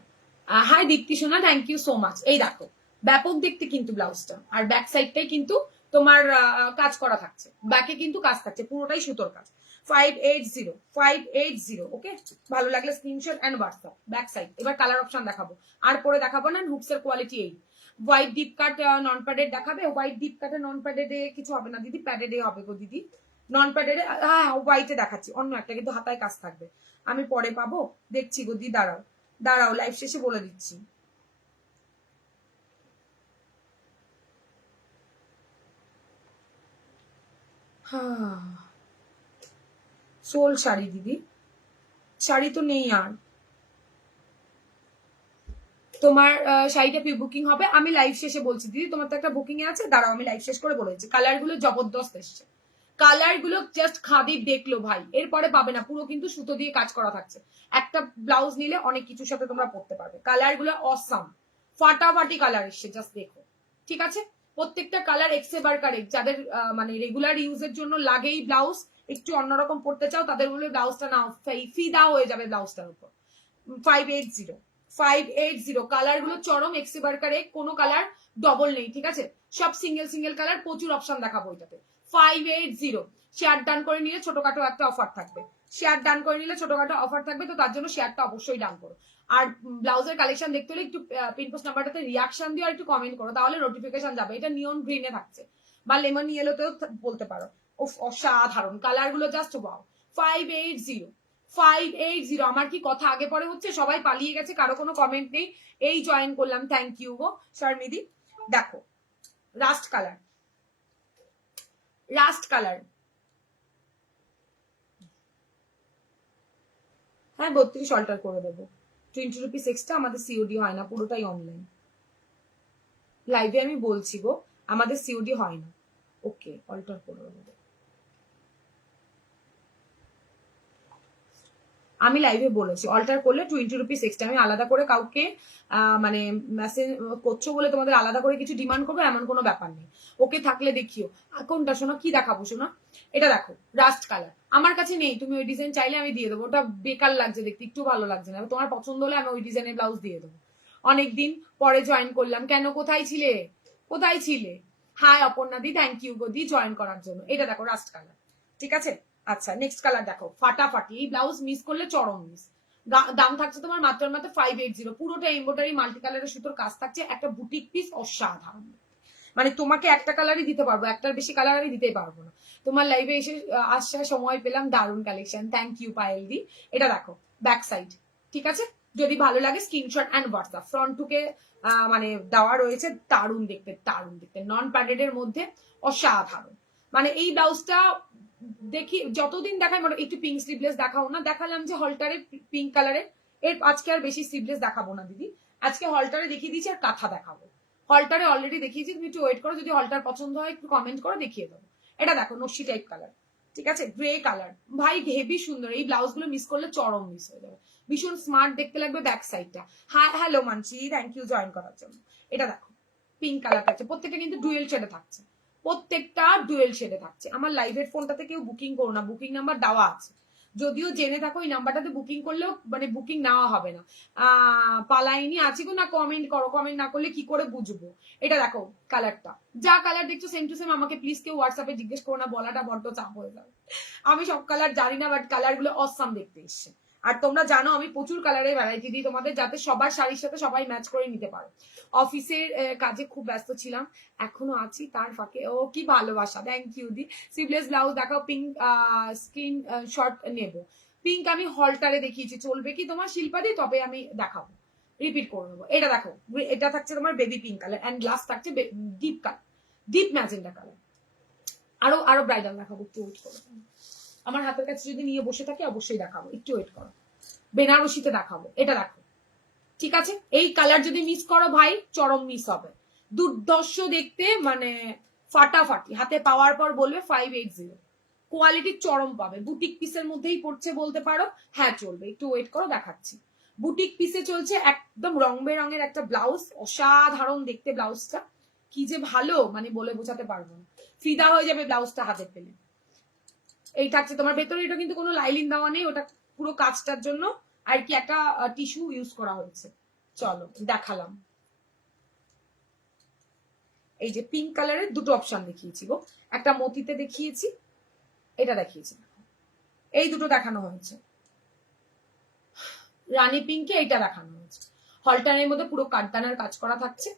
হাই দীপ্তি সোনা, থ্যাংক ইউ সো মাচ। এই দেখো ব্যাপক দেখতে কিন্তু ব্লাউজটা, আর ব্যাক সাইডটাই কিন্তু তোমার কাজ করা থাকছে, ব্যাকে কিন্তু কাজ থাকছে, পুরোটাই সুতোর কাজ। 580, 580, ওকে। ভালো লাগলে screenshot and WhatsApp. Back side এবার কালার অপশন দেখাবো, আর পরে দেখাবো না। হুকসের কোয়ালিটি এই। White deep cut non padded দেখাবে? হোয়াইট ডিপ কাটে নন প্যাডেডে কিছু হবে না দিদি, প্যাডেডে হবে গো দিদি। নন প্যাডেডে হ্যাঁ হোয়াইটে দেখাচ্ছি, অন্য একটা, কিন্তু হাতায় কাজ থাকবে। আমি পরে পাবো, দেখছি গো দি, দাঁড়াও দাঁড়াও, লাইভ শেষে বলে দিচ্ছি। সোল শাড়ি দিদি, শাড়ি তো নেই আর। তোমার শাড়িটা প্রি বুকিং হবে, আমি লাইভ শেষে বলছি দিদি। তোমার তো একটা বুকিং এ আছে, দাঁড়াও আমি লাইভ শেষ করে বলেছি। কালার গুলো জবরদস্ত এসছে, কালার গুলো জাস্ট খাদির দেখলো ভাই, এরপরে পাবে না, পুরো কিন্তু সুতো দিয়ে কাজ করা থাকছে। একটা ব্লাউজ নিলে অনেক কিছুর সাথে তোমরা পরতে পারবে। কালার গুলো অসাম, ফাটাফাটি কালার এসছে, জাস্ট দেখো, ঠিক আছে। প্রত্যেকটা কালার এক্সে বার কারেক্ট। যাদের মানে রেগুলার ইউজের জন্য লাগেই ব্লাউজ, একটু অন্যরকম পড়তে চাও, তাদের বলে ব্লাউজটা নাও, ফিদা হয়ে যাবে ব্লাউজটার উপর। 580, 580 কালার গুলো চরম এক্সে বার কারেক্ট, কোনো কালার ডবল নেই, ঠিক আছে। সব সিঙ্গেল সিঙ্গেল কালার, প্রচুর অপশন দেখাবো এটাতে। 580 শেয়ার ডান করে নিলে ছোটখাটো একটা অফার থাকবে, শেয়ার ডান করে নিলে ছোটখাটো অফার থাকবে, তো তার জন্য শেয়ারটা অবশ্যই ডান করো। আর ব্লাউজের কালেকশন দেখতে হলে একটু পিনপোস্ট নাম্বারটাতে রিয়াকশন দিও আর একটু কমেন্ট করো, তাহলে নোটিফিকেশন যাবে। এটা নিয়ন গ্রিনে থাকছে বা লেমন ইয়েলোতেও বলতে পারো। অসাধারণ কালার গুলো, জাস্ট ওয়াও। 580 580। আমার কি কথা আগে পরে হচ্ছে? সবাই পালিয়ে গেছে, কারো কোনো কমেন্ট নেই। এই জয়েন করলাম, থ্যাংক ইউ গো শর্মিদি। দেখো রাস্ট কালার, রাস্ট কালার, হ্যাঁ 32 অল্টার করে দেবো। 20 রুপিস এক্সট্রা, আমাদের সিওডি হয় না, পুরোটাই অনলাইন। লাইভে আমি বলছি গো, আমাদের সিওডি হয় না। ওকে, অল্টার করে দেবো। আমি লাইভে বলেছি অল্টার করলে 20 রুপিস এক্সট্রা। আমি আলাদা করে কাউকে মানে মেসেজ করছো বলে তোমাদের আলাদা করে কিছু ডিমান্ড করবো এমন কোনো ব্যাপার নেই। ওকে থাকলে দেখিও। কোনটা শোনো, কি দেখাবো শোনো? এটা দেখো রাস্ট কালার, আমার কাছে নেই, তুমি ওই ডিজাইন চাইলে আমি দিয়ে দেবো। ওটা বেকার লাগছে দেখতে, একটু ভালো লাগছে না। তোমার পছন্দ হলে আমি ওই ডিজাইনের ব্লাউজ দিয়ে দেবো। অনেকদিন পরে জয়েন করলাম, কেন কোথায় ছিলে, কোথায় ছিলে? হাই অপর্ণা দি, থ্যাংক ইউ গো দি জয়েন করার জন্য। এটা দেখো রাস্ট কালার, ঠিক আছে। আচ্ছা নেক্সট কালার দেখো, ফাটাফাটি। এই ব্লাউজ মিস করলে চরম মিস। দাম থাকছে তোমার মাত্র মাত্র 580। পুরোটা এমব্রয়ডারি মাল্টি কালারের সুতোর কাজ থাকছে, একটা বুটিক পিস, অসাধারণ। মানে তোমাকে একটা কালারই দিতে পারবো, একটার বেশি কালার আমি দিতেই পারবো না। তোমার লাইভে এসে আসার সময় পেলাম, দারুণ কালেকশন, থ্যাংক ইউ পায়েল দি। এটা দেখো ব্যাক সাইড, ঠিক আছে। যদি ভালো লাগে স্ক্রিনশট অ্যান্ড হোয়াটসঅ্যাপ। ফ্রন্ট টুকে মানে দেওয়া রয়েছে, দারুণ দেখতে, দারুণ দেখতে, নন প্যাডেড এর মধ্যে, অসাধারণ। মানে এই ব্লাউজটা দেখি যতদিন দেখাই, মানে একটু পিঙ্ক স্লিভলেস দেখাও না। দেখালাম যে হলটারে পিঙ্ক কালারের, এর আজকে আর বেশি স্লিভলেস দেখাবো না দিদি, আজকে হলটারে দেখিয়ে দিচ্ছি আর কাঁথা দেখাবো। হলটারে অলরেডি দেখিয়েছি, তুমি একটু ওয়েট করো, যদি হলটার পছন্দ হয় একটু কমেন্ট করো, দেখিয়ে দেবো। এটা দেখো নস্যি টাইপ কালার, ঠিক আছে, গ্রে কালার, ভাই হেভি সুন্দর। এই ব্লাউজ গুলো মিস করলে চরম মিস হয়ে যাবে, ভীষণ স্মার্ট দেখতে লাগবে ব্যাক সাইডটা। হ্যাঁ হ্যালো মানসি, থ্যাংক ইউ জয়েন করার জন্য। এটা দেখো পিঙ্ক কালার থাকছে, প্রত্যেকটা কিন্তু ডুয়েল শেডে থাকছে, প্রত্যেকটা ডুয়েল শেডে থাকছে। আমার লাইভের ফোনটাতে কেউ বুকিং করো না, বুকিং নাম্বার দেওয়া আছে, যদিও জেনে থাকো এই নাম্বারটাতে বুকিং করলেও মানে বুকিং নেওয়া হবে না। পালাইনি আছি গো না, কমেন্ট করো, কমেন্ট না করলে কি করে বুঝবো। এটা দেখো কালারটা, যা কালার দেখছো সেম টু সেম। আমাকে প্লিজ কেউ হোয়াটসঅ্যাপে জিজ্ঞেস করো না, বলাটা বড্ড চাপ হয়ে যাবে। আমি সব কালার জানি না, বাট কালার গুলো অসাম দেখতে এসছে। আর তোমরা জানো আমি প্রচুর কালারের ভ্যারাইটি দিই তোমাদের, যাতে সবার শাড়ির সাথে সবাই ম্যাচ করে নিতে পারো। অফিসের কাজে খুব ব্যস্ত ছিলাম, এখনো আছি, তার ফাঁকে ও কি ভালোবাসা, thank you the. Sleeveless blouse দেখাও, পিঙ্ক স্ক্রিন শট নেব। পিঙ্ক আমি হলটারে দেখিয়েছি, চলবে কি তোমার শিল্পাদি? তবে আমি দেখাবো, রিপিট করে নেবো। এটা দেখো, এটা থাকছে তোমার baby pink colour, and last থাকছে deep colour, deep magenta colour. আরো আরো ব্রাইডাল দেখাবো, একটু ওয়েট করো। আমার হাতের কাছে যদি নিয়ে বসে থাকে অবশ্যই দেখাবো, একটু ওয়েট করো। বেনারসিতে দেখাবো, এটা দেখো, ঠিক আছে। এই কালার যদি মিস করো ভাই চরম মিস হবে, দুর্ধর্ষ দেখতে, মানে ফাটাফাটি। হাতে পাওয়ার পর বলবে 580, কোয়ালিটি চরম পাবে। বুটিক পিসের মধ্যেই পড়ছে বলতে পারো, হ্যাঁ চলবে, একটু ওয়েট করো দেখাচ্ছি। বুটিক পিসে চলছে, একদম রং বেরঙের একটা ব্লাউজ, অসাধারণ দেখতে ব্লাউজটা, কি যে ভালো মানে বলে বোঝাতে পারবো না, ফিদা হয়ে যাবে ব্লাউজটা হাতে পেলে। এই থাকছে তোমার ভেতরে, এটা কিন্তু কোনো লাইলিন দেওয়া নেই, ওটা পুরো কাজটার জন্য আর কি একটা টিস্যু ইউজ করা হয়েছে। চলো দেখালাম, এই যে পিঙ্ক কালারের দুটো অপশন দেখিয়েছি গো, একটা মতিতে দেখিয়েছি, এটা দেখিয়েছি, এই দুটো দেখানো হয়েছে। রানী পিঙ্কে এইটা দেখানো হয়েছে। হলটারের মধ্যে পুরো কাঠদানার কাজ করা থাকছে,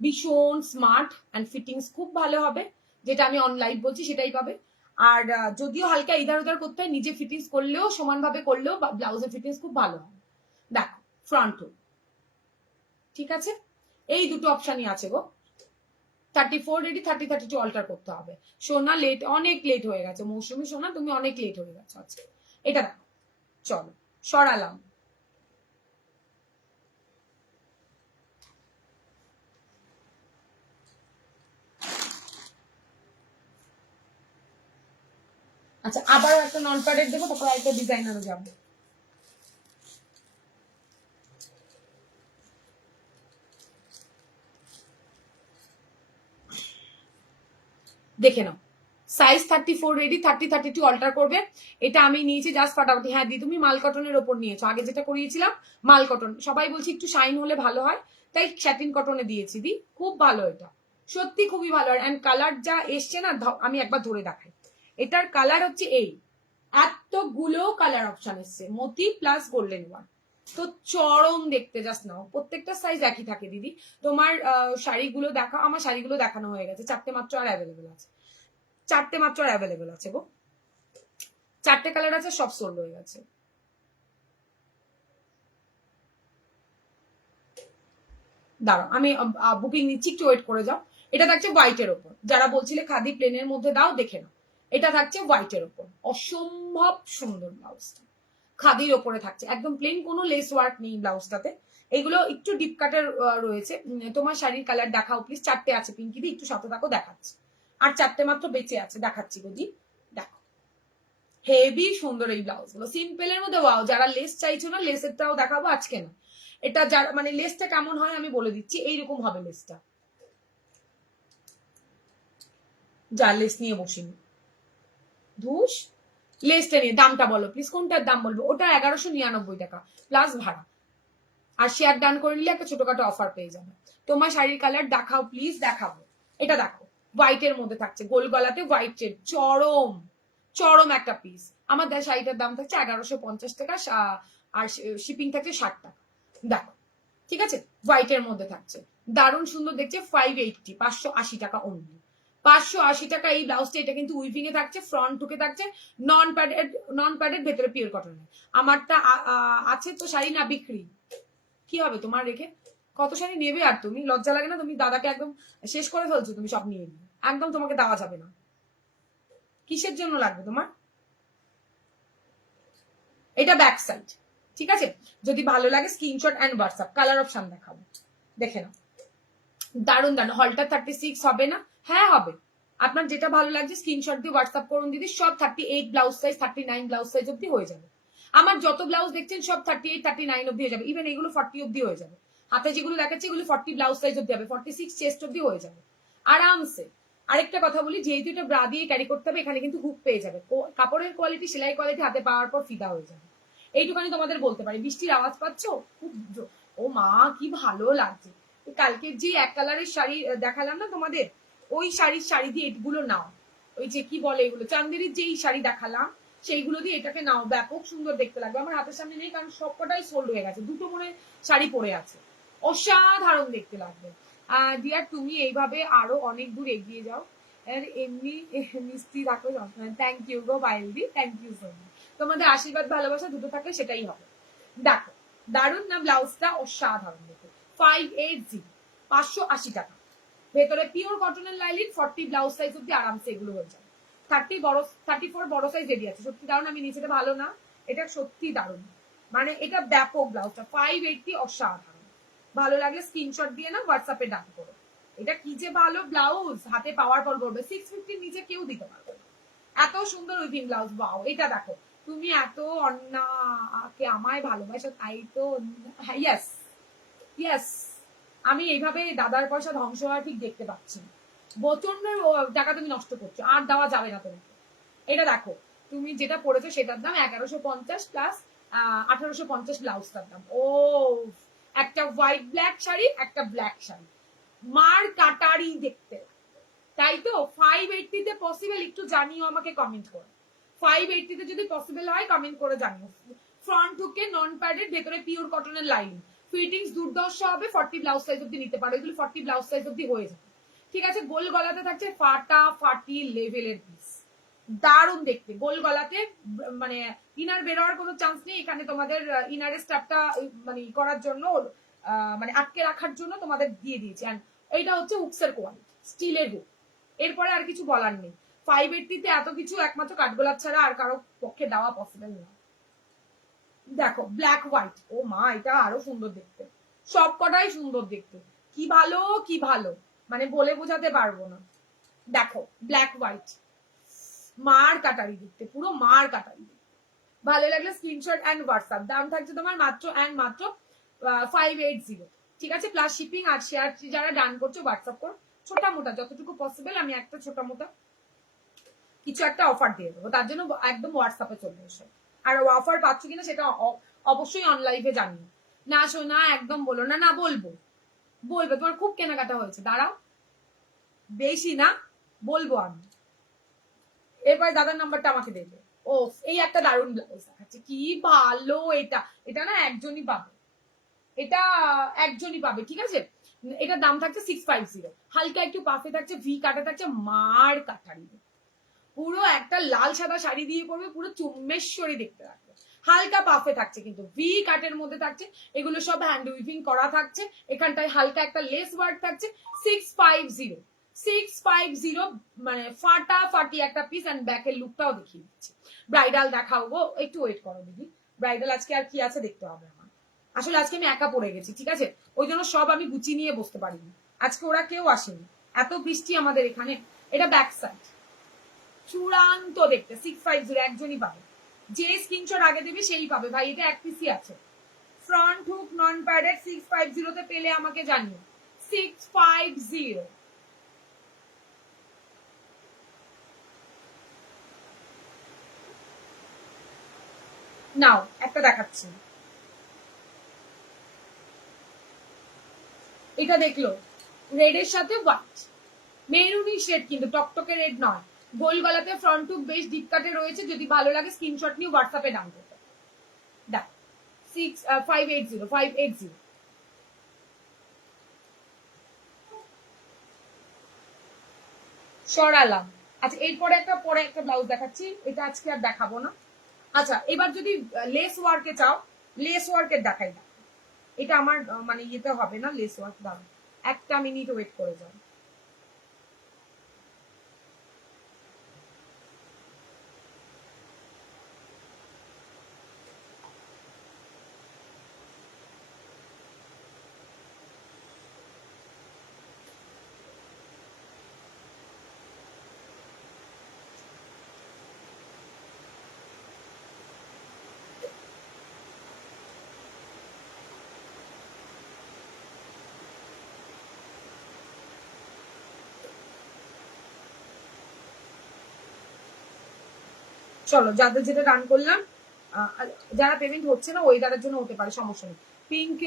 ভীষণ স্মার্ট অ্যান্ড ফিটিংস খুব ভালো হবে, যেটা আমি অনলাইন বলছি সেটাই পাবে। আর যদিও হালকা ইধার উধার করতে হয়, নিজে ফিটিংস করলেও সমানভাবে করলেও ব্লাউজের ফিটিংস খুব ভালো হবে। দেখো ফ্রন্টও, ঠিক আছে। এই দুটো অপশনই আছে গো, 34 রেডি, 30 32 অল্টার করতে হবে। সোনা লেট, অনেক লেট হয়ে গেছে মৌসুমী সোনা, তুমি অনেক লেট হয়ে গেছো আজকে। এটা দেখো, চলো সরালাম। আচ্ছা আবার একটা নন প্যাডেড দেবো, তারপর একটা ডিজাইনারও যাবো। দেখে নাও, সাইজ 34 রেডি, 30 32 অল্টার করবে। এটা আমি নিয়েছি জাস্ট ফাটাফাটি। হ্যাঁ দি তুমি মাল কটনের ওপর নিয়েছো, আগে যেটা করিয়েছিলাম মাল কটন, সবাই বলছি একটু শাইন হলে ভালো হয়, তাই স্যাটিন কটনে দিয়েছি দি, খুব ভালো এটা। সত্যি খুবই ভালো। অ্যান্ড কালার যা এসছে না, আমি একবার ধরে দেখাই, এটার কালার হচ্ছে এই, এতগুলো কালার অপশন এসছে, মতি প্লাস গোল্ডেন ওয়ান, তো চরম দেখতে। জাস্ট নাও, প্রত্যেকটা সাইজ একই থাকে দিদি। তোমার শাড়িগুলো দেখা, আমার শাড়িগুলো দেখানো হয়ে গেছে, চারটে মাত্র আর অ্যাভেলেবেল আছে, চারটে মাত্র আর অ্যাভেলেবেল আছে গো, চারটে কালার আছে, সব সোল্ড হয়ে গেছে। দাঁড়াও আমি বুকিং নিচ্ছি, একটু ওয়েট করে যাও। এটা থাকছে হোয়াইটের ওপর, যারা বলছিলে খাদি প্লেনের মধ্যে দাও, দেখে নাও, এটা থাকছে হোয়াইটের ওপর, অসম্ভব সুন্দর ব্লাউজটা, খাদির ওপরে থাকছে, একদম প্লেন, কোনো লেস ওয়ার্ক নেই ব্লাউজটাতে। এগুলো একটু ডিপ কাটের রয়েছে। তোমার শাড়ির কালার দেখাও প্লিজ, চারটে আছে পিঙ্কি দি, একটু সাথে থাকো দেখাচ্ছি, আর চারটে মাত্র বেঁচে আছে, দেখাচ্ছি গদি, দেখো হেভি সুন্দর এই ব্লাউজ গুলো, সিম্পলের মধ্যে ওয়াও। যারা লেস চাইছো না, লেসেরটাও দেখাবো আজকে না, এটা যার মানে লেসটা কেমন হয় আমি বলে দিচ্ছি, এইরকম হবে লেসটা, যা লেস নিয়ে বসিনি ধুস, লেসটা নিয়ে দামটা বলো প্লিজ, কোনটার দাম বলবো? ওটা 1199 টাকা প্লাস ভাড়া, আর শেয়ার ডান করে নিলে একটা ছোটখাটো অফার পেয়ে যাবে। তোমার শাড়ির কালার দেখাও প্লিজ, দেখাবো। এটা দেখো হোয়াইটের মধ্যে থাকছে, গোল গলাতে হোয়াইট চেন, চরম চরম একটা পিস। আমার শাড়িটার দাম থাকছে 1150 টাকা, আর শিপিং থাকছে 60 টাকা। দেখো ঠিক আছে, হোয়াইটের মধ্যে থাকছে, দারুণ সুন্দর দেখছে, 580, 580 টাকা অনলি, 580 টাকা এই ব্লাউজটা। এটা কিন্তু উইভিং এ থাকছে, ফ্রন্ট টুকে থাকছে, নন প্যাডেড ভেতরে পিওর কটনের। আমারটা আছে তো শাড়ি না বিক্রি, কি হবে তোমার রেখে? কত শাড়ি নেবে আর তুমি? লজ্জা লাগে না? তুমি দাদাকে একদম শেষ করে ফেলছো, তুমি সব নিয়ে নিয়ে, একদম তোমাকে দেওয়া যাবে না। কিসের জন্য লাগবে তোমার? এটা ব্যাক সাইড, ঠিক আছে? যদি ভালো লাগে screenshot and WhatsApp, colour option দেখাবো, দেখে নাও, দারুন দারুন। হলটা 36 হবে না? হ্যাঁ হবে, আপনার যেটা ভালো লাগছে স্ক্রিনশট দিয়ে হোয়াটসঅ্যাপ করুন দিদি। সব 38 ব্লাউজ সাইজ, 39 ব্লাউজ সাইজ অব্দি হয়ে যাবে। আমার যত ব্লাউজ দেখছেন সব 38 39 অব্দি হয়ে যাবে, ইভেন এগুলো 40 অব্দি হয়ে যাবে। হাতে যেগুলো দেখাচ্ছে এগুলো 40 ব্লাউজ সাইজ অব্দি হবে, 46 চেস্ট অব্দি হয়ে যাবে আরামসে। আরেকটা কথা বলি, যেহেতু এটা ব্রা দিয়ে ক্যারি করতে হবে, এখানে কিন্তু হুক পেয়ে যাবে, কাপড়ের কোয়ালিটি, সেলাই কোয়ালিটি হাতে পাওয়ার পর ফিদা হয়ে যাবে। এইটুখানি তোমাদের বলতে পারি। বৃষ্টির আওয়াজ পাচ্ছ? খুব ও মা কি ভালো লাগছে। কালকে যে এক কালারের শাড়ি দেখালাম না তোমাদের, ওই শাড়ি দিয়ে এগুলো নাও, ওই যে কি বলে এগুলো, চান্দেরির যেই শাড়ি দেখালাম সেইগুলো দিয়ে এটাকে নাও, ব্যাপক সুন্দর দেখতে লাগবে। আমার হাতের সামনে নেই কারণ সবকটাই সোল্ড হয়ে গেছে, দুটো মনে শাড়ি পরে আছে, অসাধারণ দেখতে লাগবে। ডিয়ার তুমি এইভাবে আরো অনেক দূর এগিয়ে যাও, আর এমনি মিষ্টি রাখো সবসময়। থ্যাংক ইউ গো পায়েলদি, থ্যাংক ইউ সো মাচ। তোমাদের আশীর্বাদ ভালোবাসা দুটো থাকলে সেটাই হবে। দেখো দারুন না ব্লাউজটা? অসাধারণ দেখো, 580, 580 টাকা, ভেতরে পিওর কটনের লাইলিন, 40 ব্লাউজ সাইজ অব্দি আরামসে এগুলো হয়ে যাবে। 34 বড় সাইজ রেডি আছে, সত্যি দারুন। আমি নিচেটা ভালো না, এটা সত্যি দারুন, মানে এটা ব্যাপক ব্লাউজটা, 580, অসাধারণ। ভালো লাগলে স্ক্রিনশট দিয়ে না হোয়াটসঅ্যাপে ডাক করো। এটা কি যে ভালো ব্লাউজ, হাতে পাওয়ার পর করবে, 650 নিচে কেউ দিতে পারবে না, এত সুন্দর উইভিং ব্লাউজ। বাও, এটা দেখো, তুমি এত অন্যকে আমায় ভালোবাসো তাই তো। ইয়েস ইয়েস, আমি এইভাবে দাদার পয়সা ধ্বংস হওয়া ঠিক দেখতে পাচ্ছি না। প্রচন্ড টাকা তুমি নষ্ট করছো, আর দেওয়া যাবে না তোমাকে। এটা দেখো, তুমি যেটা পড়েছো সেটার দাম 1150 প্লাস 1850 ব্লাউজটার দাম। ও, একটা হোয়াইট ব্ল্যাক শাড়ি, একটা ব্ল্যাক শাড়ি, মার কাটারি দেখতে, তাই তো? 580 তে পসিবল? একটু জানিও আমাকে কমেন্ট করো, 580 তে যদি পসিবল হয় কমেন্ট করে জানিও। ফ্রন্ট হুকে নন প্যাডেড, ভেতরে পিওর কটনের লাইন, ফিটিংস দুর্দর্শ হবে, 40 ব্লাউজ সাইজ অব্দি নিতে পারো, এগুলো 40 ব্লাউজ সাইজ অব্দি হয়ে যাবে, ঠিক আছে? গোল গলাতে থাকছে ফাটাফাটি লেভেলের পিস, দারুণ দেখতে গোল গলাতে, মানে ইনার বেরোয়ার কোনো চান্স নেই এখানে। তোমাদের ইনারের স্টাফটা মানে করার জন্য, মানে আটকে রাখার জন্য তোমাদের দিয়ে দিয়েছি। এন্ড এইটা হচ্ছে হুকসের কোয়ালিটি, স্টিলের হুক, এরপরে আর কিছু বলার নেই। 580 তে এত কিছু একমাত্র কাঠগোলাপ ছাড়া আর কারো পক্ষে দেওয়া পসিবল না। দেখো ব্ল্যাক হোয়াইট, ও মা এটা আরো সুন্দর দেখতে, সব কটাই সুন্দর দেখতে, কি ভালো কি ভালো, মানে বলে বোঝাতে পারবো না। দেখো ব্ল্যাক হোয়াইট, মার কাটারি দেখতে, পুরো মার কাটারি দেখতে। ভালো লাগলে স্ক্রিনশট এন্ড হোয়াটসঅ্যাপ, দাম থাকছে তোমার মাত্র এন্ড মাত্র 580, ঠিক আছে? প্লাস শিপিং আর শেয়ার। যারা ডান করছো হোয়াটসঅ্যাপ করো, ছোটা মোটা যতটুকু পসিবল আমি একটা ছোটা মোটা কিছু একটা অফার দিয়ে দেবো, তার জন্য একদম হোয়াটসঅ্যাপে চলে এসো। আর অফার পাচ্ছ কিনা সেটা অবশ্যই অনলাইভে জানিও। না শোনা একদম বলো না, না বলবো, বলবে, তোমার খুব কেনাকাটা হয়েছে, দাঁড়াও বেশি না বলবো আমি। এরপরে দাদার নাম্বারটা আমাকে দেবে। ও এই একটা দারুণ ব্লাউজ দেখাচ্ছে, কি ভালো এটা। এটা না একজনই পাবে, এটা একজনই পাবে, ঠিক আছে। এটার দাম থাকছে 650। হালকা একটু পাফে থাকছে, ভি কাটা থাকছে, মার কাটারি, পুরো একটা লাল সাদা শাড়ি দিয়ে পরবে, পুরো চুম্বেশ্বরী দেখতে লাগবে। হালকা পাফে থাকছে কিন্তু ভি কাটের মধ্যে থাকছে, এগুলো সব হ্যান্ড উইভিং করা থাকছে, এখানটায় হালকা একটা লেস ওয়ার্ক থাকছে। 650, 650, মানে ফাটাফাটি একটা পিস। অ্যান্ড ব্যাকের লুকটাও দেখিয়ে দিচ্ছি। ব্রাইডাল দেখাও গো, একটু ওয়েট করো দিদি। ব্রাইডাল আজকে আর কি আছে দেখতে হবে আমার। আসলে আজকে আমি একা পড়ে গেছি, ঠিক আছে, ওই জন্য সব আমি গুছিয়ে নিয়ে বসতে পারিনি। আজকে ওরা কেউ আসেনি, এত বৃষ্টি আমাদের এখানে। এটা ব্যাক সাইড, চূড়ান্ত দেখতে। 650 একজনই পাবে, যে স্ক্রিনশট আগে দেবে সেই পাবে ভাই। এটা এক পিসই আছে। ফ্রন্ট হুক নন প্যাডেড 650 তে পেলে আমাকে জানিও। 650। নাও একটা দেখাচ্ছি, এটা দেখলো রেডের সাথে হোয়াইট, মেরুনি শেড কিন্তু টকটকে রেড নয়। গোল গলাতে ফ্রন্ট হুক বেশ ডিপ কাটে রয়েছে, যদি ভালো লাগে স্ক্রিনশট নিয়ে হোয়াটসঅ্যাপে নাম করতে। দেখ 580 সরালাম। আচ্ছা এরপরে পরে একটা ব্লাউজ দেখাচ্ছি, এটা আজকে আর দেখাবো না। আচ্ছা এবার যদি লেস ওয়ার্কে চাও, লেস ওয়ার্কের দেখাই না, এটা আমার মানে ইয়েতে হবে না লেস ওয়ার্ক। দাঁড়াও একটা মিনিট ওয়েট করে যাও। চলো যাদের যেটা রান করলাম, যারা পেমেন্ট হচ্ছে না ওয়েদারের জন্য হতে পারে, সমস্যা নেই। পিঙ্ক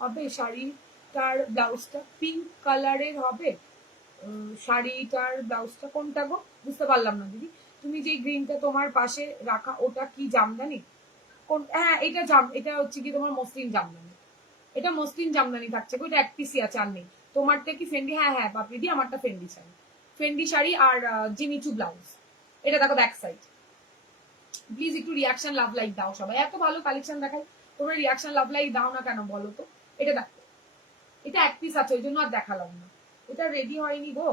হবে শাড়িটার, ব্লাউজটা পিঙ্ক কালারের হবে। শাড়িটার ব্লাউজটা কোনটা গো, বুঝতে পারলাম না দিদি। তুমি যে গ্রিনটা তোমার পাশে রাখা ওটা কি জামদানি? কোন, হ্যাঁ এটা এটা হচ্ছে কি তোমার মসলিন জামদানি। এটা মসলিন জামদানি থাকছে গো, এটা এক পিসি আছে আর নেই। তোমারটা কি ফেন্ডি? হ্যাঁ হ্যাঁ বাপরি দি, আমারটা ফেন্ডি শাড়ি। ফেন্ডি শাড়ি আর জিমিচু ব্লাউজ। এটা দেখো ব্যাক সাইড। প্লিজ একটু রিয়াকশন লাভ লাইক দাও সবাই, এত ভালো কালেকশন দেখাই, তোমরা রিয়াকশন লাভ লাইক দাও না কেন বলো তো। এটা দেখো, এটা এক পিস আছে ওই জন্য আর দেখালাম না, এটা রেডি হয়নি গো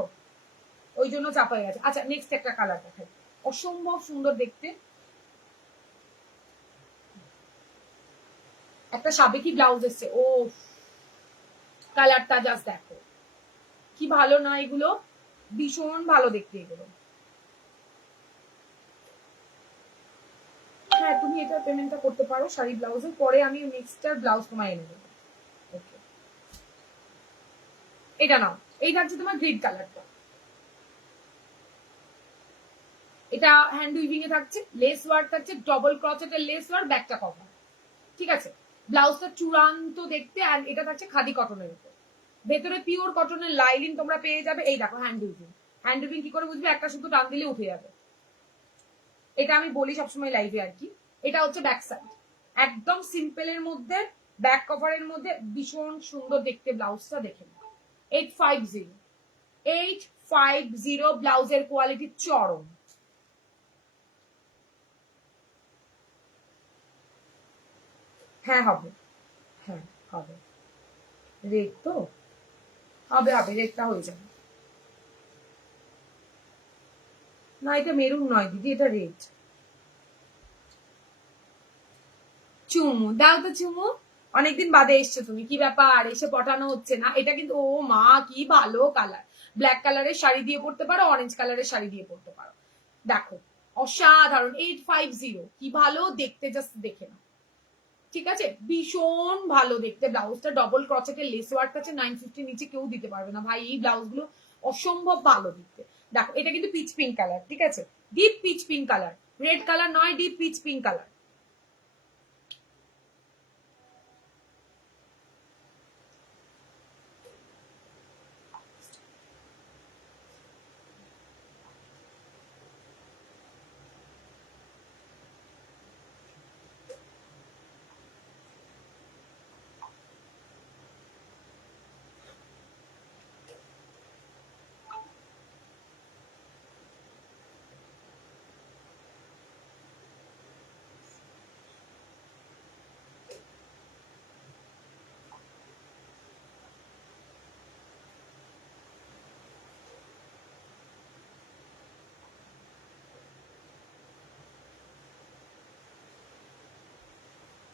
ওই জন্য চাপ হয়ে গেছে। আচ্ছা নেক্সট একটা কালার দেখাই, অসম্ভব সুন্দর দেখতে। একটা সাবেকি ব্লাউজ এসছে, ও কালারটা জাস্ট দেখো কি ভালো না, এগুলো ভীষণ ভালো দেখতে এগুলো। হ্যাঁ তুমি এটা পেমেন্টটা করতে পারো শাড়ি ব্লাউজের, পরে আমি নেক্সটটার ব্লাউজ তোমায় এনে দেবো। ওকে এটা নাও, এই থাকছে তোমার গ্রিন কালারটা। এটা হ্যান্ড উইভিং এ থাকছে, লেস ওয়ার্ক থাকছে, ডবল ক্রচেটের লেস ওয়ার্ক, ব্যাকটা কভার, ঠিক আছে। ব্লাউজটা চূড়ান্ত দেখতে। আর এটা থাকছে খাদি কটনের উপর, ভেতরে পিওর কটনের লাইলিন তোমরা পেয়ে যাবে। এই দেখো হ্যান্ড উইভিং, হ্যান্ড উইভিং কি করে বুঝবে? একটা শুধু টান দিলে উঠে যাবে, এটা আমি বলি সবসময় লাইভে আর কি। এটা হচ্ছে ব্যাক সাইড, একদম সিম্পলের মধ্যে, ব্যাক কভারের মধ্যে ভীষণ সুন্দর দেখতে ব্লাউজটা। দেখে 850, 850 ব্লাউজের কোয়ালিটি চরম। হ্যাঁ হবে, হ্যাঁ হবে, রেড তো হবে, হবে রেডটা হয়ে যাবে। না এটা মেরুন নয় দিদি, এটা রেড। চুমু দাও তো চুমু, অনেকদিন বাদে এসছো তুমি, কি ব্যাপার এসে পটানো হচ্ছে না? এটা কিন্তু ও মা কি ভালো কালার, ব্ল্যাক কালারের শাড়ি দিয়ে পরতে পারো, অরেঞ্জ কালারের শাড়ি দিয়ে পরতে পারো। দেখো অসাধারণ, 850 কি ভালো দেখতে, জাস্ট দেখে না, ঠিক আছে, ভীষণ ভালো দেখতে। ব্লাউজটা ডবল ক্রচেটের লেস ওয়ার্ক আছে, 950 নিচে কেউ দিতে পারবে না ভাই, এই ব্লাউজ গুলো অসম্ভব ভালো দেখতে। দেখো এটা কিন্তু পিচ পিঙ্ক কালার, ঠিক আছে, deep peach pink colour, red colour নয়, deep peach pink colour.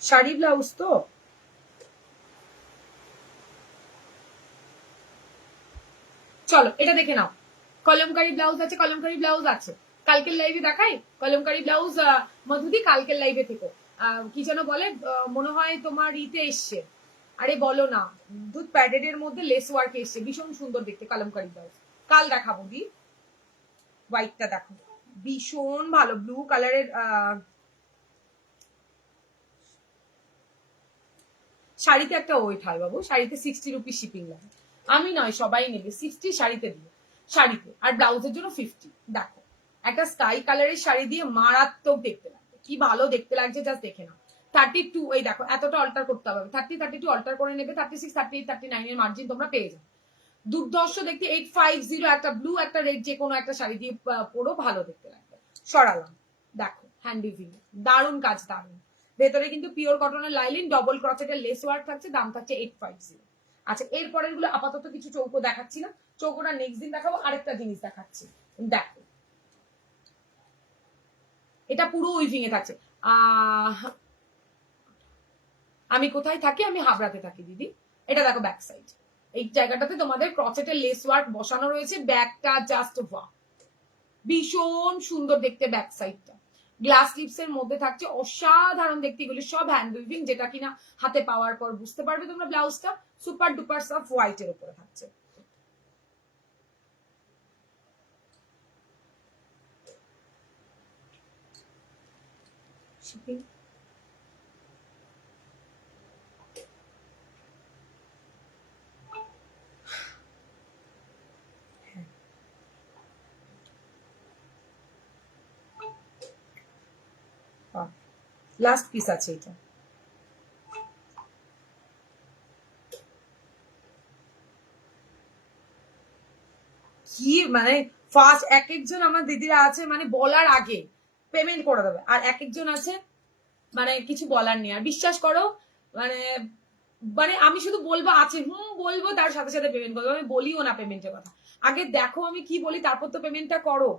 Sari blouse তো চলো এটা দেখে নাও। কলমকারি ব্লাউজ আছে, কলমকারি ব্লাউজ আছে। কালকের লাইভে দেখাই কলমকারি ব্লাউজ। মধুদি কালকের লাইভে থেকে কি যেন বলে, মনে হয় তোমার ইতে এসছে। আরে বলো না, দুধ প্যাডেড এর মধ্যে লেস ওয়ার্ক এসছে, ভীষণ সুন্দর দেখতে কলমকারি ব্লাউজ। কাল দেখাবো দি। হোয়াইটটা দেখো, ভীষণ ভালো ব্লু কালারের। শাড়িতে একটা ওয়েট হয় বাবু, শাড়িতে 60 রুপিস শিপিং লাগে। আমি নয়, সবাই নেবে 60 শাড়িতে দিয়ে, শাড়িতে। আর ব্লাউজের জন্য 50। দেখো একটা স্কাই কালারের শাড়ি দিয়ে মারাত্মক দেখতে লাগবে, কি ভালো দেখতে লাগছে জাস্ট দেখে নাও। 32, এই দেখো এতটা অল্টার করতে হবে, 30 32 অল্টার করে নেবে, 36 38 39 এর মার্জিন তোমরা পেয়ে যাবে। দুর্দর্শ দেখতে 850, একটা ব্লু একটা রেড যে কোনো একটা শাড়ি দিয়ে পরো, ভালো দেখতে লাগবে। সরালাম, দেখো হ্যান্ডি ভিং, দারুণ কাজ, দারুণ। ভেতরে কিন্তু পিওর কটনের লাইলিন, ডবল ক্রচেটের লেস ওয়ার্ক থাকছে, দাম থাকছে 850। আচ্ছা এরপরের গুলো আপাতত কিছু চৌকো দেখাচ্ছি না, চৌকোটা নেক্সট দিন দেখাবো। আরেকটা জিনিস দেখাচ্ছি, দেখো এটা পুরো উইভিং এ থাকছে। আমি কোথায় থাকি? আমি হাবড়াতে থাকি দিদি। এটা দেখো ব্যাক সাইড, এই জায়গাটাতে তোমাদের ক্রচেটের লেস ওয়ার্ক বসানো রয়েছে, ব্যাকটা জাস্ট ওয়াও, ভীষণ সুন্দর দেখতে ব্যাক সাইডটা। গ্লাস লিপস এর মধ্যে থাকছে, অসাধারণ দেখতে। এগুলি সব হ্যান্ড উইভিং, যেটা কিনা হাতে পাওয়ার পর বুঝতে পারবে তোমরা। ব্লাউজটা সুপার ডুপার সফট হোয়াইট এর উপরে থাকছে। লাস্ট পিস আছে এটা। কি মানে ফার্স্ট এক একজন আমার দিদিরা আছে, মানে বলার আগে পেমেন্ট করে দেবে, আর এক একজন আছে মানে কিছু বলার নেই। আর বিশ্বাস করো, মানে মানে আমি শুধু বলবো আছে, বলবো, তার সাথে সাথে পেমেন্ট করবো। আমি বলিও না পেমেন্টের কথা, আগে দেখো আমি কি বলি, তারপর তো পেমেন্টটা করো।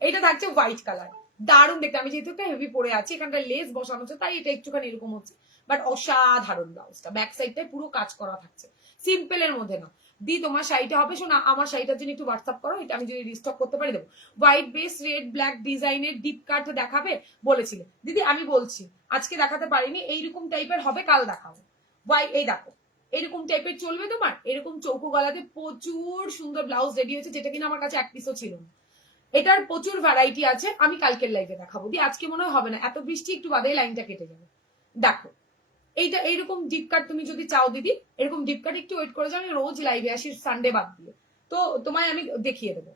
এটা থাকছে হোয়াইট কালার, দারুণ দেখতে। আমি যেহেতু একটা হেভি পরে আছি, এখানটা লেস বসানো হচ্ছে, তাই এটা একটুখানি এরকম হচ্ছে, বাট অসাধারণ ব্লাউজটা। ব্যাক সাইডটায় পুরো কাজ করা থাকছে, সিম্পলের মধ্যে না। দি তোমার শাড়িটা হবে, শোনা আমার শাড়িটার জন্য একটু হোয়াটসঅ্যাপ করো, এটা আমি যদি রিস্টক করতে পারি দেবো। হোয়াইট বেস রেড ব্ল্যাক ডিজাইনের ডিপ কাট দেখাবে বলেছিলে দিদি, আমি বলছি আজকে দেখাতে পারিনি, এইরকম টাইপের হবে, কাল দেখাবো। এই দেখো এরকম টাইপের চলবে তোমার, এরকম চৌকো গলাতে প্রচুর সুন্দর ব্লাউজ রেডি হয়েছে, যেটা কিনা আমার কাছে এক পিসও ছিল না। এটার প্রচুর ভ্যারাইটি আছে, আমি কালকের লাইভে দেখাবো। দি আজকে মনে হয় হবে না, এত বৃষ্টি, একটু বাদে লাইনটা কেটে যাবে। দেখো এইটা এইরকম ডিপ কাট তুমি যদি চাও দিদি, এরকম ডিপ কাট একটু ওয়েট করে যাও, আমি রোজ লাইভে আসি সানডে বাদ দিয়ে, তো তোমায় আমি দেখিয়ে দেবো।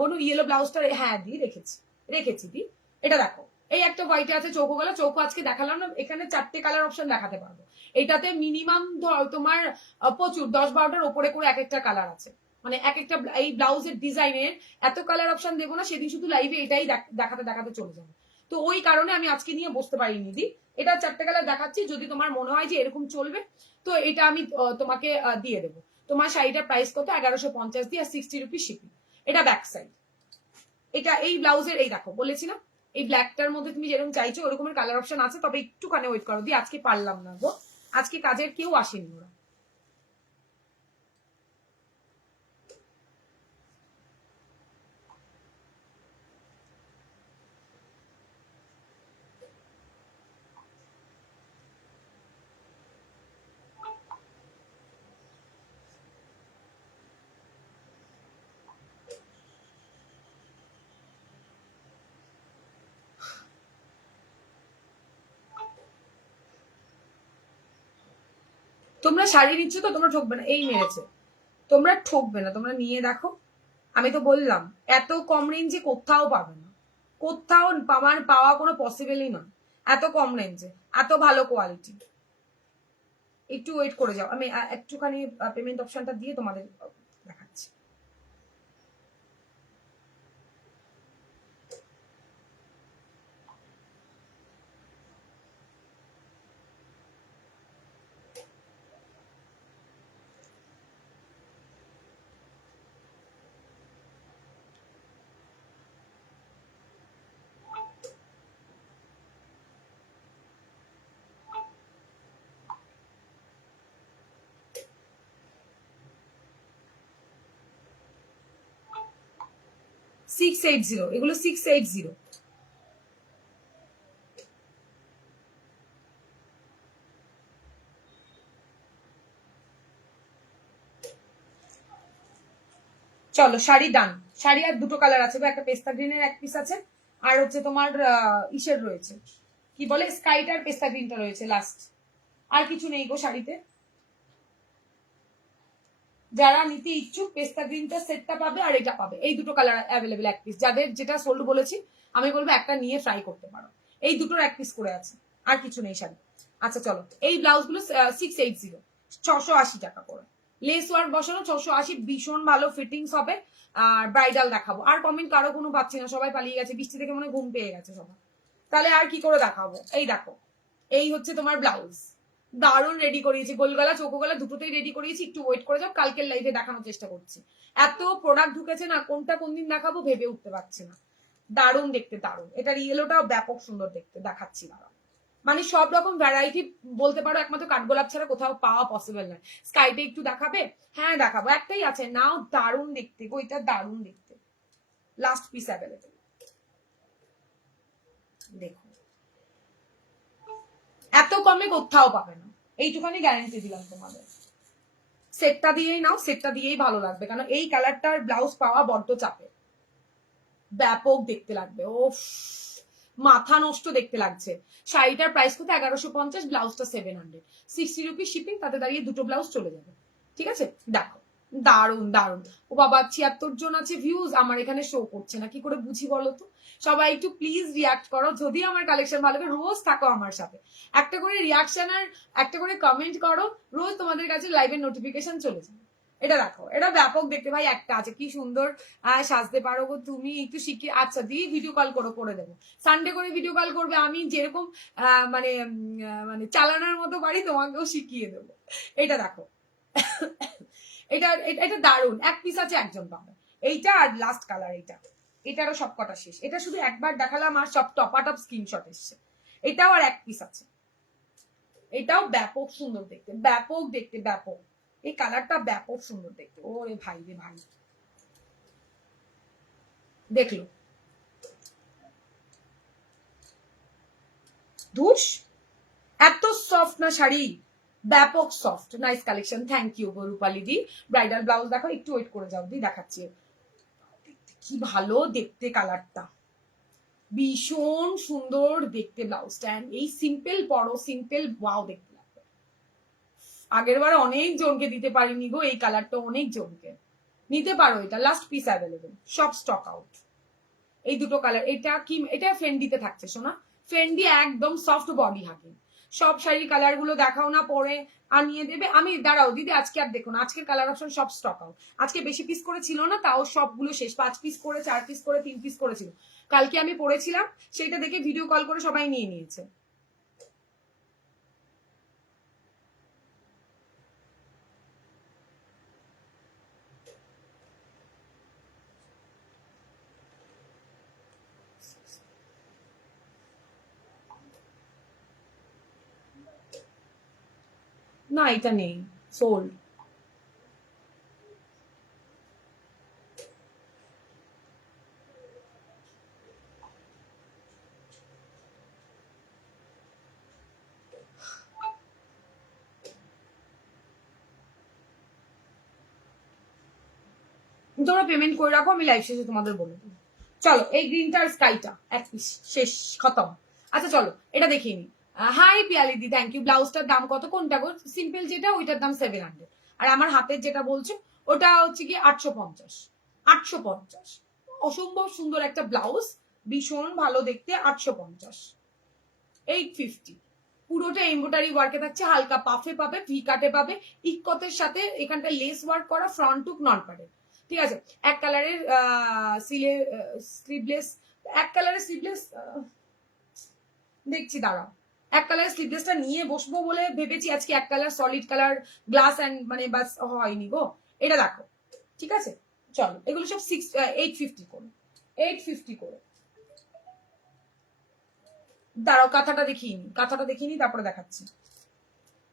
বলু ইয়েলো ব্লাউজটা, হ্যাঁ দি রেখেছি, রেখেছি দি। এটা দেখো এই একটা হোয়াইটে আছে চৌকো গলা, চৌকো আজকে দেখালাম না, এখানে 4টে কালার অপশন দেখাতে পারবো। এটাতে মিনিমাম তোমার প্রচুর 10-12টার ওপরে করে এক একটা কালার আছে, মানে এক একটা এই ব্লাউজের ডিজাইনের এত কালার অপশন দেবো না, সেদিন শুধু লাইভে এটাই দেখাতে দেখাতে চলে যাবে। তো ওই কারণে আমি আজকে নিয়ে বসতে পারিনি দি। এটা 4টে কালার দেখাচ্ছি, যদি তোমার মনে হয় যে এরকম চলবে, তো এটা আমি তোমাকে দিয়ে দেবো। তোমার শাড়িটার প্রাইস কত? 1150 দিয়ে, আর 60 রুপিস শিপিং। এটা ব্যাক সাইড। এটা এই ব্লাউজের, এই দেখো বলেছিলাম এই ব্ল্যাকটার মধ্যে তুমি যেরকম চাইছো ওরকমের কালার অপশন আছে, তবে একটুখানি ওয়েট করো দিয়ে, আজকে পারলাম না গো, আজকে কাজের কেউ আসেনি ওরা। তোমরা শাড়ি নিচ্ছ তো, তোমরা ঠকবে না, এই মেরেছে, তোমরা ঠকবে না, তোমরা নিয়ে দেখো। আমি তো বললাম এত কম রেঞ্জে কোথাও পাবে না, কোথাও পাওয়া কোনো পসিবলই নয়, এত কম রেঞ্জে এত ভালো কোয়ালিটি। একটু ওয়েট করে যাও, আমি একটুখানি পেমেন্ট অপশনটা দিয়ে তোমাদের দেখাচ্ছি। 680, এগুলো 680। চলো শাড়ি ডান। শাড়ি আর দুটো কালার আছে, একটা পেস্তা গ্রিনের এক পিস আছে, আর হচ্ছে তোমার ইসের রয়েছে, কি বলে, স্কাইট আর পেস্তা গ্রিনটা রয়েছে লাস্ট। আর কিছু নেই গো শাড়িতে। যারা নিতে ইচ্ছুক পেস্তা গ্রিনটা সেটটা পাবে, আর এটা পাবে, এই দুটো কালার অ্যাভেলেবেল এক পিস। যাদের যেটা সোল্ড বলেছি আমি বলবো একটা নিয়ে ট্রাই করতে পারো। এই দুটোর এক পিস করে আছে, আর কিছু নেই শাড়ি। আচ্ছা চলো, এই ব্লাউজ গুলো 680, 680 টাকা করে। লেস ওয়ার্ক বসানো 680, ভীষণ ভালো ফিটিংস হবে। আর ব্রাইডাল দেখাবো, আর কমেন্ট কারো কোনো পাচ্ছি না, সবাই পালিয়ে গেছে, বৃষ্টি থেকে মনে ঘুম পেয়ে গেছে সবাই। তাহলে আর কি করে দেখাবো, এই দেখো, এই হচ্ছে তোমার ব্লাউজ। দারুণ রেডি করিয়েছি, গোলগলা চৌকোগলা দুটোতেই রেডি করিয়েছি। একটু ওয়েট করে যাও, কালকের লাইভে দেখানোর চেষ্টা করছি। এত প্রোডাক্ট ঢুকেছে না, কোনটা কোন দিন দেখাবো ভেবে উঠতে পারছি না। দারুণ দেখতে, দারুণ। এটার ইয়েলোটাও ব্যাপক সুন্দর দেখতে, দেখাচ্ছি দাঁড়াও। মানে সব রকম ভ্যারাইটি বলতে পারো, একমাত্র কাঠগোলাপ ছাড়া কোথাও পাওয়া পসিবল নয়। স্কাইতে একটু দেখাবে? হ্যাঁ দেখাবো, একটাই আছে নাও, দারুণ দেখতে গো, এটা দারুণ দেখতে। লাস্ট পিস অ্যাভেলেবেল, দেখো এত কমে কোথাও পাবে না, এইটুখানি গ্যারেন্টি দিলাম তোমাদের। সেটটা দিয়েই নাও, সেটটা দিয়েই ভালো লাগবে, কারণ এই কালারটার ব্লাউজ পাওয়া বড্ড চাপে। ব্যাপক দেখতে লাগবে, ও মাথা নষ্ট দেখতে লাগছে। শাড়িটার প্রাইস কত? 1150, ব্লাউজটা 700, 60 রুপিস শিপিং, তাতে দাঁড়িয়ে দুটো ব্লাউজ চলে যাবে। ঠিক আছে, দেখো দারুন দারুন। ও বাবা 76 জন আছে ভিউজ, আমার এখানে শো করছে না, কি করে বুঝি বলো তো? সবাই একটু প্লিজ রিয়াক্ট করো, যদি আমার কালেকশন ভালো লাগে রোজ থাকো আমার সাথে, একটা করে রিয়াকশন আর একটা করে কমেন্ট করো, রোজ তোমাদের কাছে লাইভের নোটিফিকেশন চলে যাবে। এটা দেখো, এটা ব্যাপক দেখতে ভাই, একটা আছে কি সুন্দর সাজতে পারো গো তুমি, একটু শিখে। আচ্ছা দিয়ে ভিডিও কল করে দেবো, সানডে করে ভিডিও কল করবে, আমি যেরকম মানে মানে চালানোর মতো পারি তোমাকেও শিখিয়ে দেবো। এটা দেখো, এটা এটা দারুণ, এক পিস আছে, একজন পাবে। এইটা আর লাস্ট কালার, এইটা, এটারও সব কটা শেষ। এটা শুধু একবার দেখালাম আর সব টপাটপ স্ক্রিনশট এসছে। এটাও আর এক পিস আছে, এটাও ব্যাপক সুন্দর দেখতে, ব্যাপক দেখতে, ব্যাপক। এই কালারটা ব্যাপক সুন্দর দেখতে, ওরে ভাই রে ভাই, দেখলো ধুস, এত সফট না শাড়ি, ব্যাপক soft, nice collection, thank you Rupali দি। ব্রাইডাল ব্লাউজ দেখো, একটু ওয়েট করে যাও দি, দেখাচ্ছি। কি ভালো দেখতে কালারটা, ভীষণ সুন্দর দেখতে ব্লাউজটা। এই সিম্পল পরো, সিম্পল ওয়াও দেখতে লাগবে। আগের বার অনেক জনকে দিতে পারিনি গো এই কালারটা, অনেক জনকে নিতে পারো। এটা লাস্ট পিস অ্যাভেলেবেল, সব স্টক আউট। এই দুটো কালার, এটা কি, এটা ফেন্ডিতে থাকছে শোনা, ফেন্ডি একদম সফট বডি হাগিং। সব শাড়ির কালার গুলো দেখাও না, পরে আনিয়ে দেবে। আমি দাঁড়াও দিদি, আজকে আর দেখুন, আজকের কালার অপশন সব স্টক আউট। আজকে বেশি পিস করে ছিল না, তাও সবগুলো শেষ, 5 পিস করে, 4 পিস করে, 3 পিস করেছিল। কালকে আমি পড়েছিলাম, সেটা দেখে ভিডিও কল করে সবাই নিয়ে নিয়েছে। না এটা নেই, সোল্ড। তোমরা পেমেন্ট করে রাখো, আমি লাইভ শেষে তোমাদের বলে দেবো। চলো, এই গ্রিনটা আর স্কাইটা এক পিস শেষ, খতম। আচ্ছা চলো এটা দেখিয়ে নি। হাই পিয়ালিদি, থ্যাংক ইউ। ব্লাউজটার দাম কত? কোনটা গো? সিম্পল যেটা, ওইটার দাম 700। আর আমার হাতের যেটা বলছো ওটা হচ্ছে কি 850। 850, অসম্ভব সুন্দর একটা ব্লাউজ, ভীষণ ভালো দেখতে। 850, 850। পুরোটা এমব্রয়ডারি ওয়ার্কে থাকছে, হালকা পাফে পাবে, ভি কাটে পাবে, ইকতের সাথে এখানটা লেস ওয়ার্ক করা, ফ্রন্ট টুক নন পারে। ঠিক আছে, এক কালারের স্লিভলেস, এক কালারের স্লিভলেস দেখছি, দাঁড়াও। এক কালারের স্লিভলেসটা নিয়ে বসবো বলে ভেবেছি আজকে, এক colour solid colour glass and মানে বাস হয়নি গো। এটা দেখো, ঠিক আছে চলো, এগুলো সব 850 করে, 850 করে। দাঁড়াও কাঁথাটা দেখিনি, কাঁথাটা দেখিনি, তারপরে দেখাচ্ছি।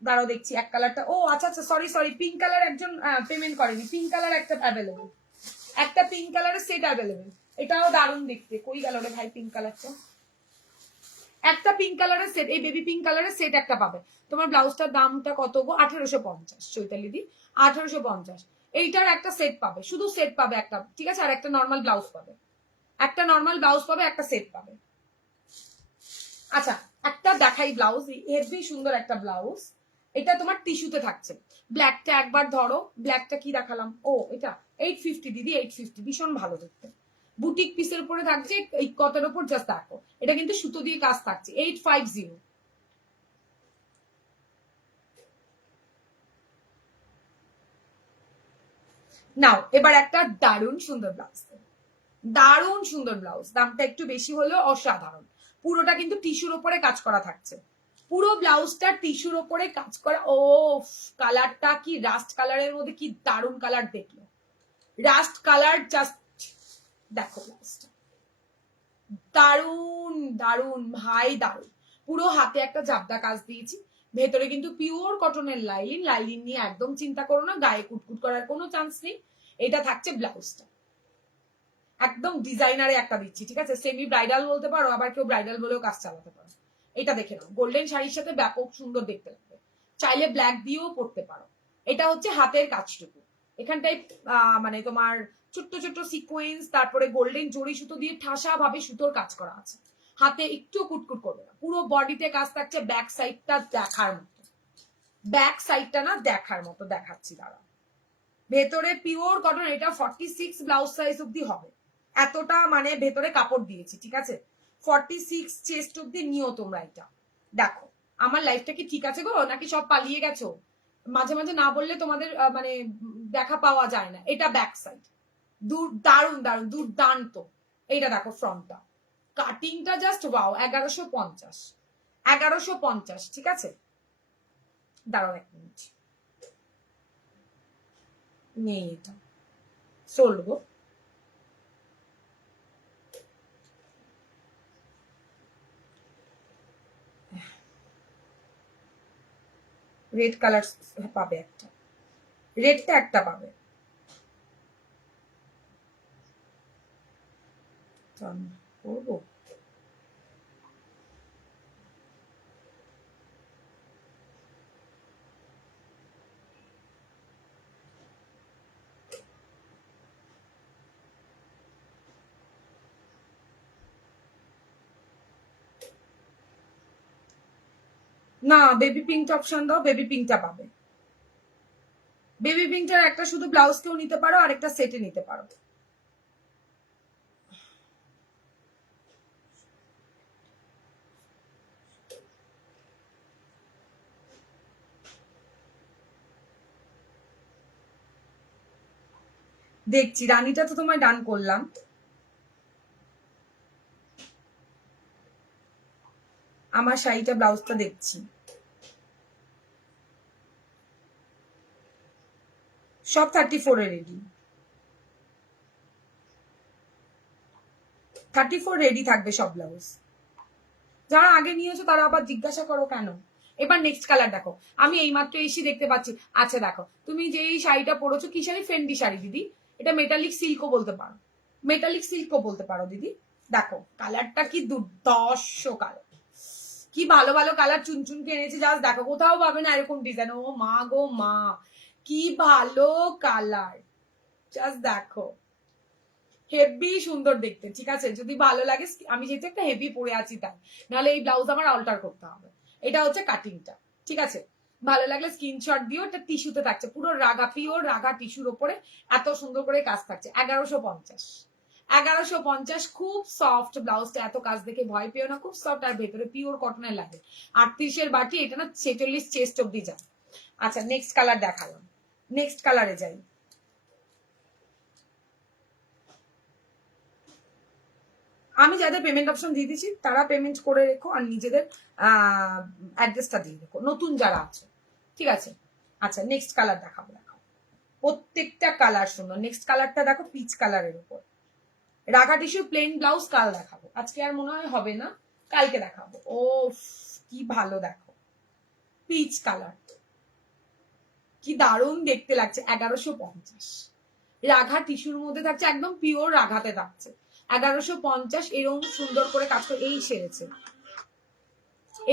দাঁড়াও দেখছি এক কালারটা, ও আচ্ছা আচ্ছা, সরি সরি, পিঙ্ক কালার একজন পেমেন্ট করেনি, পিঙ্ক কালার একটা অ্যাভেলেবেল, একটা পিঙ্ক কালারের সেট অ্যাভেলেবেল। এটাও দারুণ দেখতে। কই গেল রে ভাই পিঙ্ক কালারটা? একটা পিঙ্ক কালারের সেট, এই বেবি পিঙ্ক কালারের সেট একটা পাবে। তোমার ব্লাউজটার দামটা কত গো? 1850 চৈতালি দি, 1850। এইটার একটা সেট পাবে, শুধু সেট পাবে একটা, ঠিক আছে? আর একটা নর্মাল ব্লাউজ পাবে, একটা নর্মাল ব্লাউজ পাবে, একটা সেট পাবে। আচ্ছা একটা দেখাই ব্লাউজ, হেভি সুন্দর একটা ব্লাউজ। এটা তোমার টিস্যুতে থাকছে। ব্ল্যাকটা একবার ধরো, ব্ল্যাকটা কি দেখালাম? ও এটা 850 দিদি, 850, ভীষণ ভালো দেখতে। বুটিক পিসের উপরে থাকছে, এই কতের উপর জাস্ট দেখো, এটা কিন্তু সুতো দিয়ে কাজ থাকছে। 850। নাও এবার একটা দারুণ সুন্দর ব্লাউজ, দারুণ সুন্দর ব্লাউজ, দামটা একটু বেশি হলেও অসাধারণ। পুরোটা কিন্তু টিস্যুর উপরে কাজ করা থাকছে, পুরো ব্লাউজটা টিস্যুর উপরে কাজ করা। ও কালারটা কি রাস্ট কালারের মধ্যে, কি দারুণ কালার দেখলো, রাস্ট কালার, জাস্ট দেখো ব্লাউজটা, দারুণ দারুণ ভাই দারুণ। পুরো হাতে একটা জাবদা কাজ দিয়েছি, ভেতরে কিন্তু পিওর কটনের লাইলিন, লাইলিন নিয়ে একদম চিন্তা করো না, গায়ে কুটকুট করার কোনো চান্স নেই। এটা থাকছে ব্লাউজটা, একদম ডিজাইনারে একটা দিচ্ছি, ঠিক আছে? সেমি ব্রাইডাল বলতে পারো, আবার কেউ ব্রাইডাল বলেও কাজ চালাতে পারো। এটা দেখে নাও, গোল্ডেন শাড়ির সাথে ব্যাপক সুন্দর দেখতে লাগবে, চাইলে ব্ল্যাক দিয়েও পরতে পারো। এটা হচ্ছে হাতের কাজটুকু, এখানটায় মানে তোমার ছোট্ট ছোট্ট সিকোয়েন্স, তারপরে গোল্ডেন জড়ি সুতো দিয়ে ঠাসা ভাবে সুতোর কাজ করা আছে, হাতে একটু কুটকুট করবে না। পুরো বডিতে কাজ থাকছে, ব্যাক সাইডটা দেখার মতো, ব্যাক সাইডটা না দেখার মতো দেখাচ্ছি, দাঁড়া। ভেতরে পিওর কটন, এটা 46 ব্লাউজ সাইজ অব্দি হবে, এতটা মানে ভেতরে কাপড় দিয়েছি, ঠিক আছে? 46 চেস্ট অব্দি নিও তোমরা। এটা দেখো, আমার লাইফটা কি ঠিক আছে গো, নাকি সব পালিয়ে গেছো? মাঝে মাঝে না বললে তোমাদের মানে দেখা পাওয়া যায় না। এটা ব্যাক সাইড, দারুণ দারুণ দুর্দান্ত। এইটা দেখো ফ্রন্টটা, কাটিংটা জাস্ট ওয়াও। 1150, 1150, ঠিক আছে? দাঁড়াও এক মিনিট, নেই এটা সোল্ড গো। রেড কালার পাবে একটা, রেডটা একটা পাবে। করবো না, বেবি পিঙ্কটা অপশন দাও, বেবি পিঙ্কটা পাবে। বেবি পিঙ্কটার একটা শুধু ব্লাউজকেও নিতে পারো, আর একটা সেটে নিতে পারো। দেখছি, রানীটা তো তোমায় ডান করলাম। আমার শাড়িটা ব্লাউজটা দেখছি, সব 34 এ রেডি, 34 রেডি থাকবে সব ব্লাউজ। যারা আগে নিয়েছো তারা আবার জিজ্ঞাসা করো কেন। এবার নেক্সট কালার দেখো, আমি এইমাত্র এসে দেখতে পাচ্ছি। আচ্ছা দেখো, তুমি যে এই শাড়িটা পরেছো, কি শাড়ি? ফেন্ডি শাড়ি দিদি, এটা মেটালিক সিল্কও বলতে পারো, মেটালিক সিল্কও বলতে পারো দিদি। দেখো কালারটা কি দুর্দর্শ কালার, কি ভালো ভালো কালার চুনচুন এনেছে, জাস্ট দেখো, কোথাও পাবে না এরকম ডিজাইন। ও মা গো মা, কি ভালো কালার, জাস্ট দেখো, হেভি সুন্দর দেখতে, ঠিক আছে? যদি ভালো লাগে, আমি যেহেতু একটা হেভি পরে আছি তাই, নাহলে এই ব্লাউজ আমার অল্টার করতে হবে। এটা হচ্ছে কাটিংটা, ঠিক আছে? ভালো লাগলে স্ক্রিনশট দিও। এটা টিস্যুতে থাকছে, পুরো রাগা, পিওর রাগা টিস্যুর ওপরে এত সুন্দর করে কাজ থাকছে। 1150, 1150, খুব সফট ব্লাউজটা, এত কাজ দেখে ভয় পেও না, খুব সফট, আর ভেতরে পিওর কটনের লাগে। 38-এর বাটি, এটা না 46 চেস্ট অব্দি যায়। আচ্ছা নেক্সট কালার দেখালাম, নেক্সট কালারে যাই। আমি যাদের পেমেন্ট অপশন দিয়ে দিচ্ছি তারা পেমেন্ট করে রেখো, আর নিজেদের অ্যাড্রেসটা দিয়ে রেখো, নতুন যারা আছে, ঠিক আছে? আচ্ছা নেক্সট কালার দেখাবো, দেখো প্রত্যেকটা কালার সুন্দর। নেক্সট কালারটা দেখো, পিচ কালারের উপর রাখা টিস্যু প্লেন ব্লাউজ। কাল দেখাবো, আজকে আর মনে হয় হবে না, কালকে দেখাবো। ও কি ভালো, দেখো পিচ কালার, কি দারুণ দেখতে লাগছে। 1150, রাঘা টিস্যুর মধ্যে থাকছে, একদম পিওর রাঘাতে থাকছে। 1150 এরকম সুন্দর করে কাজ করে, এই সেরেছে,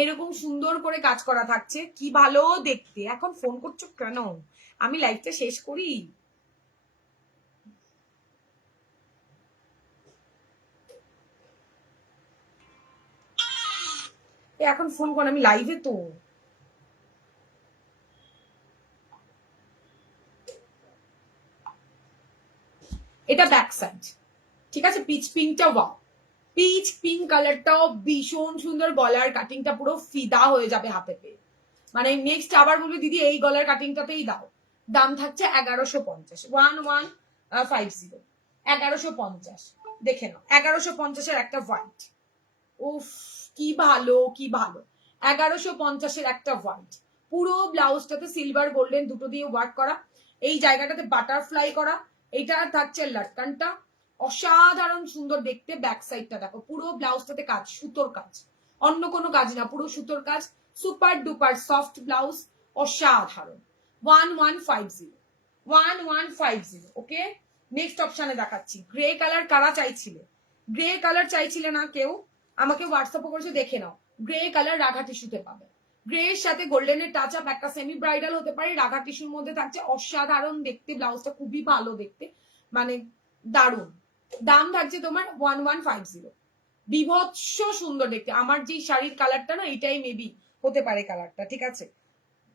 এরকম সুন্দর করে কাজ করা থাকছে, কি ভালো দেখতে। এখন ফোন করছো কেন? আমি লাইভটা শেষ করি। এখন ফোন কর, আমি লাইভে তো। এটা ব্যাক সাইড, ঠিক আছে। পিচ পিঙ্কটা ওয়াও, পিচ পিঙ্ক কালারটাও ভীষণ সুন্দর। গলার কাটিংটা পুরো ফিদা হয়ে যাবে হাতে পেয়ে। মানে নেক্সট আবার বলবে দিদি এই গলার কাটিংটাতেই দাও। দাম থাকছে 1150, 1150, 1150। দেখে নাও 1150-এর একটা হোয়াইট, উফ কি ভালো কি ভালো। 1150-এর একটা হোয়াইট, পুরো ব্লাউজটাতে সিলভার গোল্ডেন দুটো দিয়ে ওয়ার্ক করা, এই জায়গাটাতে বাটারফ্লাই করা। এটা থাকছে লাটকানটা, অসাধারণ সুন্দর দেখতে। ব্যাক সাইডটা দেখো, পুরো ব্লাউজটাতে কাজ, সুতোর কাজ, অন্য কোনো কাজ না, পুরো সুতোর কাজ। সুপার ডুপার সফট ব্লাউজ, অসাধারণ। 1150, 1150। ওকে, নেক্সট অপশনে দেখাচ্ছি। গ্রে কালার কারা চাইছিলে? গ্রে কালার চাইছিলে না কেউ? আমাকে হোয়াটসঅ্যাপে করেছে, দেখে নাও। গ্রে কালার রাঘা টিস্যুতে পাবে, গ্রে এর সাথে গোল্ডেনের টাচ আপ, একটা সেমি ব্রাইডাল হতে পারে, রাঘা টিস্যুর মধ্যে থাকছে, অসাধারণ দেখতে। ব্লাউজটা খুবই ভালো দেখতে, মানে দারুণ। দাম থাকছে তোমার 1150, বিভৎস সুন্দর দেখতে। আমার যে শাড়ির কালারটা না, এটাই মেবি হতে পারে কালারটা, ঠিক আছে।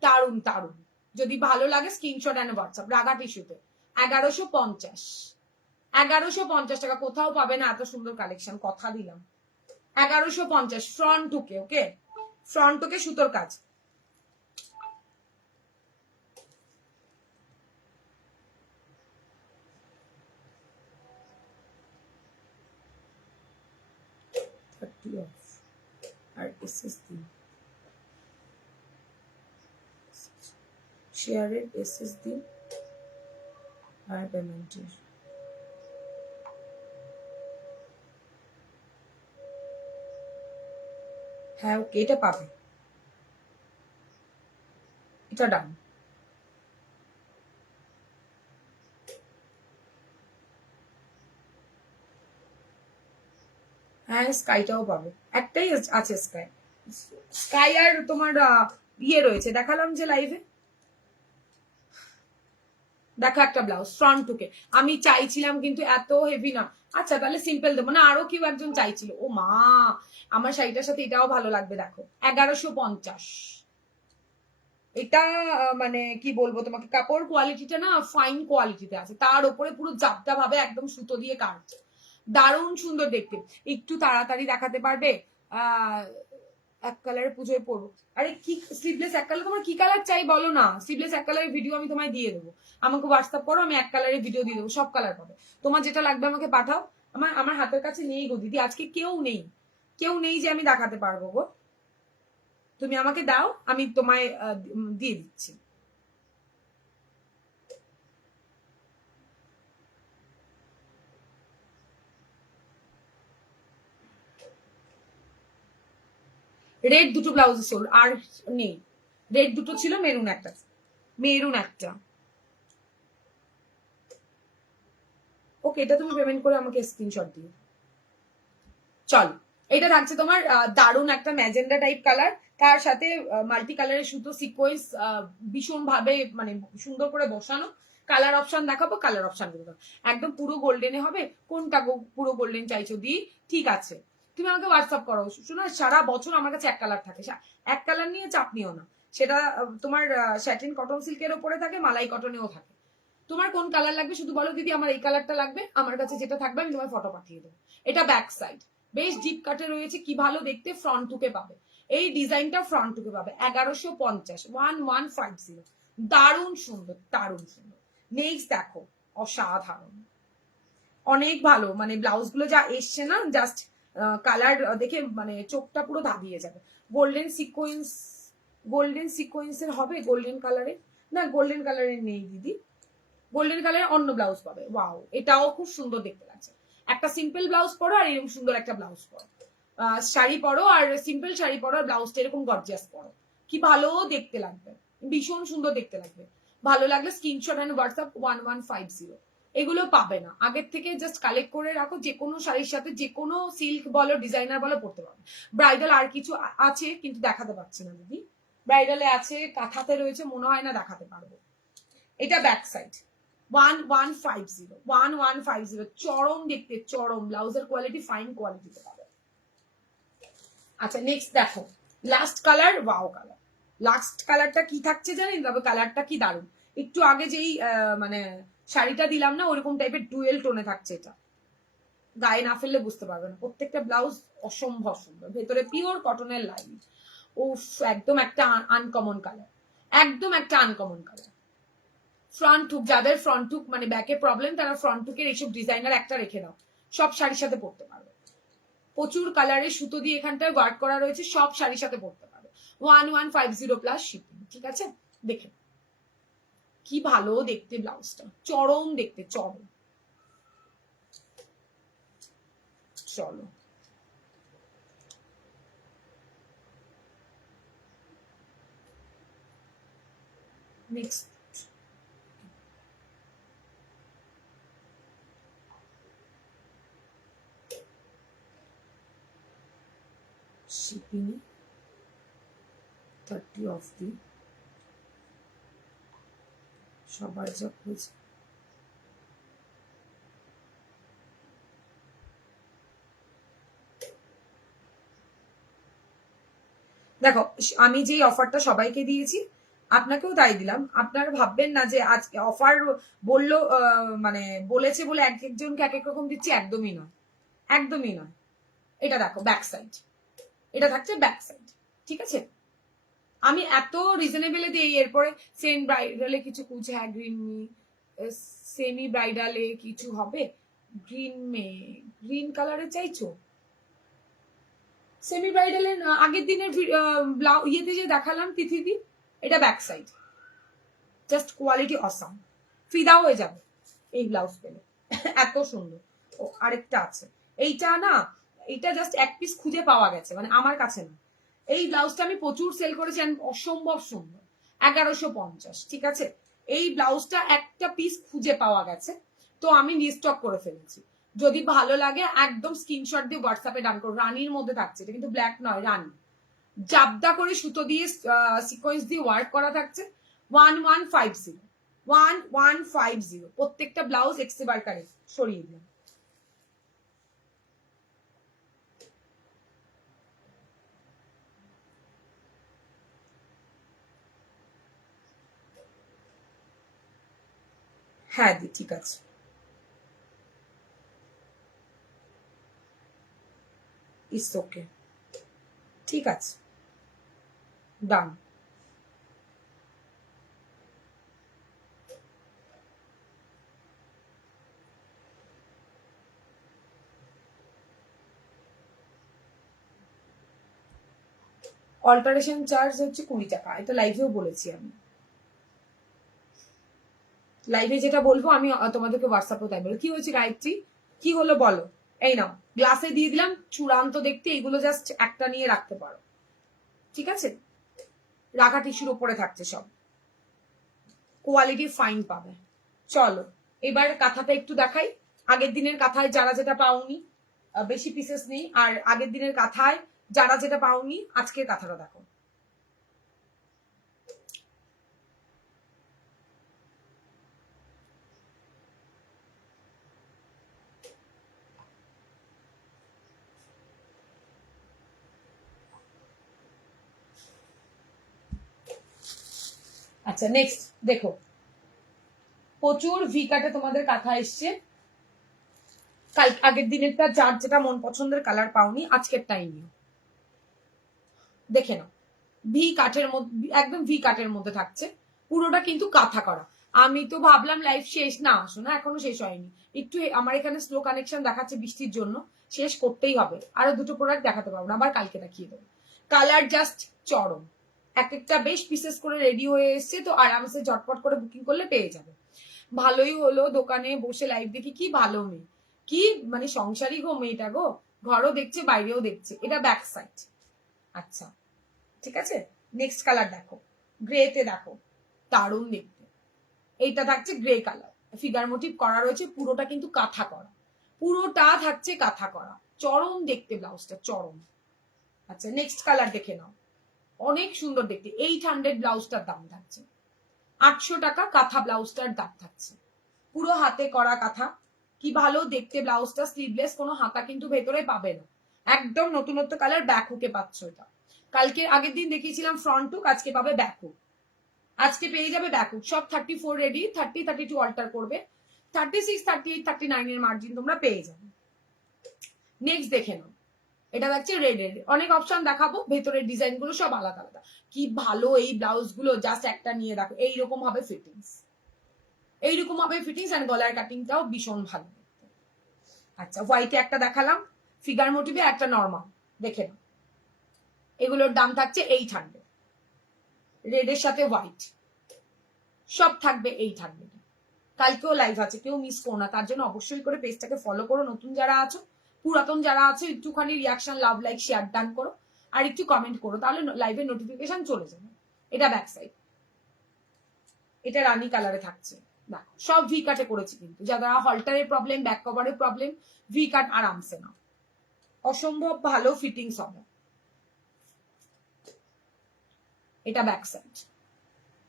দারুণ দারুণ, যদি ভালো লাগে স্ক্রিনশট এন্ড হোয়াটসঅ্যাপ। রাঘা টিস্যুতে 1150, 1150 টাকা। কোথাও পাবে না এত সুন্দর কালেকশন, কথা দিলাম। 1150 ফ্রন্ট টুকে, ওকে, ফ্রন্ট টুকে সুতোর কাজ। আর এসএস দিন, শেয়ারের এসএস দিন, আর পেমেন্টের। হ্যাঁ ওকে, এটা পাবে, এটা ডান। হ্যাঁ স্কাইটাও পাবে, একটাই আছে স্কাই। স্কাই আর তোমার ইয়ে রয়েছে, দেখালাম যে লাইভে। দেখো একটা ব্লাউজ ফ্রন্ট টুকে, আমি চাইছিলাম কিন্তু এত হেভি না। আচ্ছা তাহলে সিম্পল দেবো না, আরো কেউ একজন চাইছিল। ও মা, আমার শাড়িটার সাথে এটাও ভালো লাগবে, দেখো 1150। এটা মানে কি বলবো তোমাকে, কাপড় কোয়ালিটিটা না ফাইন কোয়ালিটিতে আছে, তার উপরে পুরো জাপটা ভাবে একদম সুতো দিয়ে কাজ, দারুণ সুন্দর দেখতে। একটু তাড়াতাড়ি দেখাতে পারবে? আহ এক কালারের পুজোয় পরবো। আরে কি স্লিভলেস এক কালার, তোমার কি কালার চাই বলো না, স্লিভলেস এক কালারের ভিডিও আমি তোমায় দিয়ে দেবো। আমাকে হোয়াটসঅ্যাপ করো, আমি এক কালারের ভিডিও দিয়ে দেবো, সব কালার পাবে। তোমার যেটা লাগবে আমাকে পাঠাও। আমার আমার হাতের কাছে নেই গো দিদি, আজকে কেউ নেই, কেউ নেই যে আমি দেখাতে পারবো গো। তুমি আমাকে দাও, আমি তোমায় দিয়ে দিচ্ছি। রেড দুটো ব্লাউজ সোল আর নেই, রেড দুটো ছিল, মেরুন একটা, মেরুন একটা। ওকে, এটা তুমি পেমেন্ট করে আমাকে স্ক্রিনশট দিও। চল, এটা থাকছে তোমার দারুণ একটা ম্যাজেন্ডা টাইপ কালার, তার সাথে মাল্টি কালারের সুতো সিকোয়েন্স ভীষণ ভাবে মানে সুন্দর করে বসানো। কালার অপশন দেখাবো, কালার অপশন গুলো একদম পুরো গোল্ডেনে হবে। কোনটা পুরো গোল্ডেন চাইছো দি? ঠিক আছে, তুমি আমাকে হোয়াটসঅ্যাপ করো। শোনো, সারা বছর আমার কাছে এক কালার থাকে, এক কালার নিয়ে চাপ নিও না। সেটা তোমার স্যাটিন কটন সিল্কের ওপরে থাকে, মালাই কটনেও থাকে। তোমার কোন কালার লাগবে শুধু বলো, দিদি আমার এই কালারটা লাগবে, আমার কাছে যেটা থাকবে আমি তোমার ফটো পাঠিয়ে দেবো। এটা ব্যাক সাইড, বেশ ডিপ কাটে রয়েছে, কি ভালো দেখতে। ফ্রন্ট টুকে পাবে, এই ডিজাইনটা ফ্রন্ট টুকে পাবে 1150, 1150। দারুণ সুন্দর, দারুণ সুন্দর। নেক্সট দেখো, অসাধারণ, অনেক ভালো। মানে ব্লাউজ গুলো যা এসছে না, জাস্ট কালার দেখে মানে চোখটা পুরো ধাঁধিয়ে যাবে। গোল্ডেন সিকোয়েন্স, গোল্ডেন সিকোয়েন্সের হবে, গোল্ডেন কালারের না, গোল্ডেন কালারের নেই দিদি, গোল্ডেন কালারের অন্য ব্লাউজ পাবে। ওয়াও, এটাও খুব সুন্দর দেখতে লাগছে। একটা সিম্পল ব্লাউজ পরো আর এরকম সুন্দর একটা ব্লাউজ পরো, শাড়ি পরো আর সিম্পল শাড়ি পরো আর ব্লাউজটা এরকম গর্জিয়াস পরো, কি ভালো দেখতে লাগবে, ভীষণ সুন্দর দেখতে লাগবে। ভালো লাগলে স্ক্রিনশট এন্ড হোয়াটসঅ্যাপ 1150, এগুলো পাবে না। আগের থেকে জাস্ট কালেক্ট করে রাখো, যে কোনো শাড়ির সাথে যে কোনো সিল্ক বলো ডিজাইনার বলো পড়তে পারবে। ব্রাইডাল আর কিছু আছে কিন্তু দেখাতে পারছি না দিদি। ব্রাইডালে আছে, কাঁথাতে রয়েছে, মনে হয় না দেখাতে পারবো। এটা ব্যাক সাইড 1150 চরম দেখতে, চরম। ব্লাউজের কোয়ালিটি ফাইন কোয়ালিটিতে পাবে। আচ্ছা নেক্সট দেখো, last colour, wow colour. Last কালারটা কি থাকছে জানেন? তবে কালারটা কি দারুণ। একটু আগে যেই মানে শাড়িটা দিলাম না, ওরকম টাইপের ডুয়েল টোনে থাকছে। এটা গায়ে না ফেললে বুঝতে পারবে না। প্রত্যেকটা ব্লাউজ অসম্ভব সুন্দর, ভেতরে পিওর কটনের লাইন। উফ, একদম একটা আনকমন কালার, একদম একটা আনকমন কালার। ফ্রন্ট হুক, যাদের ফ্রন্ট হুক মানে ব্যাকে প্রবলেম, তারা ফ্রন্ট হুকের এইসব ডিজাইনার একটা রেখে দাও, সব শাড়ির সাথে পরতে পারবে। প্রচুর কালারের সুতো দিয়ে এখানটায় ওয়ার্ক করা রয়েছে, সব শাড়ির সাথে পরতে পারবে। 1150 প্লাস শিপিং। ঠিক আছে, দেখে কি ভালো দেখতে ব্লাউজটা, চরম দেখতে, চরম। চলো নেক্সট। শিপিং 30 অফ দি সবার যা হয়েছে। দেখো, আমি যে অফারটা সবাইকে দিয়েছি, আপনাকেও তাই দিলাম। আপনারা ভাববেন না যে আজকে অফার বললো মানে বলেছে বলে এক একজনকে এক এক রকম দিচ্ছি, একদমই নয়, একদমই নয়। এটা দেখো ব্যাক সাইড, এটা থাকছে ব্যাক সাইড। ঠিক আছে, আমি এত রিজনেবলে দিই। এরপরে সেম ব্রাইডালে কিছু কুচ, হ্যাঁ গ্রিন মি, সেমি ব্রাইডালে কিছু হবে। গ্রিন মে, গ্রিন কালারে চাইছো? সেমি ব্রাইডালের আগের দিনের ইয়েতে যে দেখালাম তিথিদি, এটা back side. Just quality awesome, ফিদা হয়ে যাবে এই ব্লাউজ পেলে, এত সুন্দর। ও আরেকটা আছে, এইটা না, এইটা জাস্ট এক পিস খুঁজে পাওয়া গেছে, মানে আমার কাছে না। এই ব্লাউজটা আমি প্রচুর সেল করেছি, অসম্ভব সুন্দর, 1150। ঠিক আছে, এই ব্লাউজটা একটা পিস খুঁজে পাওয়া গেছে, তো আমি রিস্টক করে ফেলেছি। যদি ভালো লাগে একদম স্ক্রিনশট দিয়ে হোয়াটসঅ্যাপে ডান করো। রানির মধ্যে থাকছে এটা, কিন্তু ব্ল্যাক নয়, রানি। জাবদা করে সুতো দিয়ে সিকোয়েন্স দিয়ে ওয়ার্ক করা থাকছে। 1150, 1150 প্রত্যেকটা ব্লাউজ। এক্সেবার কারে সরিয়ে দিলাম। হ্যাঁ দি, ঠিক আছে, ইটস ওকে, ঠিক আছে, ডান। অল্টারেশন চার্জ হচ্ছে 20 টাকা, এটা লাইভেও বলেছি আমি। লাইভে যেটা বলবো আমি তোমাদেরকে হোয়াটসঅ্যাপে তাই বলবো। কি হয়েছে গায়ত্রী, কি হলো বলো? এই নাও, গ্লাসে দিয়ে দিলাম, চূড়ান্ত দেখতে। এইগুলো জাস্ট একটা নিয়ে রাখতে পারো। ঠিক আছে, রাখা টিস্যুর উপরে থাকছে সব, কোয়ালিটি ফাইন পাবে। চলো এবার কাঁথাটা একটু দেখাই। আগের দিনের কাঁথায় যারা যেটা পাওনি, বেশি পিসেস নেই। আর আগের দিনের কাঁথায় যারা যেটা পাওনি, আজকের কাঁথাটা দেখো। আচ্ছা নেক্সট দেখো, প্রচুর ভি কাটে তোমাদের কাঁথা এসছে। কাল আগের দিনেরটা যার যেটা মন পছন্দের কালার পাওনি, আজকের টাইম দেখে নাও। ভি কাঠের মধ্যে, একদম ভি কাঠের মধ্যে থাকছে, পুরোটা কিন্তু কাঁথা করা। আমি তো ভাবলাম লাইফ শেষ, না শোনা এখনো শেষ হয়নি। একটু আমার এখানে স্লো কানেকশন দেখাচ্ছে বৃষ্টির জন্য, শেষ করতেই হবে। আরো দুটো প্রোডাক্ট দেখাতে পারবো না, আবার কালকে দেখিয়ে দেবো। কালার জাস্ট চরম, এক একটা বেশ পিসেস করে রেডি হয়ে এসছে, তো আরামসে ঝটপট করে বুকিং করলে পেয়ে যাবে। ভালোই হলো দোকানে বসে লাইভ দেখি, কি ভালো মেয়ে, কি মানে সংসারী গো মেয়েটা গো, ঘরও দেখছে বাইরেও দেখছে। এটা ব্যাক সাইড। আচ্ছা ঠিক আছে, নেক্সট কালার দেখো, গ্রেতে দেখো, দারুণ দেখতে। এইটা থাকছে গ্রে কালার, ফিগার মোটিভ করা রয়েছে, পুরোটা কিন্তু কাঁথা করা, পুরোটা থাকছে কাঁথা করা, চরম দেখতে ব্লাউজটা, চরম। আচ্ছা নেক্সট কালার দেখে নাও, অনেক সুন্দর দেখতে। 800 ব্লাউজটার দাম থাকছে, 800 টাকা কাঁথা ব্লাউজটার দাম থাকছে, পুরো হাতে করা কাঁথা। কি ভালো দেখতে ব্লাউজটা, স্লিভলেস, কোনো হাতা কিন্তু ভেতরে পাবে না, একদম নতুনত্ব কালার। ব্যাক হুকে পাচ্ছ এটা, কালকে আগের দিন দেখিয়েছিলাম ফ্রন্ট হুক, আজকে পাবে ব্যাক হুক, আজকে পেয়ে যাবে ব্যাক হুক। সব 34 রেডি, 30 32 অল্টার করবে, 36 38 39 এর মার্জিন তোমরা পেয়ে যাবে। নেক্সট দেখে নাও, এটা দেখছে রেড রেড, অনেক অপশন দেখাবো, ভেতরের ডিজাইন গুলো সব আলাদা আলাদা। কি ভালো এই ব্লাউজ গুলো, জাস্ট একটা নিয়ে দেখো, এইরকম হবে ফিটিংস, এইরকম হবে ফিটিংস, এন্ড গলার কাটিংটাও ভীষণ ভালো। আচ্ছা হোয়াইটে একটা দেখালাম, ফিগার মোটিভে একটা নর্মাল, দেখে নাও। এগুলোর দাম থাকছে 800, রেডের সাথে হোয়াইট সব থাকবে 800। কালকেও লাইভ আছে, কেউ মিস করো না, তার জন্য অবশ্যই করে পেজটাকে ফলো করো। নতুন যারা আছো, পুরাতন যারা আছো, একটুখানি রিয়াকশন, লাভ, লাইক, শেয়ার ডান করো, আর একটু কমেন্ট করো, তাহলে লাইভের নোটিফিকেশন চলে যাবে। এটা ব্যাক সাইড, এটা রানী কালারে থাকছে, দেখো সব ভি কাটে করেছি, কিন্তু যারা হল্টারের প্রবলেম, ব্যাক কভারের প্রবলেম, ভি কাট আরামসে নাও, অসম্ভব ভালো ফিটিংস হবে। এটা ব্যাক সাইড,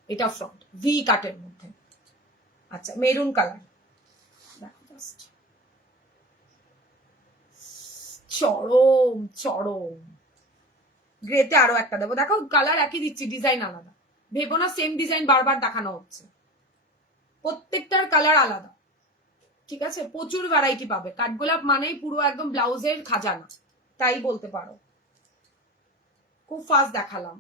এটা ফ্রন্ট, ভি কাটের মধ্যে। আচ্ছা মেরুন কালার, দেখো জাস্ট চরম চরম। গ্রেতে আরো একটা দেবো, দেখো কালার একই দিচ্ছি, ডিজাইন আলাদা, ভেবো না সেম ডিজাইন বারবার দেখানো হচ্ছে, প্রত্যেকটার কালার আলাদা, ঠিক আছে? প্রচুর ভ্যারাইটি পাবে, কাঠগোলাপ মানেই পুরো একদম ব্লাউজের খাজানা, তাই বলতে পারো। খুব ফাস্ট দেখালাম।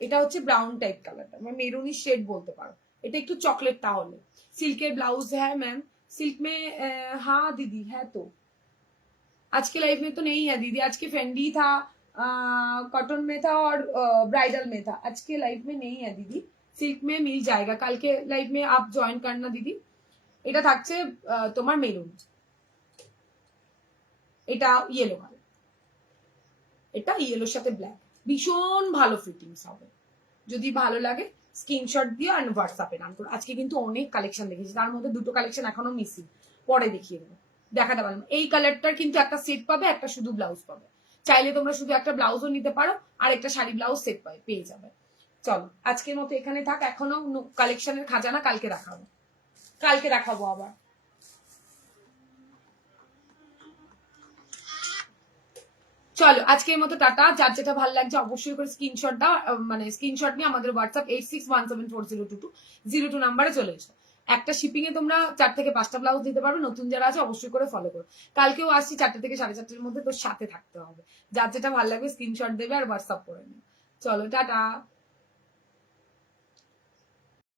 এটা হচ্ছে ব্রাউন টাইপ কালারটা, মানে মেরুনি শেড বলতে পারো, এটা একটু চকলেট। তাহলে सिल्क ब्लाउज है मैम, सिल्क में हाँ दीदी है तो आज के लाइफ में तो नहीं है दीदी, आज के फेंडी था, कॉटन में था और ब्राइडल में था, आज के लाइफ में नहीं है दीदी, सिल्क में मिल जाएगा, कल के लाइफ में आप ज्वाइन करना दीदी। এটা থাকছে তোমার মেরুন, এটা ইয়েলো কালার, এটা ইয়েলোর সাথে ব্ল্যাক, ভীষণ ভালো ফিটিংস হবে। যদি ভালো লাগে স্ক্রিনশট দিও আর হোয়াটসঅ্যাপে নাম করো। আজকে কিন্তু অনেক কালেকশন দেখেছি, তার মধ্যে দুটো কালেকশন এখনো মিসিং, পরে দেখিয়ে দেবো, দেখাতে পারলাম। এই কালারটার কিন্তু একটা সেট পাবে, একটা শুধু ব্লাউজ পাবে, চাইলে তোমরা শুধু একটা ব্লাউজও নিতে পারো, আর একটা শাড়ি ব্লাউজ সেট পেয়ে যাবে। চলো আজকের মতো এখানে থাক, এখনো কালেকশনের খাজানা কালকে দেখাবো, কালকে দেখাবো আবার। চলো আজকের মতো টাটা, যার যেটা ভালো লাগছে অবশ্যই করে স্ক্রিনশট দাও, মানে স্ক্রিনশট নিয়ে আমাদের হোয়াটসঅ্যাপ 8617402202 নাম্বারে চলে এসো। একটা শিপিং এ তোমরা 4 থেকে 5টা ব্লাউজ দিতে পারো, নতুন যারা আছে অবশ্যই করে ফলো করো। কালকেও আসছি 4টে থেকে 4:30টার মধ্যে, তোর সাথে থাকতে হবে। যার যেটা ভালো লাগবে স্ক্রিনশট দেবে আর হোয়াটসঅ্যাপ করে নিও। চলো টাটা।